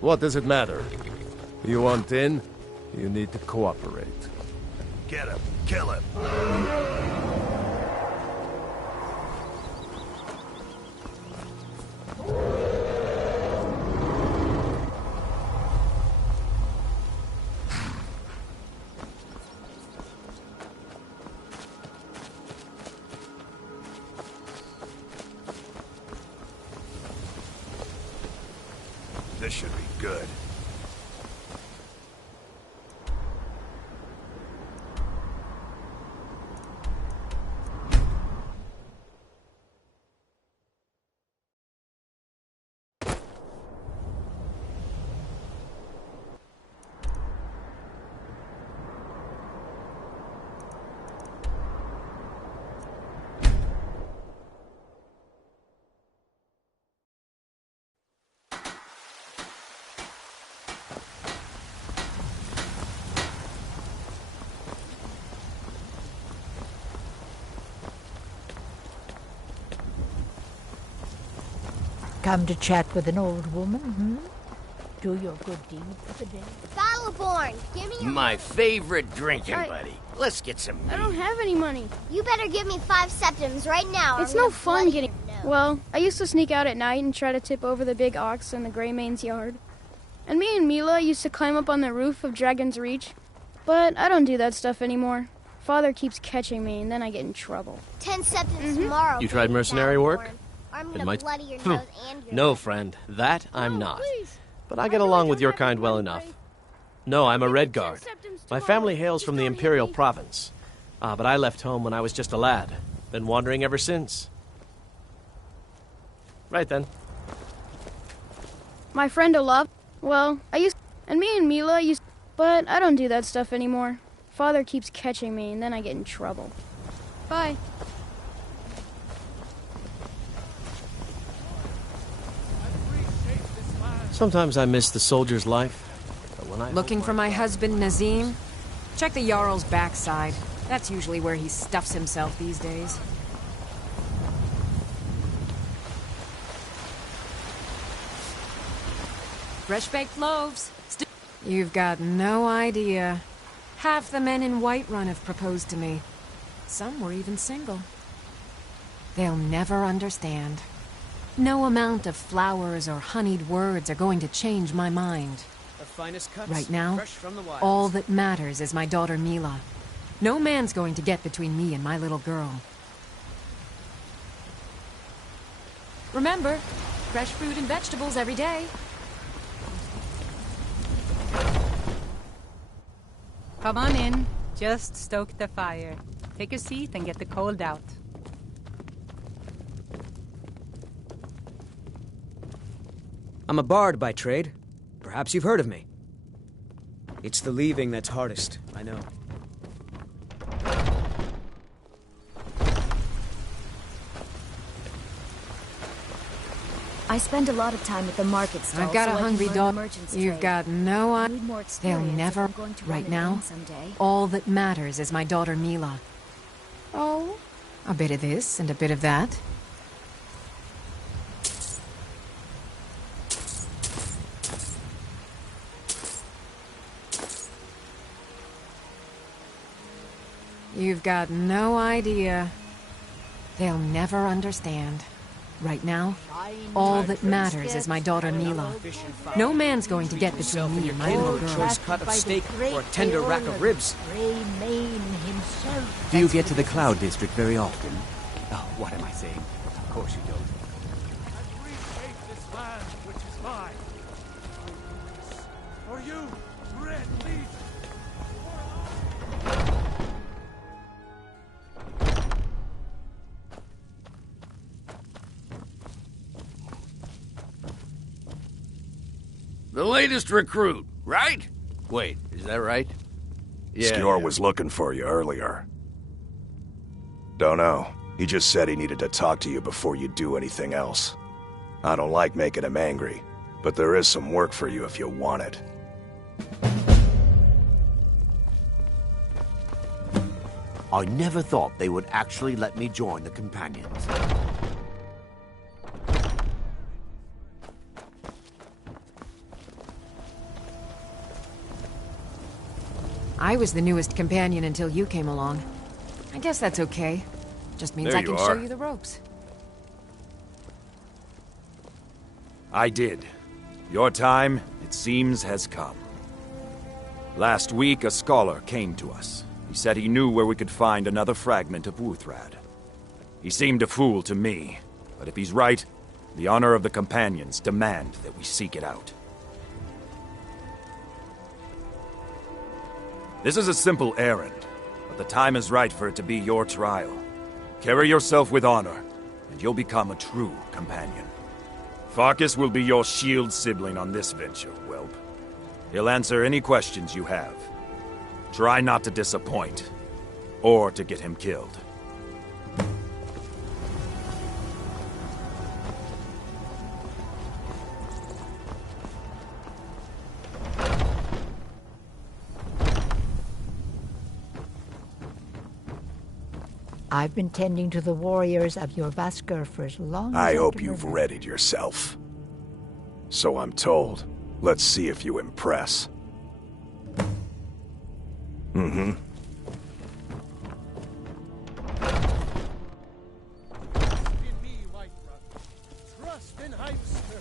What does it matter? You want in? You need to cooperate. Get him. Kill him. This should be good. Come to chat with an old woman, hmm? Do your good deed for the day. Battleborn, give me your... My favorite drinking Alright. buddy. Let's get some I don't have any money. You better give me 5 septims right now. It's no fun getting... Well, I used to sneak out at night and try to tip over the big ox in the Greymane's yard. And me and Mila used to climb up on the roof of Dragon's Reach. But I don't do that stuff anymore. Father keeps catching me, and then I get in trouble. 10 septims tomorrow. You tried mercenary work? I'm It gonna might- bloody your nose and your... No, friend. That I'm not. But I get along with your kind well enough. No, I'm a Red Guard. My family hails from the Imperial Province. But I left home when I was just a lad. Been wandering ever since. Right then. My friend Olaf... Well, I used... And me and Mila used... But I don't do that stuff anymore. Father keeps catching me, and then I get in trouble. Bye. Sometimes I miss the soldier's life. But when I Looking for my husband, Nazim? Check the Jarl's backside. That's usually where he stuffs himself these days. Fresh-baked loaves. You've got no idea. Half the men in Whiterun have proposed to me. Some were even single. They'll never understand. No amount of flowers or honeyed words are going to change my mind. The finest cuts, Right now, fresh from the wilds. all that matters is my daughter Mila. No man's going to get between me and my little girl. Remember, fresh fruit and vegetables every day. Come on in. Just stoke the fire. Take a seat and get the cold out. I'm a bard by trade. Perhaps you've heard of me. It's the leaving that's hardest, I know. I spend a lot of time at the market stall. I've got so a I can hungry learn the dog. merchant's You've trade. got no I idea. need more They'll experience if never. I'm going to run Right it now, in someday. all that matters is my daughter Mila. Oh? A bit of this and a bit of that. You've got no idea. They'll never understand. Right now, all that matters is my daughter Mila. No man's going to get between me and my little girl. Choice cut of steak or a tender rack of ribs. Greymane himself. Do you get to the Cloud District very often? Oh, what am I saying? Of course you don't. This land which is mine. For you, Red Legion. The latest recruit, right? Wait, is that right? Skjor was looking for you earlier. Don't know. He just said he needed to talk to you before you do anything else. I don't like making him angry, but there is some work for you if you want it. I never thought they would actually let me join the Companions. I was the newest companion until you came along. I guess that's okay. Just means There I can you show are. you the ropes. I did. Your time, it seems, has come. Last week, a scholar came to us. He said he knew where we could find another fragment of Wuthrad. He seemed a fool to me, but if he's right, the honor of the Companions demand that we seek it out. This is a simple errand, but the time is right for it to be your trial. Carry yourself with honor, and you'll become a true companion. Farkas will be your shield sibling on this venture, whelp. He'll answer any questions you have. Try not to disappoint, or to get him killed. I've been tending to the warriors of your Vasker for as long as I I hope can you've remember. readied yourself. So I'm told. Let's see if you impress. Mm-hmm. In me, Whiterun. Trust in Heimster.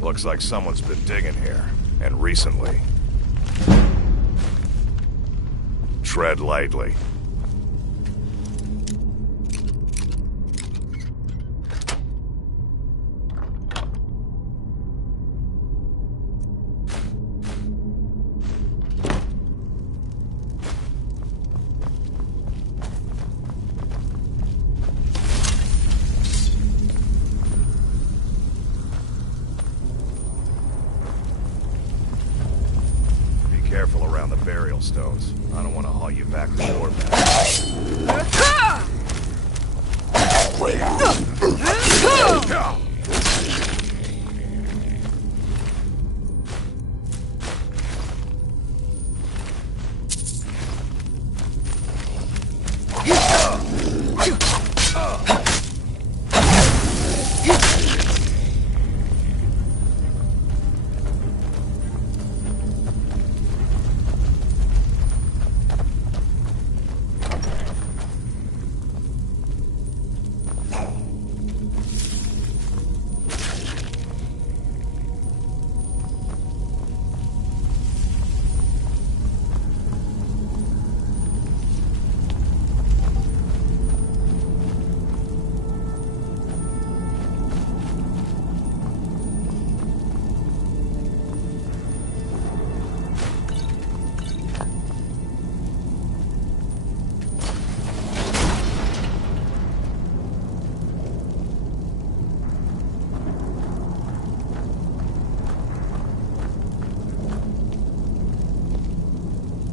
Looks like someone's been digging here, and recently. Tread lightly. Careful around the burial stones. I don't want to haul you back the war back.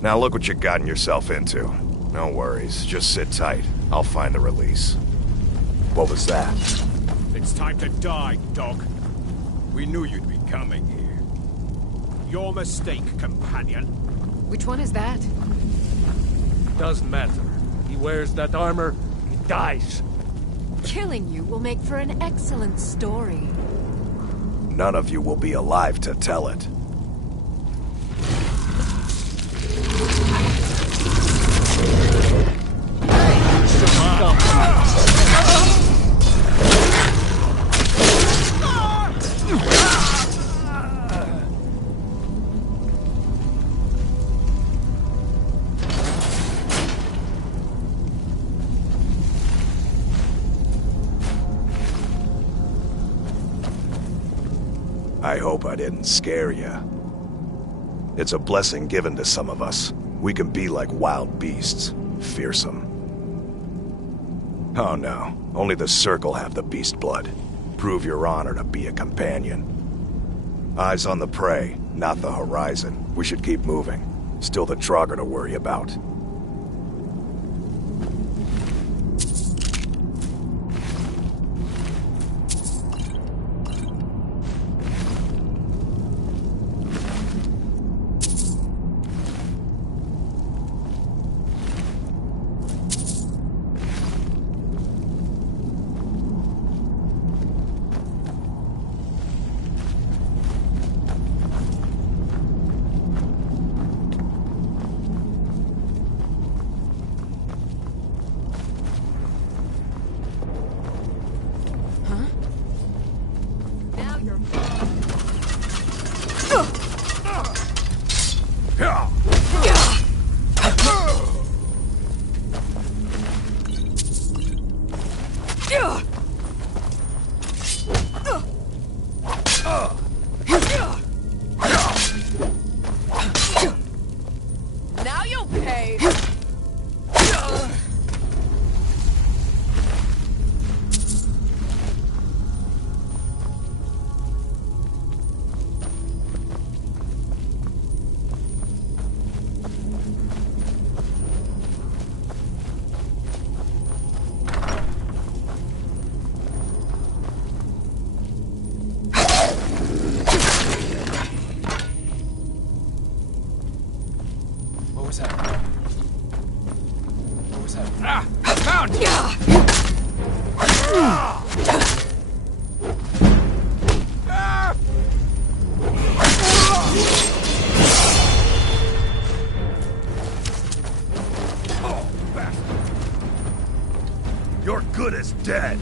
Now look what you've gotten yourself into. No worries, just sit tight. I'll find the release. What was that? It's time to die, dog. We knew you'd be coming here. Your mistake, companion. Which one is that? Doesn't matter. He wears that armor, he dies. Killing you will make for an excellent story. None of you will be alive to tell it. I hope I didn't scare you. It's a blessing given to some of us. We can be like wild beasts, fearsome. Oh no, only the Circle have the beast blood. Prove your honor to be a companion. Eyes on the prey, not the horizon. We should keep moving. Still the Trogger to worry about. Now you'll pay. What was that? What was that? Ah! Found! Oh, bastard! You're good as dead!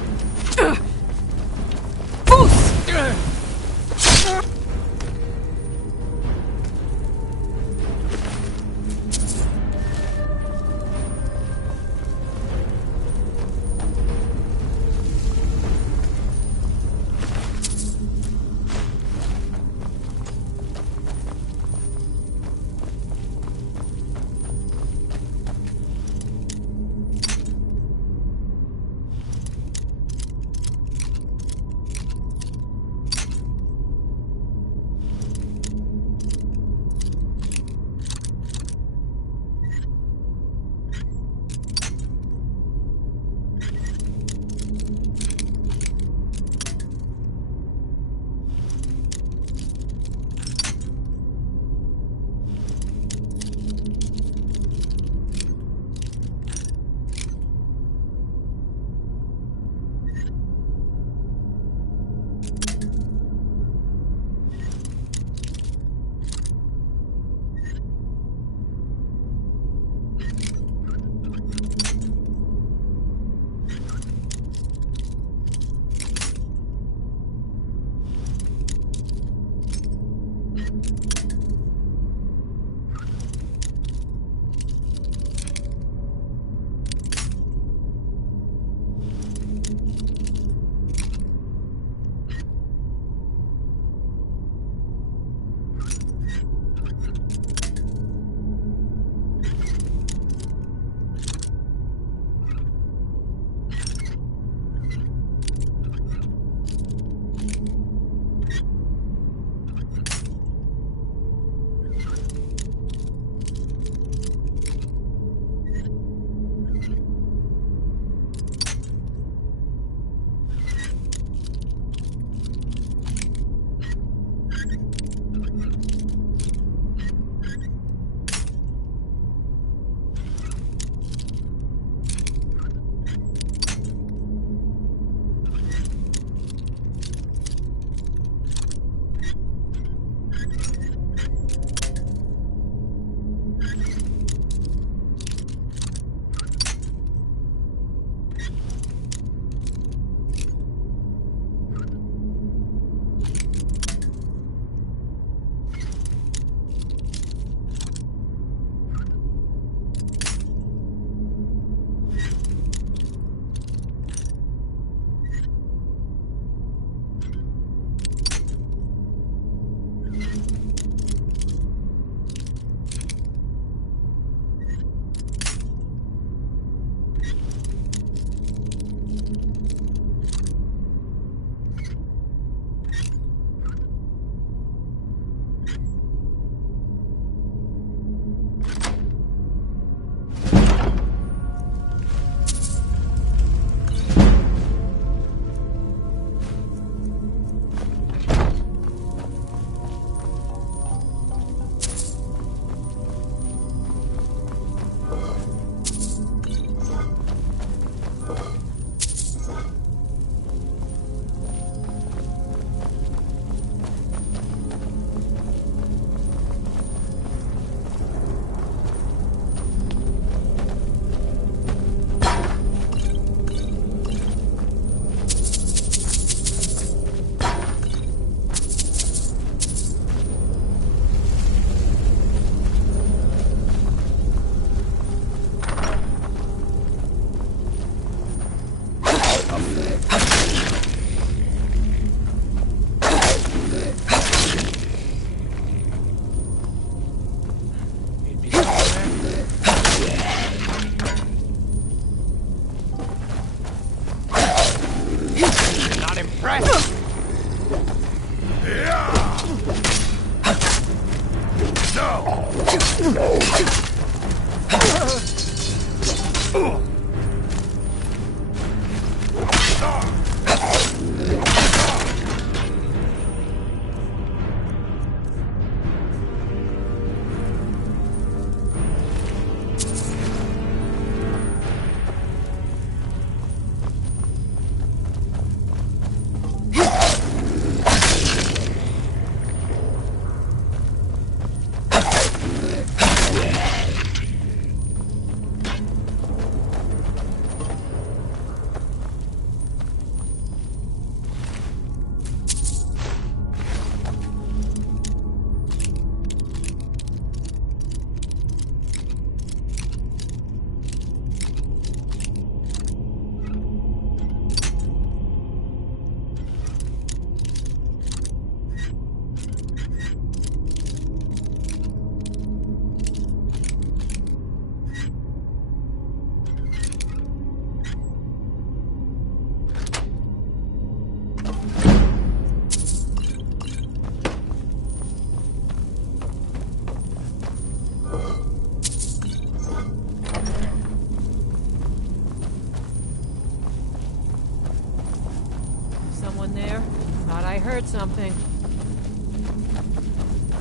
Someone there? Thought I heard something.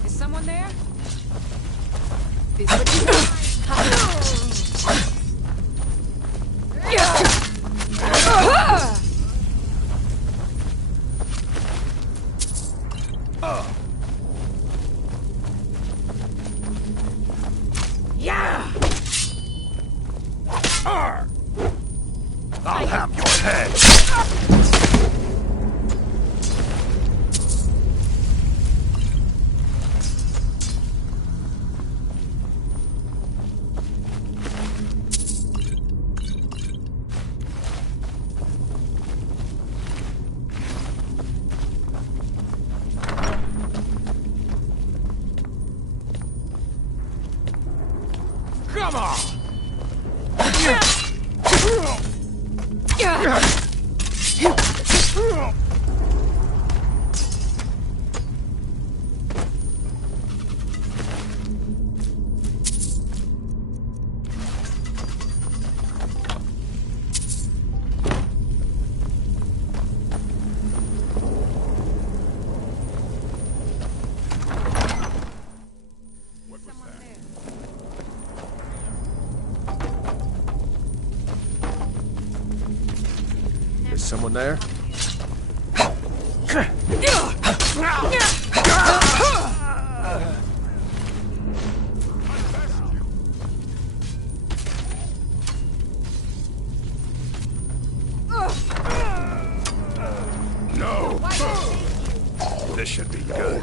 Is someone there? Is what Yeah! I'll have your head! Come on! Is someone there? No! This should be good.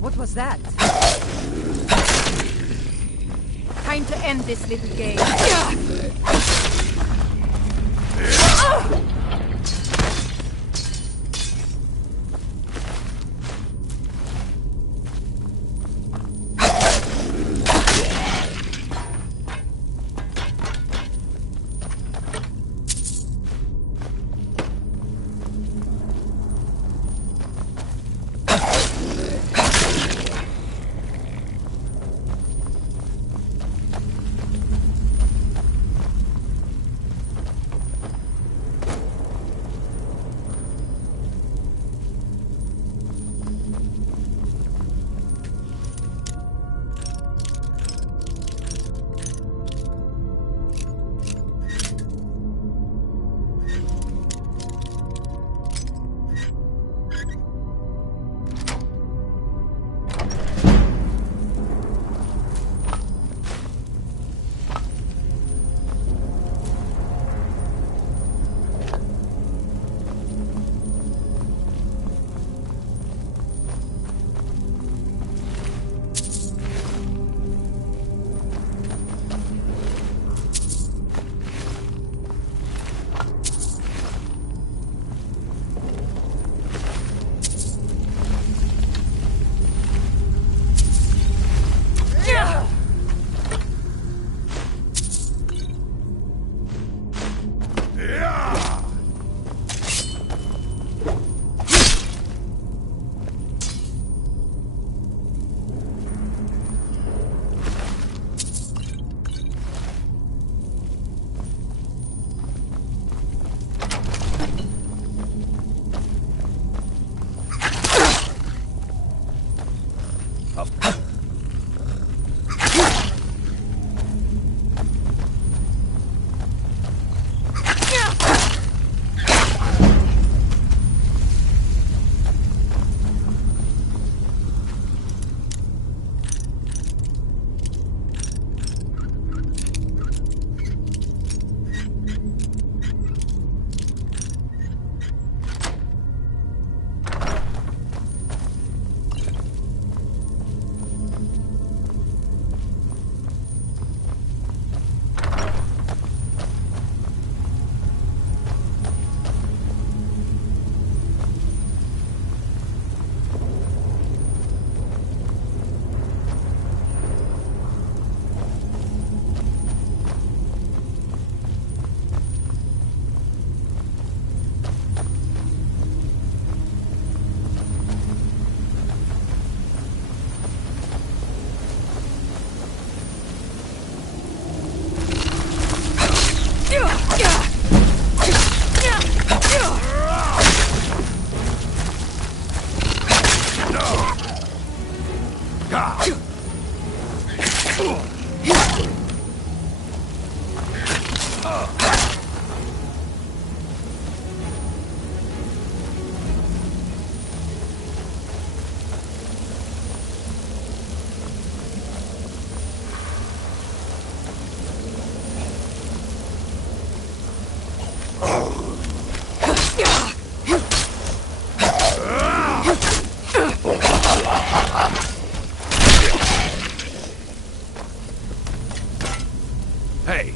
What was that? Time to end this little game. Hey!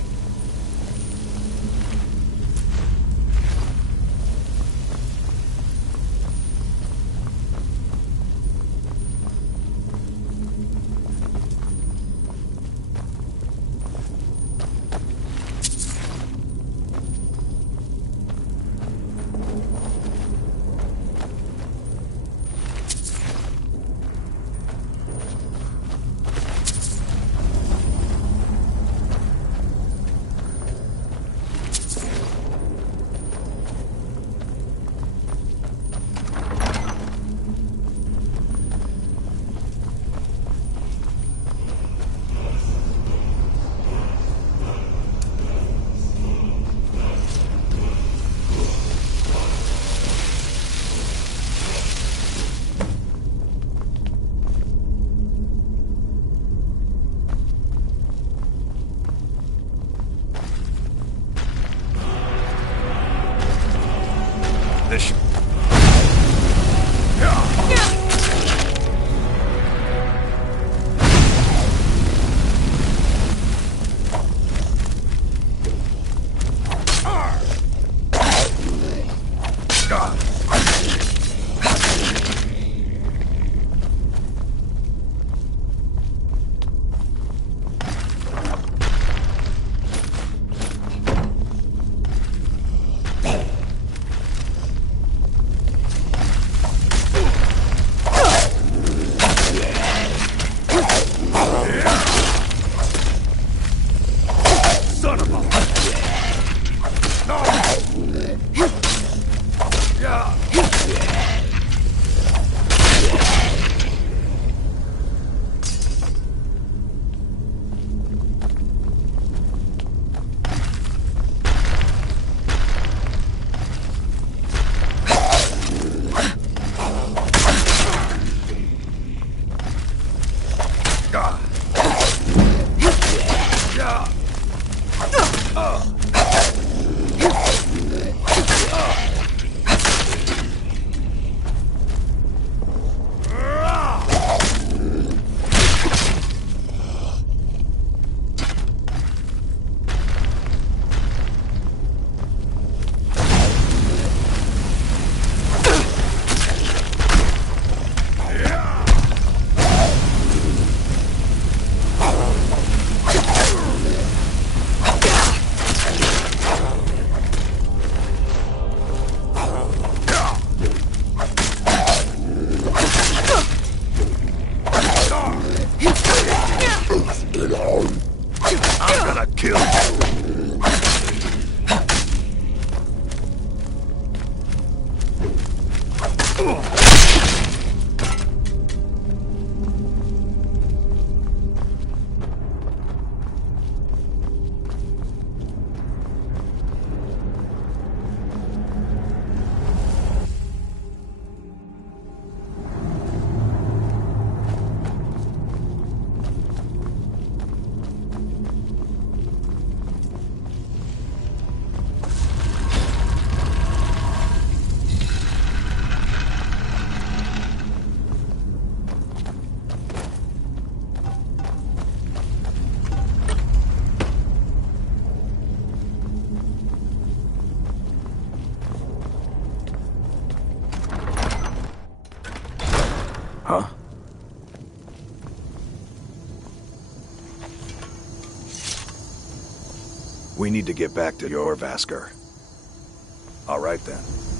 This... I'm gonna kill you! Huh? We need to get back to your Vasker. All right then.